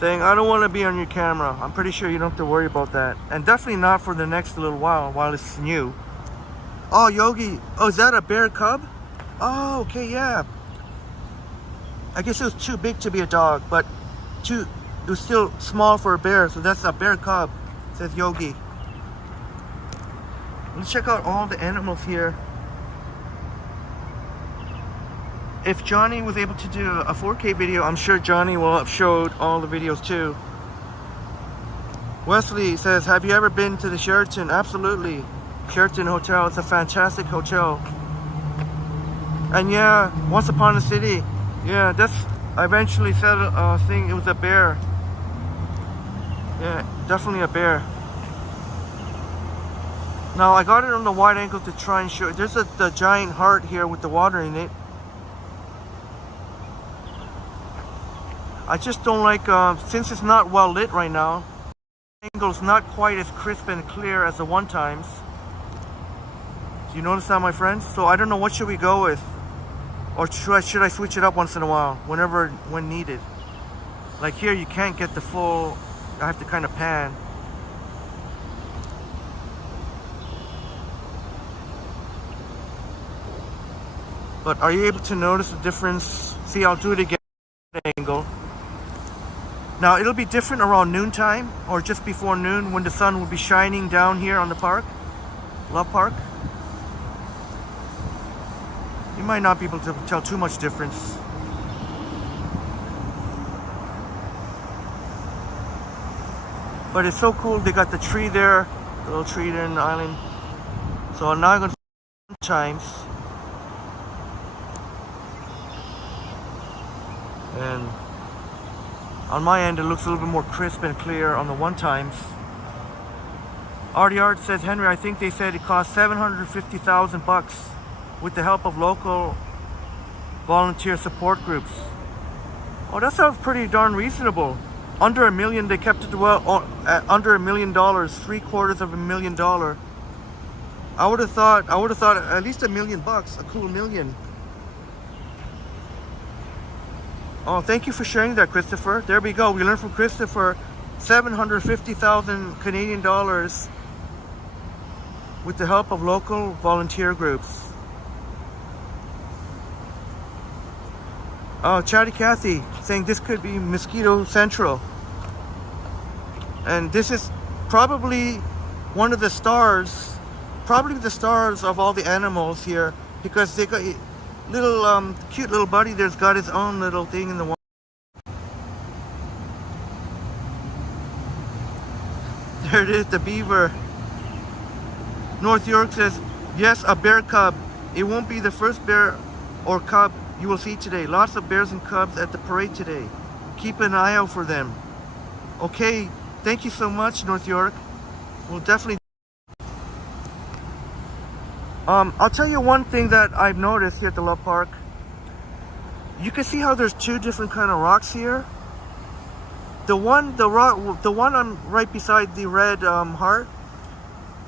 saying I don't want to be on your camera. I'm pretty sure you don't have to worry about that, and definitely not for the next little while it's new. Oh, Yogi, oh, is that a bear cub? Oh, okay, yeah. I guess it was too big to be a dog, but it was still small for a bear, so that's a bear cub, says Yogi. Let's check out all the animals here. If Johnny was able to do a 4K video, I'm sure Johnny will have showed all the videos too. Wesley says, have you ever been to the Sheraton? Absolutely. Sheraton Hotel, it's a fantastic hotel. And yeah, Once Upon a City. Yeah, I eventually said thing, it was a bear. Yeah, definitely a bear. Now I got it on the wide angle to try and show. There's the giant heart here with the water in it. I just don't like, since it's not well lit right now, the angle's not quite as crisp and clear as the one times. Do you notice that, my friends? So I don't know, what should we go with? Or should I switch it up once in a while, when needed? Like here, you can't get the full, I have to kind of pan. But are you able to notice the difference? See, I'll do it again at angle. Now it'll be different around noontime or just before noon when the sun will be shining down here on the park, Love Park. You might not be able to tell too much difference. But it's so cool. They got the tree there, the little tree there in the island. So now I'm going to chimes. And on my end, it looks a little bit more crisp and clear on the one times. RDR says, Henry, I think they said it cost $750,000 with the help of local volunteer support groups. Oh, that sounds pretty darn reasonable. Under $1 million, they kept it well at under $1 million, $750,000. I would have thought at least $1 million, a cool million. Oh, thank you for sharing that, Christopher. There we go. We learned from Christopher, 750,000 Canadian dollars with the help of local volunteer groups. Oh, Chatty Cathy saying this could be Mosquito Central. And this is probably one of the stars, of all the animals here, because they got little cute little buddy there's got his own little thing in the water. There it is, the beaver. North York says, yes, a bear cub. It won't be the first bear or cub you will see today. Lots of bears and cubs at the parade today. Keep an eye out for them. Okay, thank you so much, North York. We'll definitely. I'll tell you one thing that I've noticed here at the Love Park. You can see how there's two different kind of rocks here. The one I'm right beside the red heart.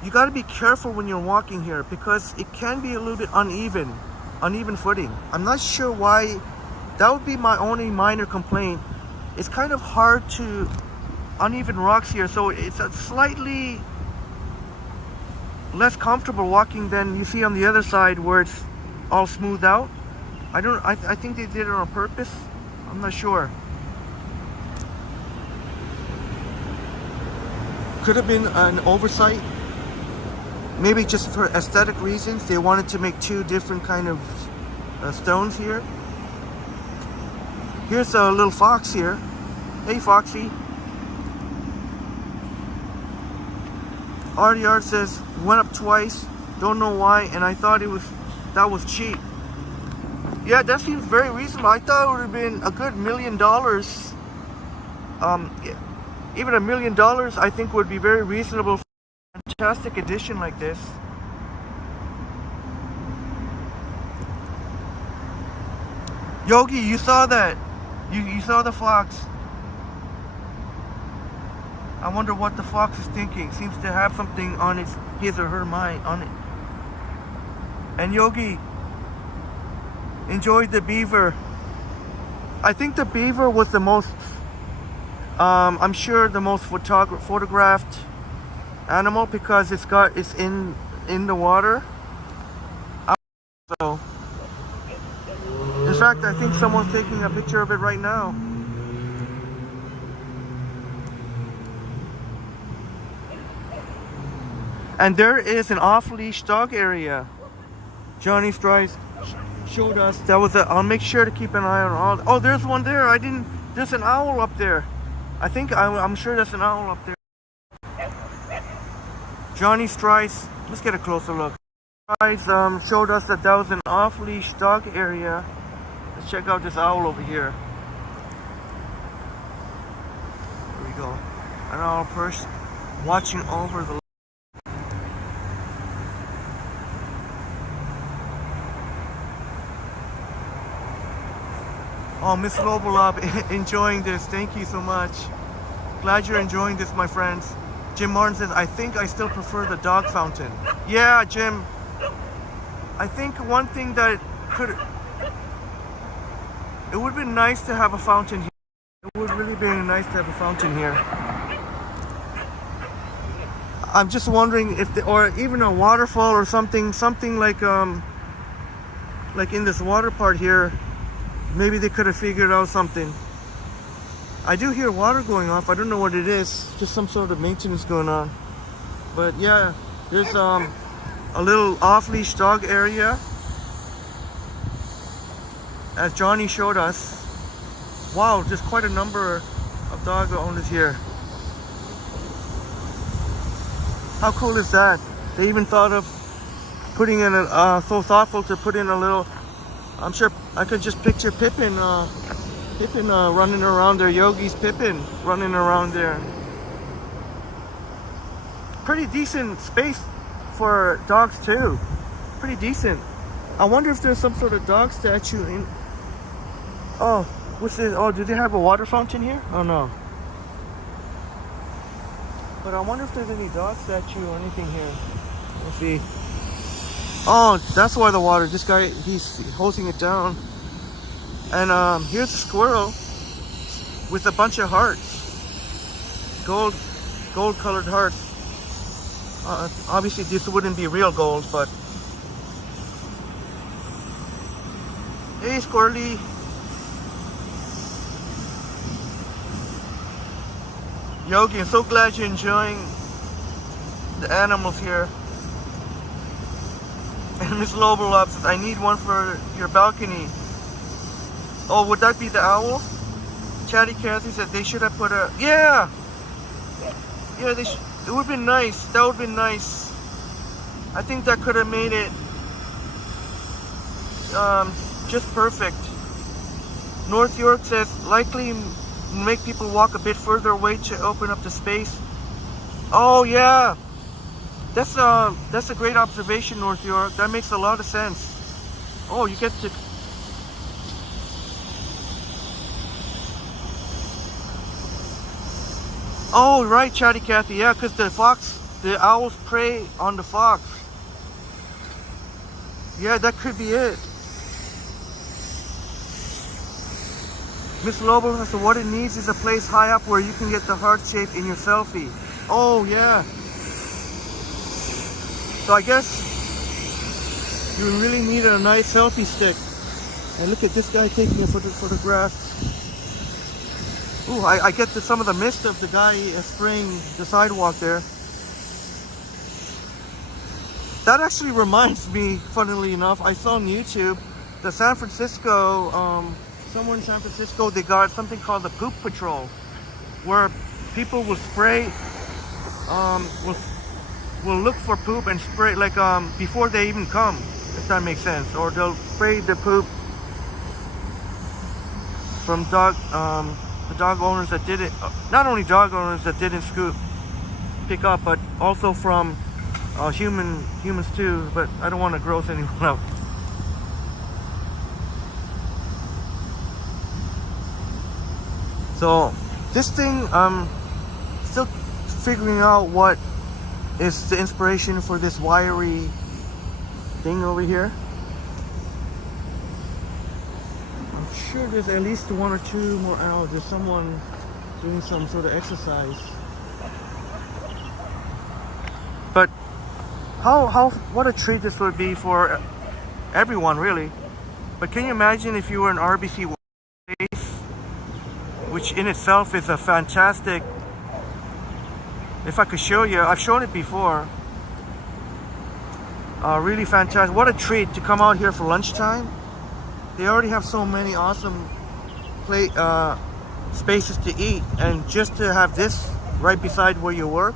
You got to be careful when you're walking here because it can be a little bit uneven footing. I'm not sure why. That would be my only minor complaint. It's kind of hard to uneven rocks here, so it's a slightly less comfortable walking than you see on the other side where it's all smoothed out. I think they did it on purpose. I'm not sure. Could have been an oversight. Maybe just for aesthetic reasons. They wanted to make two different kind of stones here. Here's a little fox here. Hey, Foxy. RDR says, went up twice, don't know why, and I thought that was cheap. Yeah, that seems very reasonable. I thought it would have been a good $1 million. Yeah, even $1 million I think would be very reasonable for a fantastic edition like this. Yogi, you saw that. You saw the fox. I wonder what the fox is thinking. Seems to have something on his or her mind on it. And Yogi enjoyed the beaver. I think the beaver was the most, I'm sure the most photographed animal because it's in the water. So, in fact, I think someone's taking a picture of it right now. And there is an off-leash dog area. Johnny Strice showed us. That was I'll make sure to keep an eye on all. Oh, there's one there. There's an owl up there. I'm sure there's an owl up there. Johnny Strice. Let's get a closer look. Strice showed us that was an off-leash dog area. Let's check out this owl over here. There we go. An owl perched, watching over the. Oh, Miss Lobolab, enjoying this. Thank you so much. Glad you're enjoying this, my friends. Jim Martin says, I think I still prefer the dog fountain. Yeah, Jim. I think one thing that it would be nice to have a fountain here. It would really be nice to have a fountain here. I'm just wondering if or even a waterfall or something like like in this water part here, maybe they could have figured out something. I do hear water going off. I don't know what it is. Just some sort of maintenance going on. But yeah, there's a little off-leash dog area, as Johnny showed us. Wow, there's quite a number of dog owners here. How cool is that? They even thought of putting in so thoughtful to put in a little. I'm sure I could just picture Pippin running around there. Yogi's Pippin running around there. Pretty decent space for dogs too. Pretty decent. I wonder if there's some sort of dog statue in. Oh, what's this? Oh, do they have a water fountain here? Oh no. But I wonder if there's any dog statue or anything here. Let's see. Oh, that's why the water. This guy, he's hosing it down. And here's a squirrel with a bunch of hearts. Gold colored hearts. Obviously this wouldn't be real gold, but hey, Squirrely. Yogi, I'm so glad you're enjoying the animals here. And Miss Lobolop says, I need one for your balcony. Oh, would that be the owl? Chatty Cathy said they should have put a... Yeah! Yeah, they should... It would have been nice. That would have been nice. I think that could have made it just perfect. North York says likely make people walk a bit further away to open up the space. Oh yeah, that's a great observation, North York. That makes a lot of sense. Oh, you get to. Oh right, Chatty Cathy. Yeah, because the owls prey on the fox. Yeah, that could be it. Miss Lobo says, so what it needs is a place high up where you can get the heart shape in your selfie. Oh yeah. So I guess you really need a nice selfie stick. And look at this guy taking a photograph. Ooh, I get some of the mist of the guy spraying the sidewalk there. That actually reminds me, funnily enough, I saw on YouTube, the San Francisco, somewhere in San Francisco, they got something called the Poop Patrol, where people will spray, will look for poop and spray, like, before they even come, if that makes sense. Or they'll spray the poop from the dog owners that did it, not only dog owners that didn't pick up, but also from humans too, but I don't want to gross anyone out. So this thing, I'm still figuring out what is the inspiration for this wiry thing over here. I'm sure there's at least one or two more owls. There's someone doing some sort of exercise. But what a treat this would be for everyone, really. But can you imagine if you were an RBC base, which in itself is a fantastic, if I could show you, I've shown it before, really fantastic. What a treat to come out here for lunchtime. They already have so many awesome spaces to eat, and just to have this right beside where you work.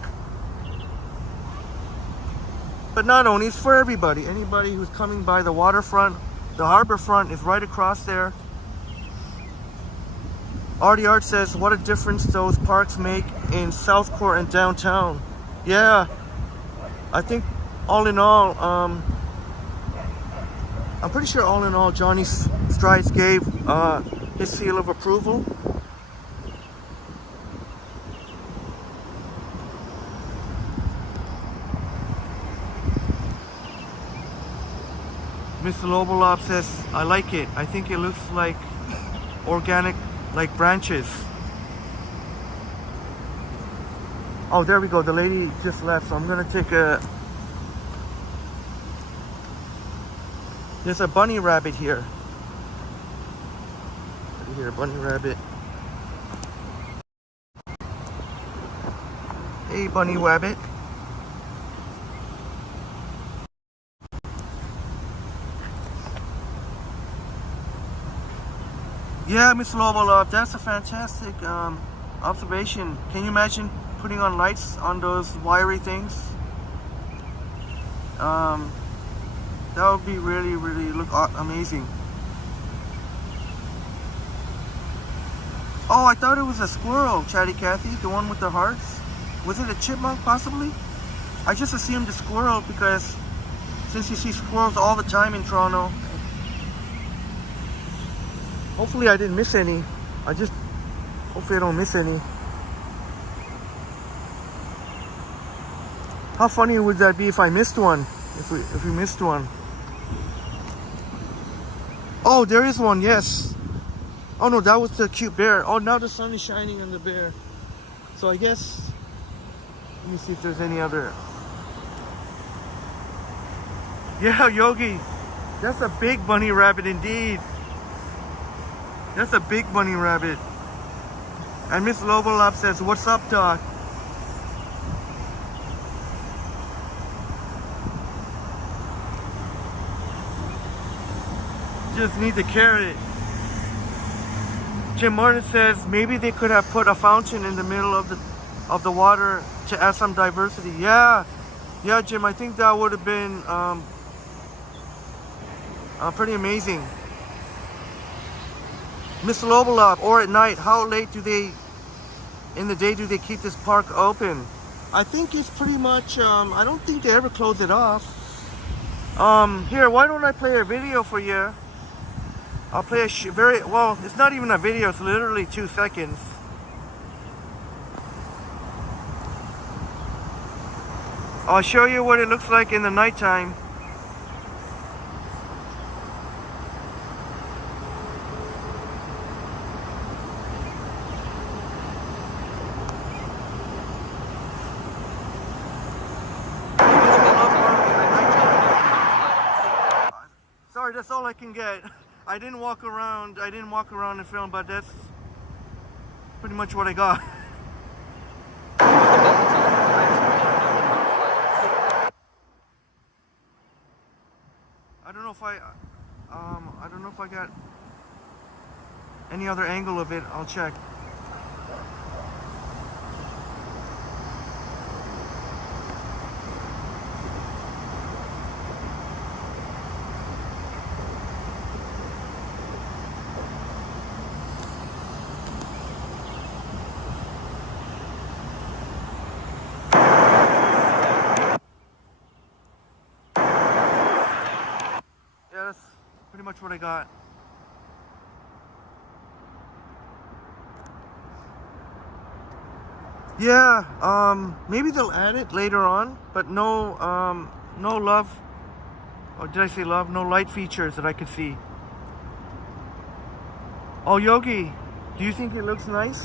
But not only, it's for everybody. Anybody who's coming by the waterfront, the harbor front is right across there. Artie Art says, what a difference those parks make in South Court and downtown. Yeah, I think all in all, I'm pretty sure all in all, Johnny Strides gave his seal of approval. Mr. Lobolop says, I like it. I think it looks like organic, like branches. Oh, there we go. The lady just left, so I'm gonna take a There's a bunny rabbit here. Right here, bunny rabbit. Hey, bunny rabbit. Yeah, Miss Lobolov, that's a fantastic observation. Can you imagine putting on lights on those wiry things? That would be really, really look amazing. Oh, I thought it was a squirrel, Chatty Cathy, the one with the hearts. Was it a chipmunk, possibly? I just assumed a squirrel because since you see squirrels all the time in Toronto. Hopefully I didn't miss any. Hopefully I don't miss any. How funny would that be if I missed one? If we missed one. Oh, there is one, yes. Oh no, that was the cute bear. Oh, now the sun is shining on the bear. So I guess, let me see if there's any other. Yeah, Yogi, that's a big bunny rabbit indeed. That's a big bunny rabbit. And Miss Lobolop says, "What's up, Doc?" Just need to carry it. Jim Martin says maybe they could have put a fountain in the middle of the water to add some diversity. Yeah, Jim, I think that would have been pretty amazing. Miss Lobolov, or at night, how late in the day do they keep this park open? I think it's pretty much, I don't think they ever close it off. Here, why don't I play a video for you? I'll play a well, it's not even a video, it's literally 2 seconds. I'll show you what it looks like in the nighttime. Sorry, that's all I can get. I didn't walk around and film, but that's pretty much what I got. I don't know if I got any other angle of it. I'll check. That's pretty much what I got. Yeah, maybe they'll add it later on, but no love, or did I say love? No light features that I could see. Oh, Yogi, do you think it looks nice?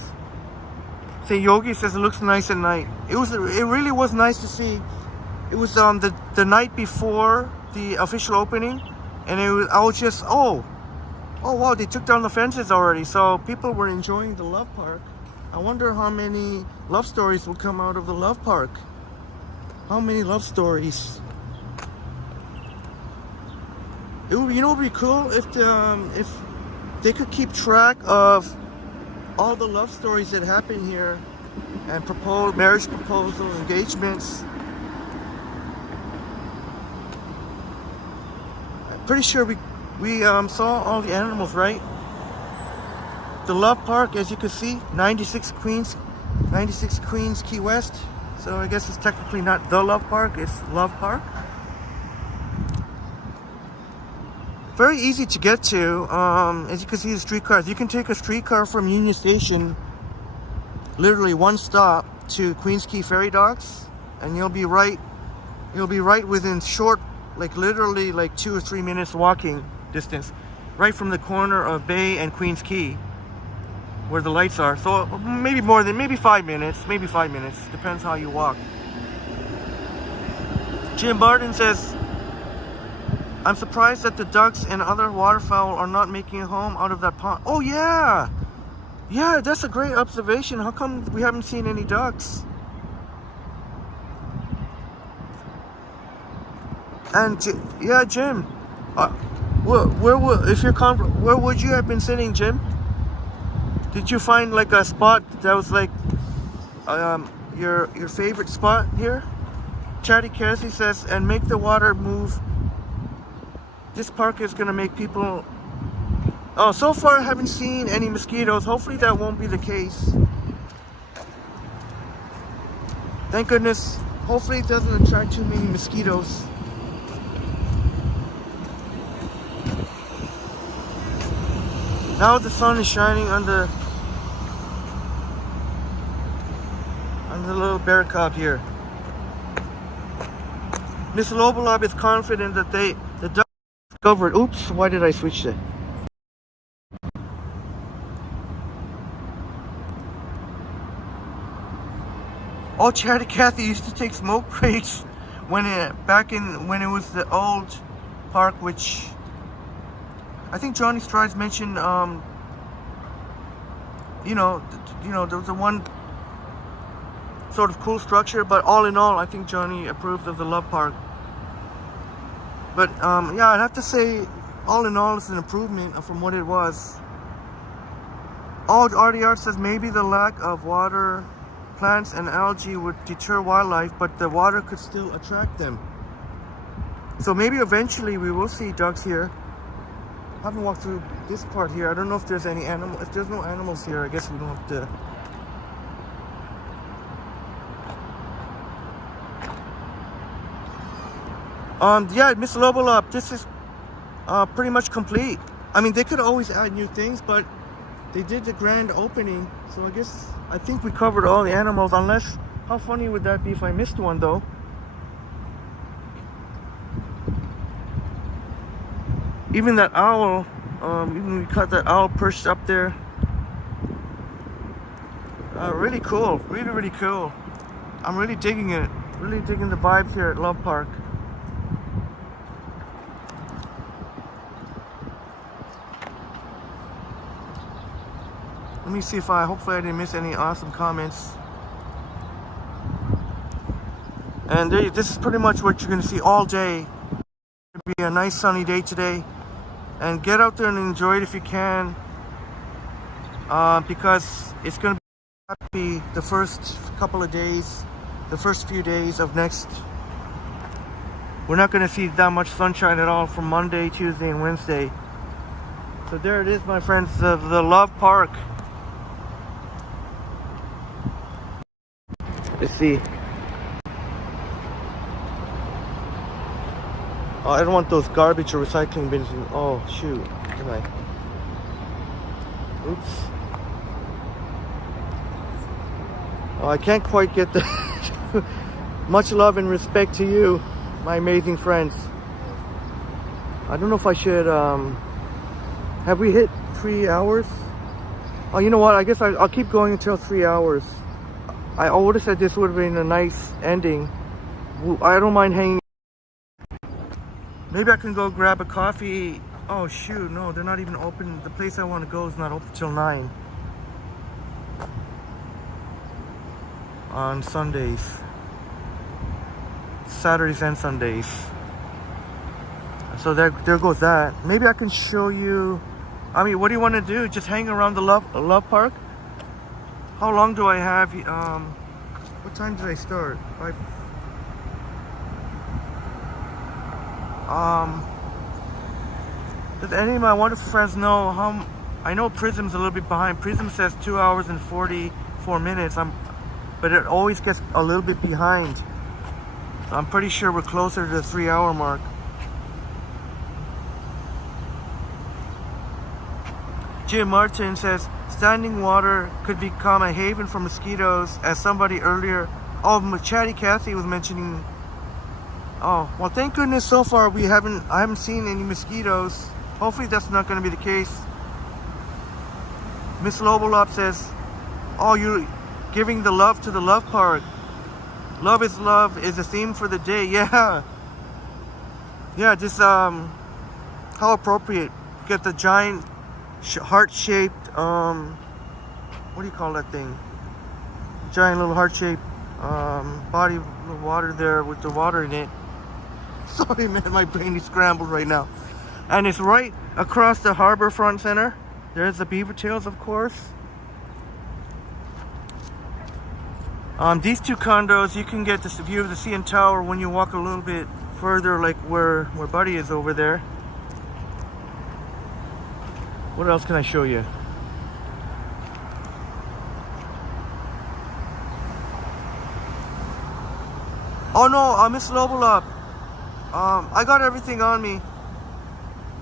Say, Yogi says it looks nice at night. It really was nice to see. It was the night before the official opening. And I was just, oh wow, they took down the fences already. So people were enjoying the Love Park. I wonder how many love stories will come out of the Love Park. How many love stories? It would, it would be cool if they could keep track of all the love stories that happen here and marriage proposal, engagements. Pretty sure we saw all the animals, right? The Love Park, as you can see, 96 Queens, Key West. So I guess it's technically not the Love Park, it's Love Park. Very easy to get to. As you can see, the streetcars. You can take a streetcar from Union Station, literally one stop, to Queens Quay Ferry Docks, and you'll be right within short, like literally like 2 or 3 minutes walking distance, right from the corner of Bay and Queens Quay, where the lights are. So maybe 5 minutes, depends how you walk. Jim Barton says, I'm surprised that the ducks and other waterfowl are not making a home out of that pond. Oh yeah! Yeah, that's a great observation. How come we haven't seen any ducks? And yeah, Jim, where would you have been sitting, Jim? Did you find like a spot that was like your favorite spot here? Chatty Cassie says, and make the water move. This park is gonna make people. Oh, so far I haven't seen any mosquitoes. Hopefully that won't be the case. Thank goodness. Hopefully it doesn't attract too many mosquitoes. Now the sun is shining on the little bear cub here. Miss Lobolob is confident that the duck discovered. Oops, why did I switch it? Oh, Chatty Cathy used to take smoke breaks when it was the old park, which I think Johnny Strides mentioned. There was the one sort of cool structure, but all in all, I think Johnny approved of the Love Park. But yeah, I'd have to say, all in all, it's an improvement from what it was. Oh, RDR says maybe the lack of water, plants, and algae would deter wildlife, but the water could still attract them. So maybe eventually we will see ducks here. I haven't walked through this part here. I don't know if there's any animal. If there's no animals here, I guess we don't have to. Yeah, Miss Lobolob, this is pretty much complete. I mean, they could always add new things, but they did the grand opening, so I think we covered all the animals, unless, how funny would that be if I missed one though? Even that owl, even we caught that owl perched up there. Really cool, really cool. I'm really digging it, really digging the vibes here at Love Park. Let me see if hopefully I didn't miss any awesome comments. And this is pretty much what you're going to see all day. It'll be a nice sunny day today. And get out there and enjoy it if you can. Because it's going to be happy the first couple of days, the first few days of next. We're not going to see that much sunshine at all from Monday, Tuesday, and Wednesday. So there it is, my friends, the Love Park. Let's see. Oh, I don't want those garbage or recycling bins. Oh, shoot. Can I? Oops. Oh, I can't quite get the... Much love and respect to you, my amazing friends. I don't know if I should... Have we hit 3 hours? Oh, you know what? I guess I'll keep going until 3 hours. I would have said this would have been a nice ending. I don't mind hanging. Maybe I can go grab a coffee. Oh shoot, no, they're not even open. The place I want to go is not open till 9 on Sundays, Saturdays and Sundays. So there goes that. Maybe I can show you. I mean, what do you want to do? Just hang around the Love Park? How long do I have? What time did I start? Does any of my wonderful friends know how? I know Prism's a little bit behind. Prism says 2 hours and 44 minutes. But it always gets a little bit behind. So I'm pretty sure we're closer to the 3 hour mark. Jim Martin says standing water could become a haven for mosquitoes, as somebody earlier, Chatty Cathy was mentioning. Oh, well, thank goodness so far I haven't seen any mosquitoes. Hopefully that's not going to be the case. Miss Lobolob says, oh, you're giving the love to the Love Park. Love is the theme for the day. Yeah. Yeah, just how appropriate. Get the giant heart-shaped what do you call that thing? Giant little heart-shaped body of water there with the water in it. Sorry, man, my brain is scrambled right now. And it's right across the Harbor Front Center. There's the beaver tails, of course. These two condos, you can get this view of the CN Tower when you walk a little bit further, like where Buddy is over there. What else can I show you? Oh no, Miss Lobolop. I got everything on me.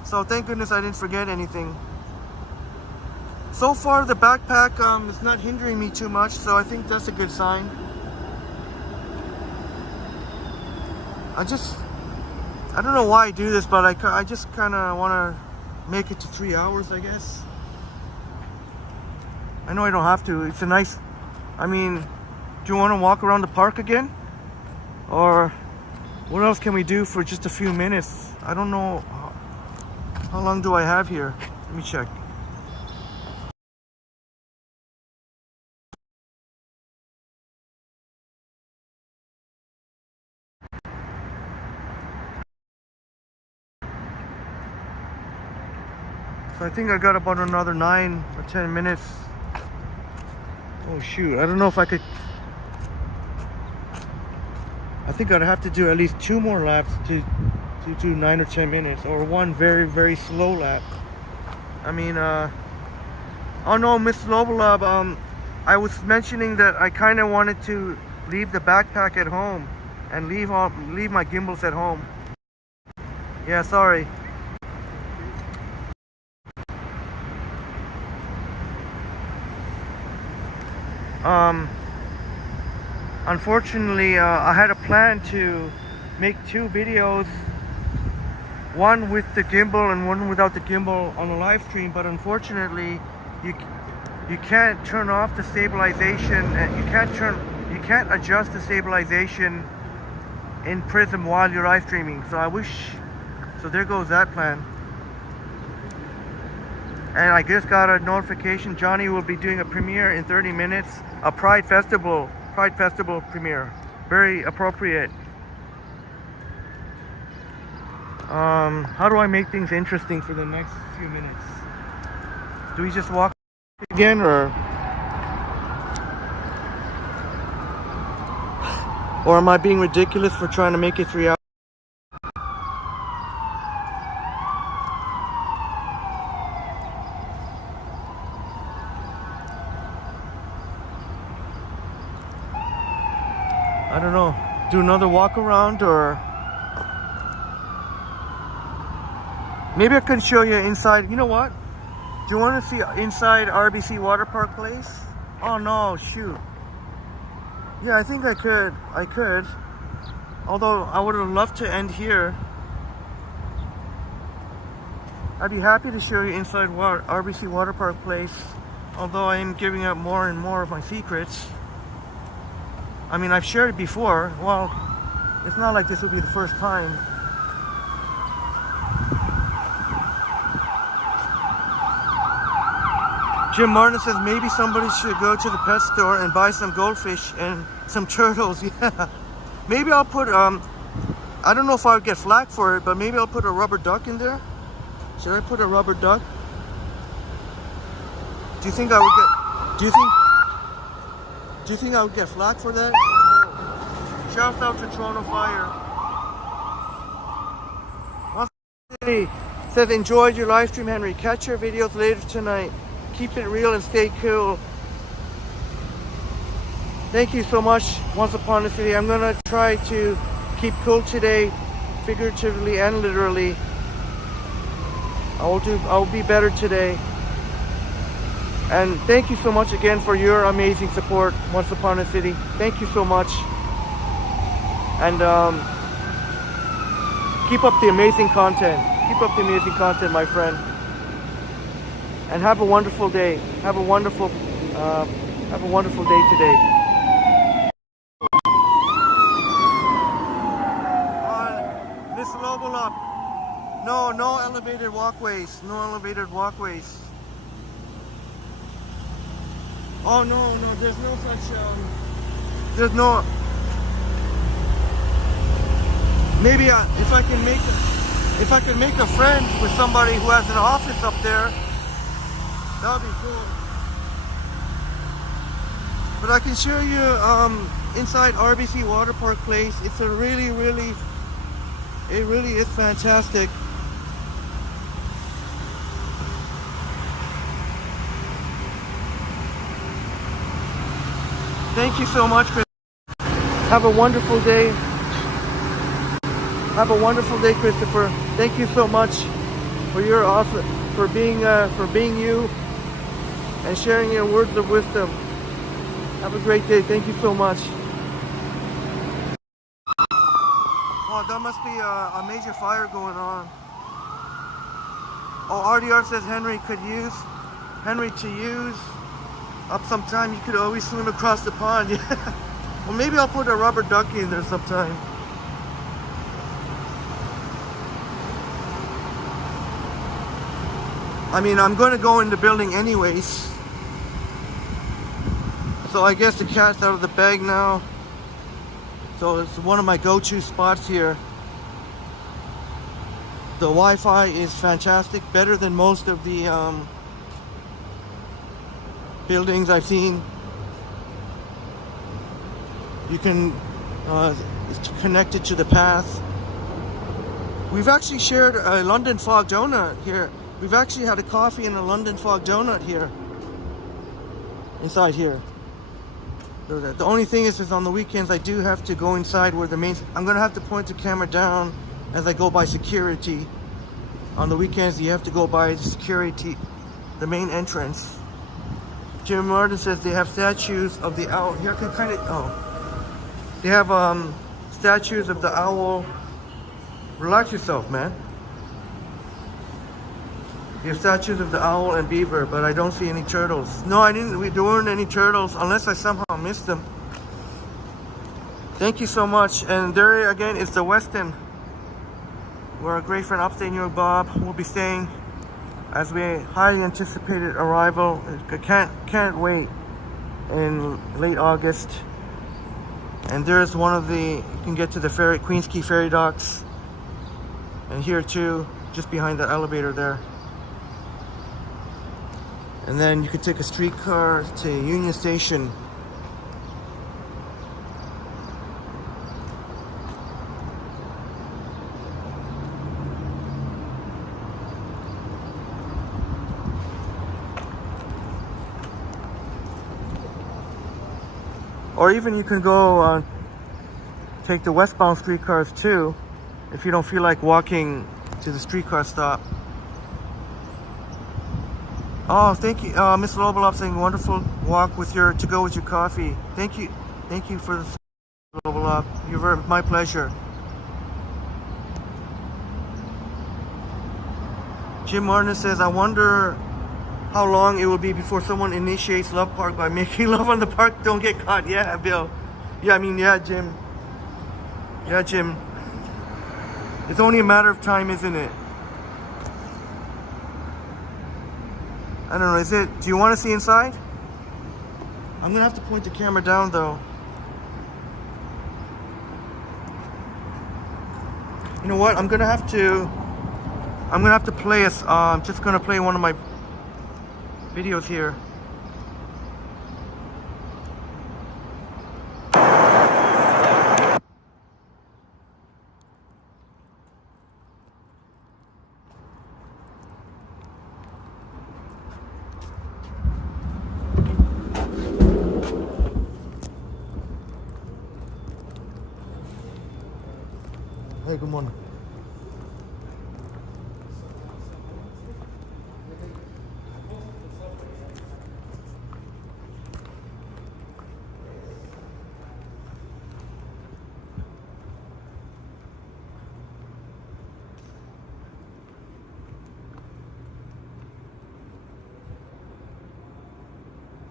So thank goodness I didn't forget anything. So far the backpack is not hindering me too much, so I think that's a good sign. I don't know why I do this, but I just kind of want to make it to 3 hours, I guess. I know I don't have to. It's a nice, I mean, do you want to walk around the park again? Or what else can we do for just a few minutes? I don't know. How long do I have here? Let me check. So I think I got about another 9 or 10 minutes. Oh shoot, I don't know if I could. I think I'd have to do at least 2 more laps to do 9 or 10 minutes, or one very, very slow lap. I mean, oh no, Miss Lobolab, I was mentioning that I kind of wanted to leave the backpack at home and leave my gimbals at home. Yeah, sorry. Unfortunately, I had a plan to make 2 videos, one with the gimbal and one without the gimbal on the live stream, but unfortunately you can't turn off the stabilization, and you can't adjust the stabilization in Prism while you're live streaming. So there goes that plan. And I just got a notification Johnny will be doing a premiere in 30 minutes, a Pride Festival premiere. Very appropriate. How do I make things interesting for the next few minutes? Do we just walk again, or am I being ridiculous for trying to make it 3 hours? I don't know. Do another walk around, or maybe I can show you inside. You know what? Do you want to see inside RBC Water Park Place? Oh no, shoot. Yeah, I think I could. Although I would have loved to end here. I'd be happy to show you inside RBC Water Park Place. Although I am giving up more and more of my secrets. I mean, I've shared it before. Well, it's not like this will be the first time. Jim Martin says maybe somebody should go to the pet store and buy some goldfish and some turtles. Yeah. Maybe I'll put, I don't know if I'll get flack for it, but maybe I'll put a rubber duck in there. Should I put a rubber duck? Do you think I would get, do you think I would get flack for that? Oh. Shout out to Toronto Fire. City says, enjoyed your live stream, Henry. Catch your videos later tonight. Keep it real and stay cool. Thank you so much, Once Upon a City. I'm gonna try to keep cool today, figuratively and literally. I'll be better today. And thank you so much again for your amazing support, Once Upon a City. Thank you so much. And keep up the amazing content. Keep up the amazing content, my friend. And have a wonderful day. Have a wonderful day today. On Miss Lobolop. elevated walkways. No elevated walkways. Oh no, no, there's no such there's no. Maybe if I can make a friend with somebody who has an office up there, that would be cool. But I can show you inside RBC Water Park Place. It's a really is fantastic. Thank you so much, Chris. Have a wonderful day. Have a wonderful day, Christopher. Thank you so much for your offer, for being you and sharing your words of wisdom. Have a great day. Thank you so much. Oh, that must be a major fire going on. Oh, RDR says Henry to use up sometime. You could always swim across the pond. Yeah. Well, maybe I'll put a rubber ducky in there sometime. I mean, I'm going to go in the building anyways. So I guess the cat's out of the bag now. So it's one of my go-to spots here. The Wi-Fi is fantastic, better than most of the buildings I've seen. You can it's connected to the path. We've actually shared a London Fog donut here. We've actually had a coffee and a London Fog donut here. Inside here. The only thing is on the weekends I do have to go inside where the main... I'm going to have to point the camera down as I go by security. On the weekends you have to go by the security, the main entrance. Jim Martin says they have statues of the owl. Here I can kind of... Oh. They have statues of the owl. Relax yourself, man. You have statues of the owl and beaver, but I don't see any turtles. No, I didn't. There weren't any turtles, unless I somehow missed them. Thank you so much. And there again is the Westin, where our great friend Upstate New York Bob will be staying as we highly anticipated arrival. I can't wait in late August. And there's one of the, you can get to the ferry, Queens Quay ferry docks. And here too, just behind the elevator there. And then you can take a streetcar to Union Station. Or even you can go take the westbound streetcars too, if you don't feel like walking to the streetcar stop. Oh, thank you, Miss Lobolov, saying wonderful walk with your to go with your coffee. Thank you for the Lobolov. You're my pleasure. Jim Martin says, I wonder how long it will be before someone initiates Love Park by making love on the park. Don't get caught. Yeah, Bill. Yeah, I mean, yeah, Jim. Yeah, Jim. It's only a matter of time, isn't it? I don't know, is it? Do you want to see inside? I'm gonna have to point the camera down though. You know what? I'm gonna have to play us. I'm just gonna play one of my videos here. Hey, good morning.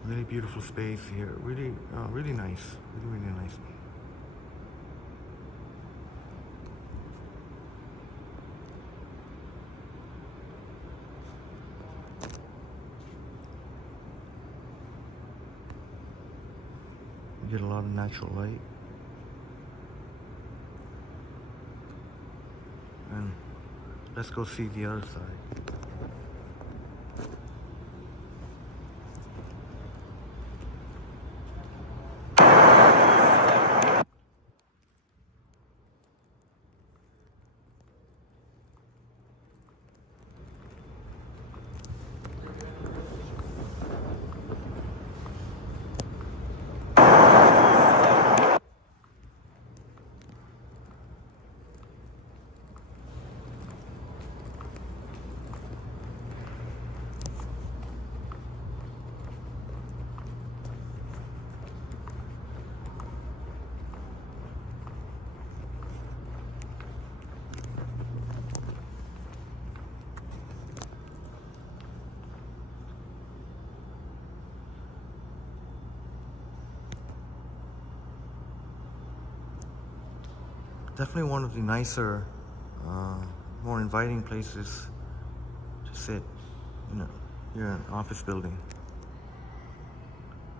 Really beautiful space here. Really, really nice. Really nice. You get a lot of natural light. And let's go see the other side. Definitely one of the nicer, more inviting places to sit, you know, here in an office building.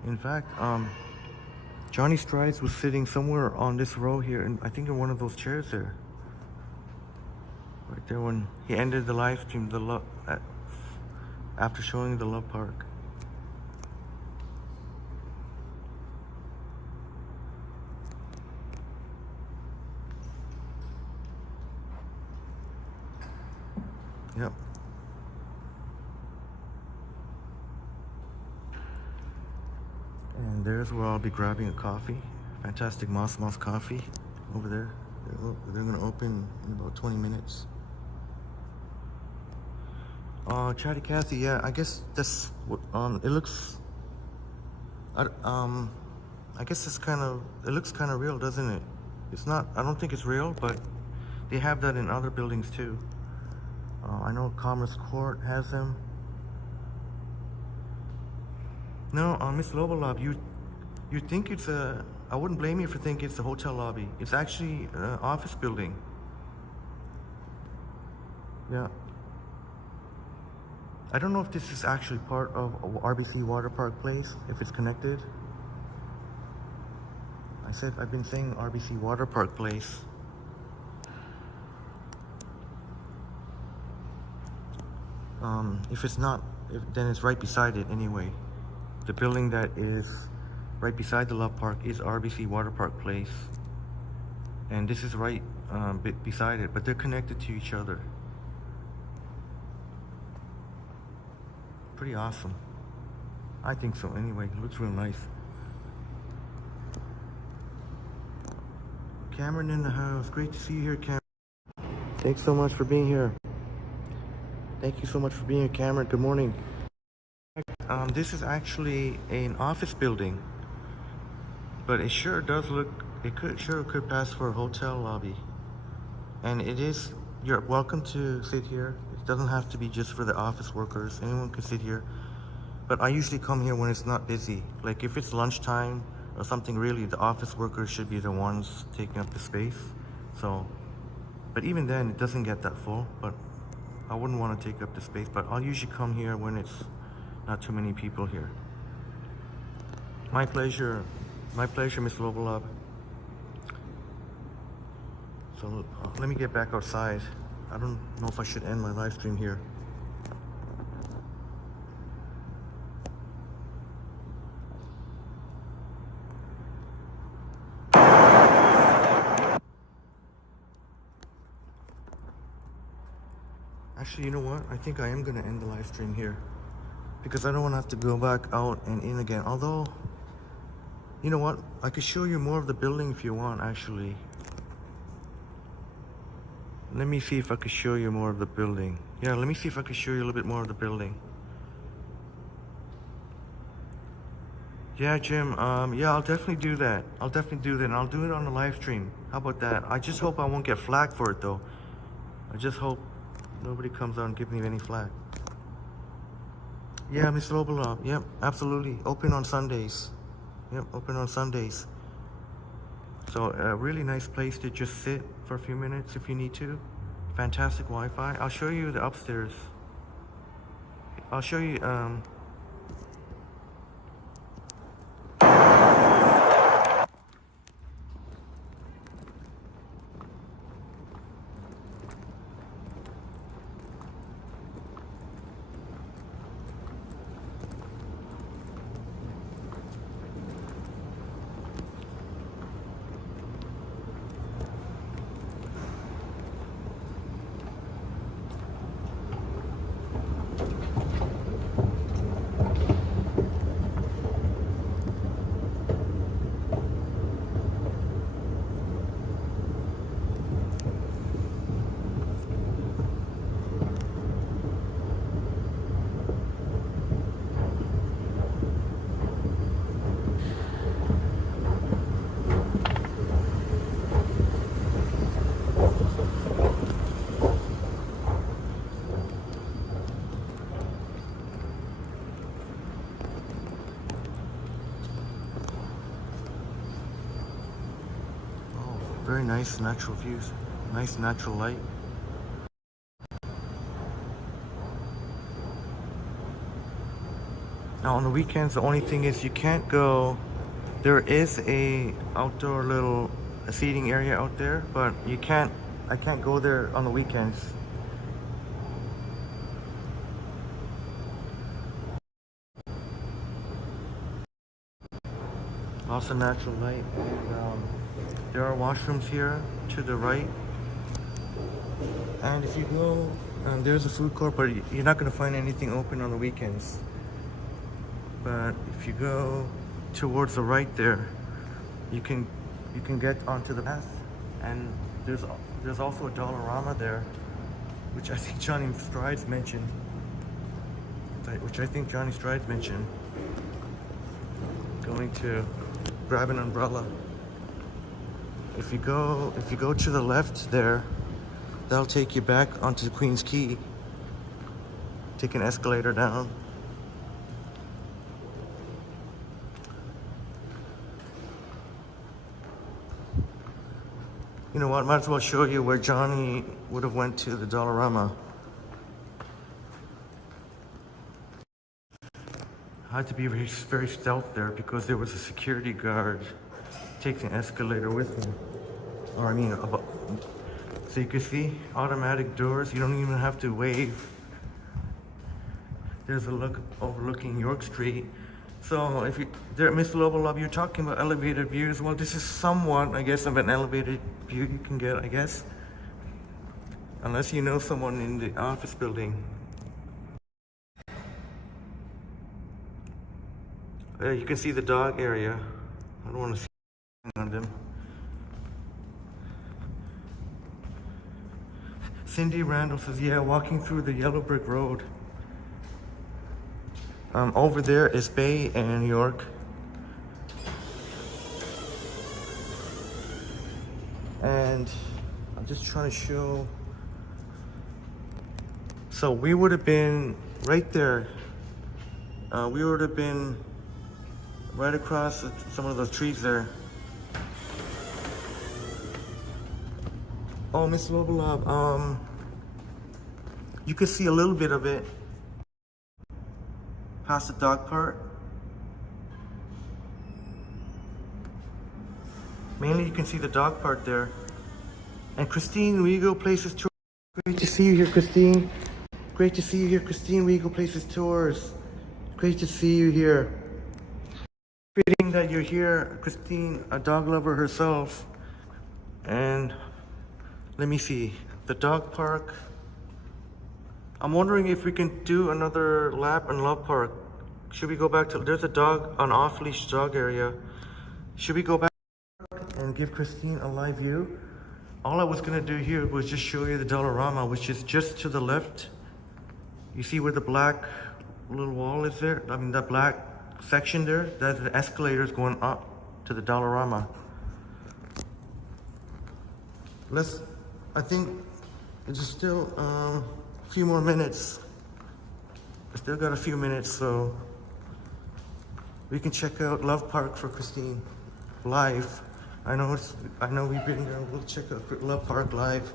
In fact, Johnny Strides was sitting somewhere on this row here, and I think in one of those chairs there. Right there when he ended the live stream, after showing the Love Park. Yep. And there's where I'll be grabbing a coffee. Fantastic Moss coffee over there. They're gonna open in about 20 minutes. Chatty Cathy, yeah, I guess that's what, it looks, I guess it's it looks kind of real, doesn't it? It's not, I don't think it's real, but they have that in other buildings too. I know Commerce Court has them. No, Miss Lobolob, you think it's I wouldn't blame you for thinking it's a hotel lobby. It's actually an office building. Yeah. I don't know if this is actually part of RBC Water Park Place, if it's connected. I've been saying RBC Water Park Place. If it's not, then it's right beside it anyway. The building that is right beside the Love Park is RBC Water Park Place. And this is right beside it, but they're connected to each other. Pretty awesome. I think so anyway. It looks real nice. Cameron in the house. Great to see you here, Cameron. Thanks so much for being here. Thank you so much for being here, Cameron. Good morning. This is actually an office building, but it sure does look, it could pass for a hotel lobby. And it is, you're welcome to sit here. It doesn't have to be just for the office workers. Anyone can sit here. But I usually come here when it's not busy. Like if it's lunchtime or something, really, the office workers should be the ones taking up the space. So, but even then, it doesn't get that full. But I wouldn't want to take up the space. But I'll usually come here when it's not too many people here. My pleasure, Miss Lobolob. So let me get back outside. I don't know if I should end my live stream here. Actually, you know what? I think I am gonna end the live stream here, because I don't want to have to go back out and in again. Although, you know what? I could show you more of the building if you want, actually. Let me see if I could show you more of the building. Yeah, let me see if I could show you a little bit more of the building. Yeah, Jim, yeah, I'll definitely do that. And I'll do it on the live stream. How about that? I just hope I won't get flack for it, though. I just hope nobody comes out and gives me any flack. Yeah, Miss Lobolob. Yep, absolutely. Open on Sundays. Yep, open on Sundays. So a really nice place to just sit for a few minutes if you need to. Fantastic Wi-Fi. I'll show you the upstairs. I'll show you very nice natural views, nice natural light. Now on the weekends, the only thing is you can't go. There is a outdoor little seating area out there, but you can't. I can't go there on the weekends. Lots of natural light, and there are washrooms here to the right. And if you go, there's a food court, but you're not going to find anything open on the weekends. But if you go towards the right there, you can get onto the path, and there's also a Dollarama there, which I think Johnny Strides mentioned. Going to grab an umbrella. If you go to the left there, that'll take you back onto the Queen's Quay. Take an escalator down. You know what, might as well show you where Johnny would have went to the Dollarama. I had to be very, very stealth there because there was a security guard taking an escalator with him. Or I mean, so you can see automatic doors. You don't even have to wave. There's a look overlooking York Street. So if you, there, Miss Lobalov, you're talking about elevated views. Well, this is somewhat, I guess, of an elevated view you can get, I guess. Unless you know someone in the office building. You can see the dog area. I don't want to see on them. Cindy Randall says, yeah, walking through the yellow brick road. Over there is Bay and York. And I'm just trying to show. So we would have been right there. We would have been right across some of those trees there. Oh, Miss Lobalov, you can see a little bit of it past the dog park. Mainly you can see the dog park there. And Christine, we go places tours. Great to see you here, Christine. Great to see you here, Christine. We go places tours. Great to see you here. Fitting that you're here, Christine, a dog lover herself. And let me see, the dog park. I'm wondering if we can do another lap in Love Park. Should we go back to, there's a dog, an off-leash dog area. Should we go back and give Christine a live view? All I was gonna do here was just show you the Dollarama, which is just to the left. You see where the black little wall is there? I mean, that black section there, that's the escalators going up to the Dollarama. I think it's still a few more minutes. I still got a few minutes, so we can check out Love Park for Christine live. I know we've been there. We'll check out Love Park live,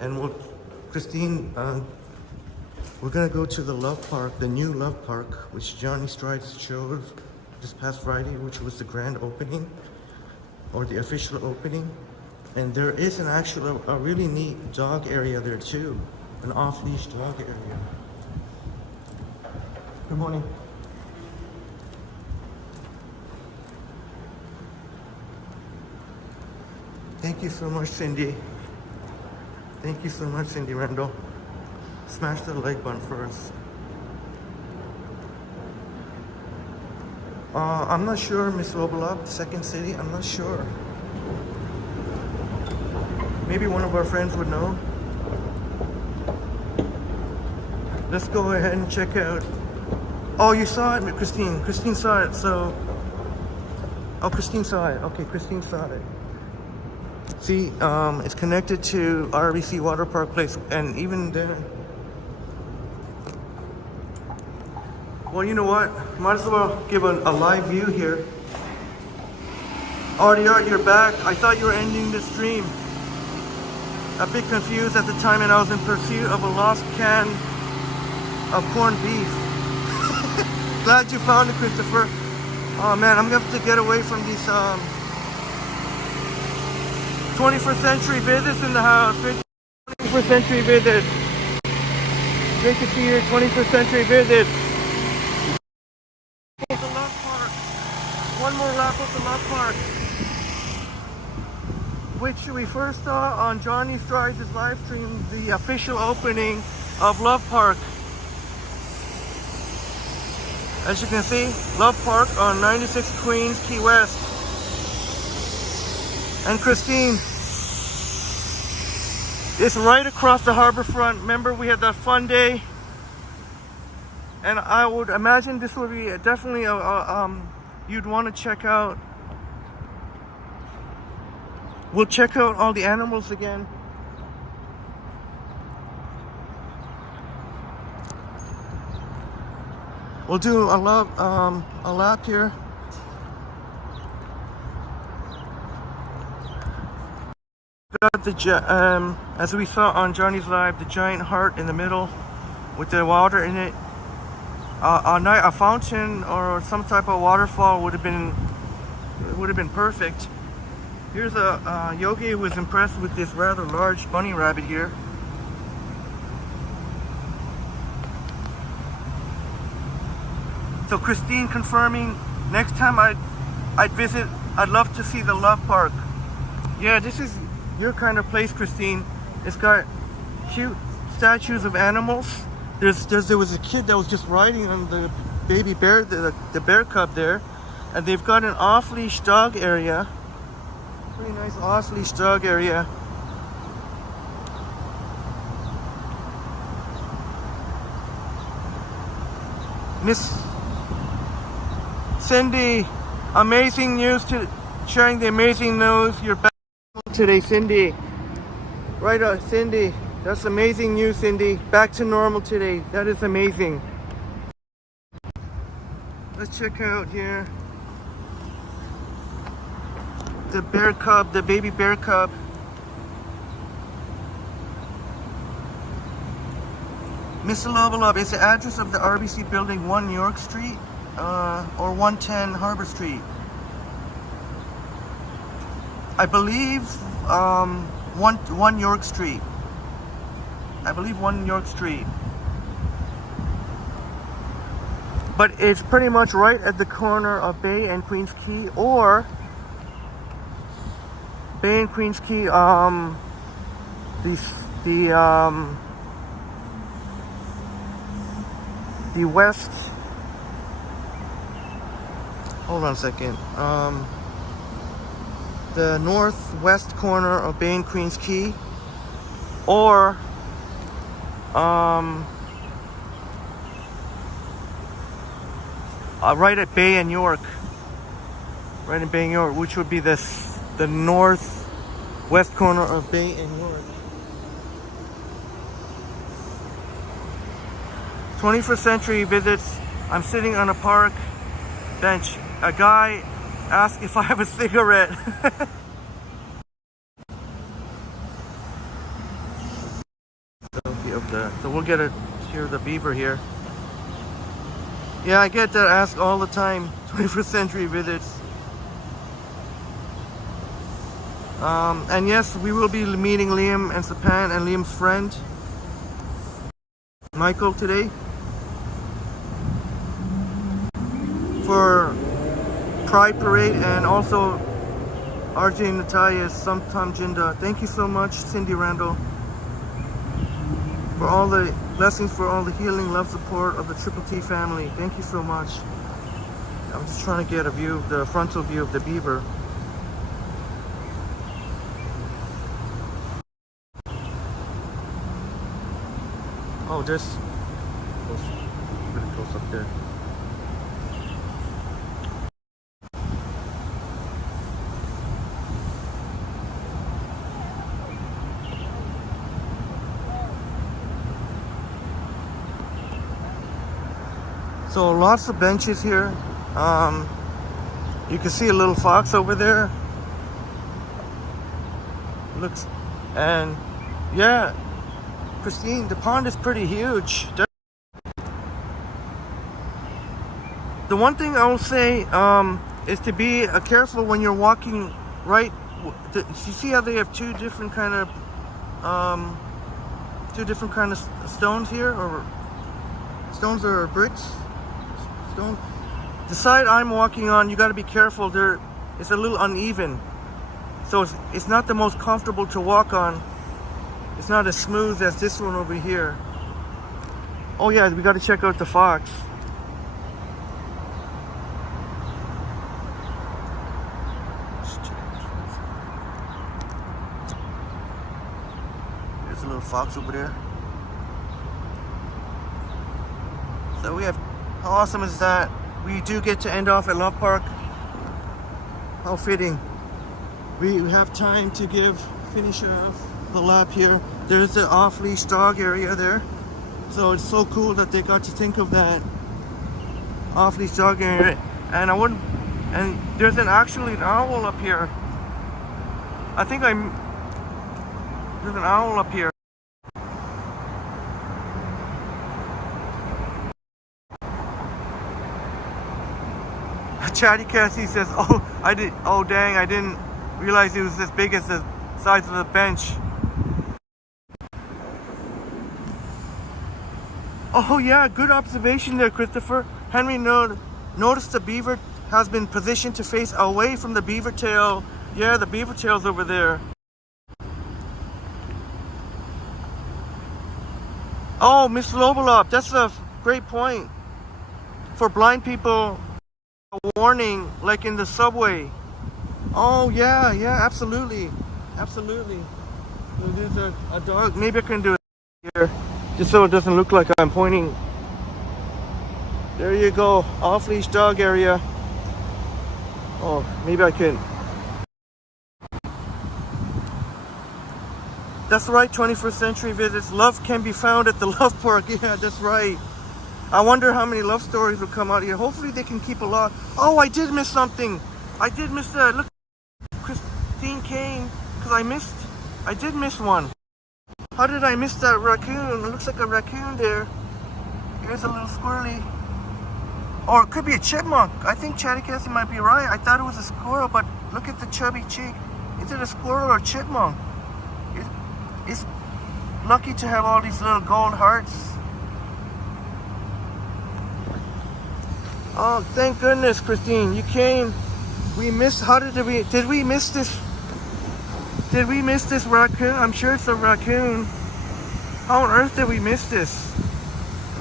and Christine, we're gonna go to the Love Park, the new Love Park, which Johnny Strides showed this past Friday, which was the grand opening, or the official opening. And there is a really neat dog area there too, an off-leash dog area. Good morning. Thank you so much, Cindy. Thank you so much, Cindy Randall. Smash the like button for us. I'm not sure, Miss Lobalov, Second City, I'm not sure. Maybe one of our friends would know. Let's go ahead and check out. Oh, you saw it, Christine. Christine saw it, so. Oh, Christine saw it. Okay, Christine saw it. See, it's connected to RBC Water Park Place, and even there. Well, you know what? Might as well give a live view here. Artie, you're back. I thought you were ending the stream. A bit confused at the time, and I was in pursuit of a lost can of corned beef. Glad you found it, Christopher. Oh man, I'm gonna have to get away from these 21st century visits in the house. 21st century visits. Great to see your 21st century visits. The Love Park. One more lap of the Love Park, which we first saw on Johnny Strides' live stream, the official opening of Love Park. As you can see, Love Park on 96 Queens, Key West. And Christine, it's right across the harbor front. Remember, we had that fun day, and I would imagine this would be definitely you'd want to check out. We'll check out all the animals again. We'll do a lap here. Got the as we saw on Johnny's live, the giant heart in the middle with the water in it. A fountain or some type of waterfall would have been perfect. Here's a Yogi who was impressed with this rather large bunny rabbit here. So Christine confirming, next time I'd visit, I'd love to see the Love Park. Yeah, this is your kind of place, Christine. It's got cute statues of animals. There was a kid that was just riding on the baby bear, the bear cub there, and they've got an off-leash dog area. Pretty nice off-leash dog area. Miss Cindy, amazing news, sharing the amazing news. You're back today, Cindy. Right on, Cindy. That's amazing news, Cindy. Back to normal today. That is amazing. Let's check out here. The bear cub, the baby bear cub. Mr. Lovelove, is the address of the RBC building 1 York Street or 110 Harbor Street? I believe 1 York Street. I believe 1 York Street. But it's pretty much right at the corner of Bay and Queens Quay, or Bay and Queens Quay, the west, hold on a second, the northwest corner of Bay and Queens Quay, or right at Bay and York, right in Bay and York, which would be the northwest corner of Bay and York. 21st century visits. I'm sitting on a park bench. A guy asked if I have a cigarette. So we'll get to hear the beaver here. Yeah, I get that asked all the time. 21st century visits. And yes, we will be meeting Liam and Sapan and Liam's friend Michael today for Pride Parade, and also RJ and Natalia's Samtam Jinda. Thank you so much, Cindy Randall, for all the blessings, for all the healing, love, support of the Triple T family. Thank you so much. I'm just trying to get a view, the frontal view of the beaver. Oh, there's pretty close up there. So lots of benches here. You can see a little fox over there. looks, and yeah, Christine, the pond is pretty huge. The one thing I will say is to be careful when you're walking right. You see how they have two different kind of stones here, or stones or bricks? Stone. The side I'm walking on, you got to be careful. It's a little uneven, so it's not the most comfortable to walk on. It's not as smooth as this one over here. Oh yeah, we got to check out the fox. There's a little fox over there. So we have, how awesome is that? We do get to end off at Love Park. How fitting. We have time to finish off the lap here. There's the off-leash dog area there. So it's so cool that they got to think of that off-leash dog area. And there's actually an owl up here. There's an owl up here. Chatty Cassie says, oh dang, I didn't realize it was as big as the size of the bench. Oh yeah, good observation there, Christopher. Henry noticed the beaver has been positioned to face away from the beaver tail. Yeah, the beaver tail's over there. Oh, Miss Lobolop, that's a great point. For blind people, a warning, like in the subway. Oh yeah, absolutely. So there's a dog. Maybe I can do it here, just so it doesn't look like I'm pointing. There you go, off-leash dog area. Oh, maybe I can. That's right, 21st century visits. Love can be found at the Love Park. Yeah, that's right. I wonder how many love stories will come out here. Hopefully they can keep a lot. Oh, I did miss something. I did miss that. Look, Christine came because I did miss one. How did I miss that raccoon? It looks like a raccoon there. Here's a little squirrely. Or it could be a chipmunk. I think Chatty Cassie might be right. I thought it was a squirrel, but look at the chubby cheek. Is it a squirrel or a chipmunk? It's lucky to have all these little gold hearts. Oh, thank goodness, Christine, you came. We missed. Did we miss this? Did we miss this raccoon? I'm sure it's a raccoon. How on earth did we miss this?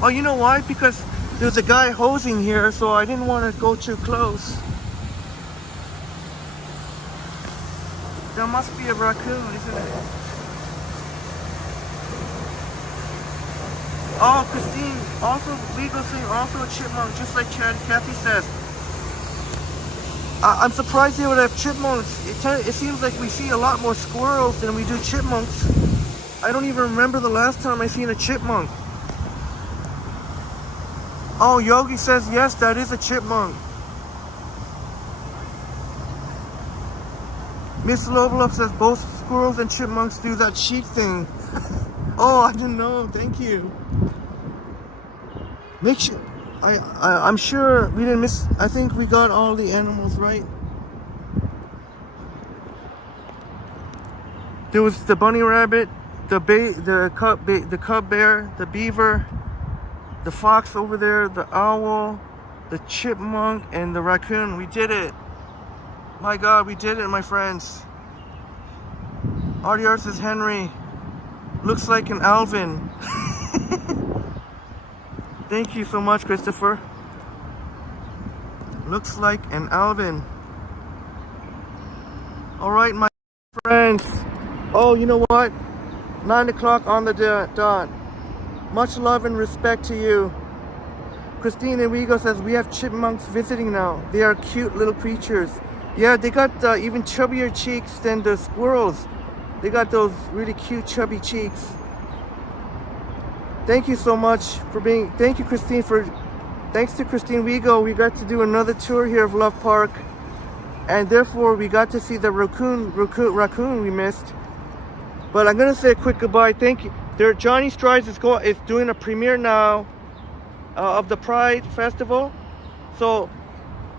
Oh, you know why? Because there's a guy hosing here, so I didn't want to go too close. There must be a raccoon, isn't it? Oh, Christine, also legal thing, also a chipmunk, just like Kathy says. I'm surprised they would have chipmunks. It seems like we see a lot more squirrels than we do chipmunks. I don't even remember the last time I seen a chipmunk. Oh, Yogi says yes, that is a chipmunk. Miss Lovelop says both squirrels and chipmunks do that cheek thing. Oh, I didn't know. Thank you. Make sure. I'm sure we didn't miss. I think we got all the animals right. There was the bunny rabbit, the cub bear, the beaver, the fox over there, the owl, the chipmunk, and the raccoon. We did it. My God, we did it, my friends. RDR says Henry. Looks like an Alvin. Thank you so much, Christopher. Looks like an Alvin. All right, my friends. Oh, you know what? 9 o'clock on the dot. Much love and respect to you. Christine Enrigo says we have chipmunks visiting now. They are cute little creatures. Yeah, they got even chubbier cheeks than the squirrels. They got those really cute chubby cheeks. Thank you so much for being. Thank you, Christine. Thanks to Christine Wigo, we got to do another tour here of Love Park, and therefore we got to see the raccoon we missed. But I'm gonna say a quick goodbye. Thank you. There, Johnny Strides is doing a premiere now of the Pride Festival. So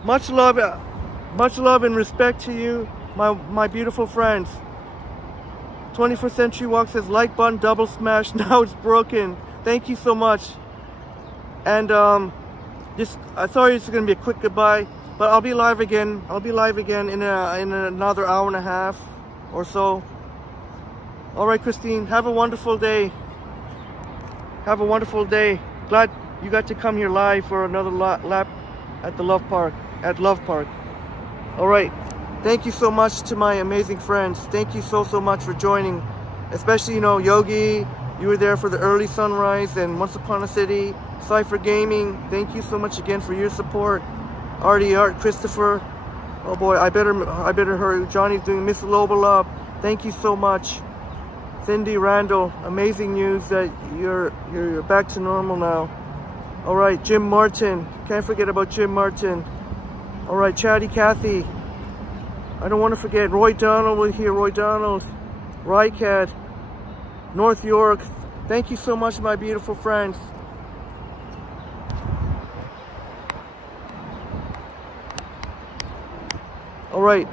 much love and respect to you, my beautiful friends. 21st Century Walk says like button double smash. Now it's broken. Thank you so much. And I sorry it's gonna be a quick goodbye, but I'll be live again. I'll be live again in another hour and a half or so. All right, Christine, have a wonderful day. Have a wonderful day. Glad you got to come here live for another lap at the Love Park. All right. Thank you so much to my amazing friends. Thank you so much for joining. Especially, Yogi, you were there for the early sunrise, and Once Upon a City, Cypher Gaming. Thank you so much again for your support. Artie Art, Christopher. Oh boy, I better hurry. Johnny's doing Miss Lobalab. Thank you so much. Cindy Randall, amazing news that you're back to normal now. All right, Jim Martin. Can't forget about Jim Martin. All right, Chatty Cathy. I don't want to forget Roy Donald. We're here, Roy Donald. Rycat. North York. Thank you so much, my beautiful friends. All right.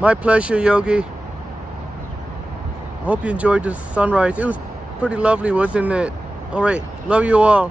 My pleasure, Yogi. I hope you enjoyed the sunrise. It was pretty lovely, wasn't it? All right. Love you all.